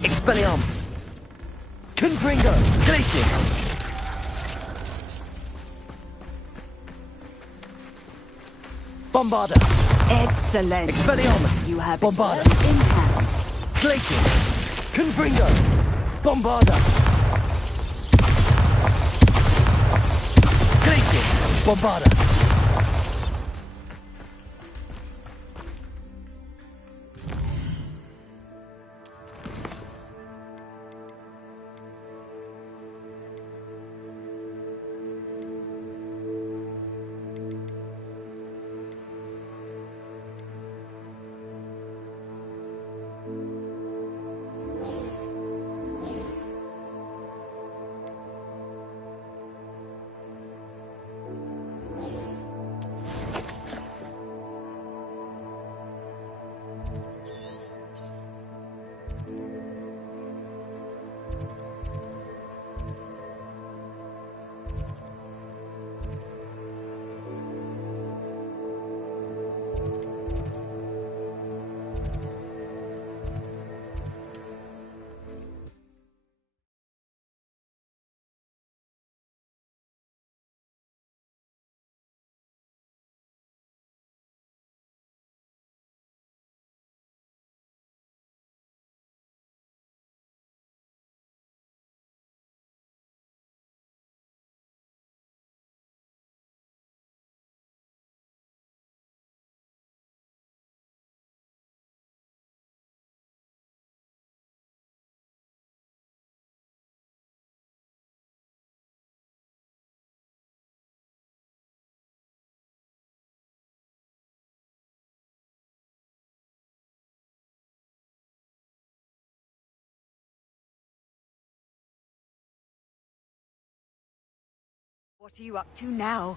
Expelliarmus! Confringo! Glacis! Bombarda! Excellent. Expelliarmus! You have Bombarda! it well in hand. Glacis! Confringo! Bombarda! Glacis! Bombarda! What are you up to now?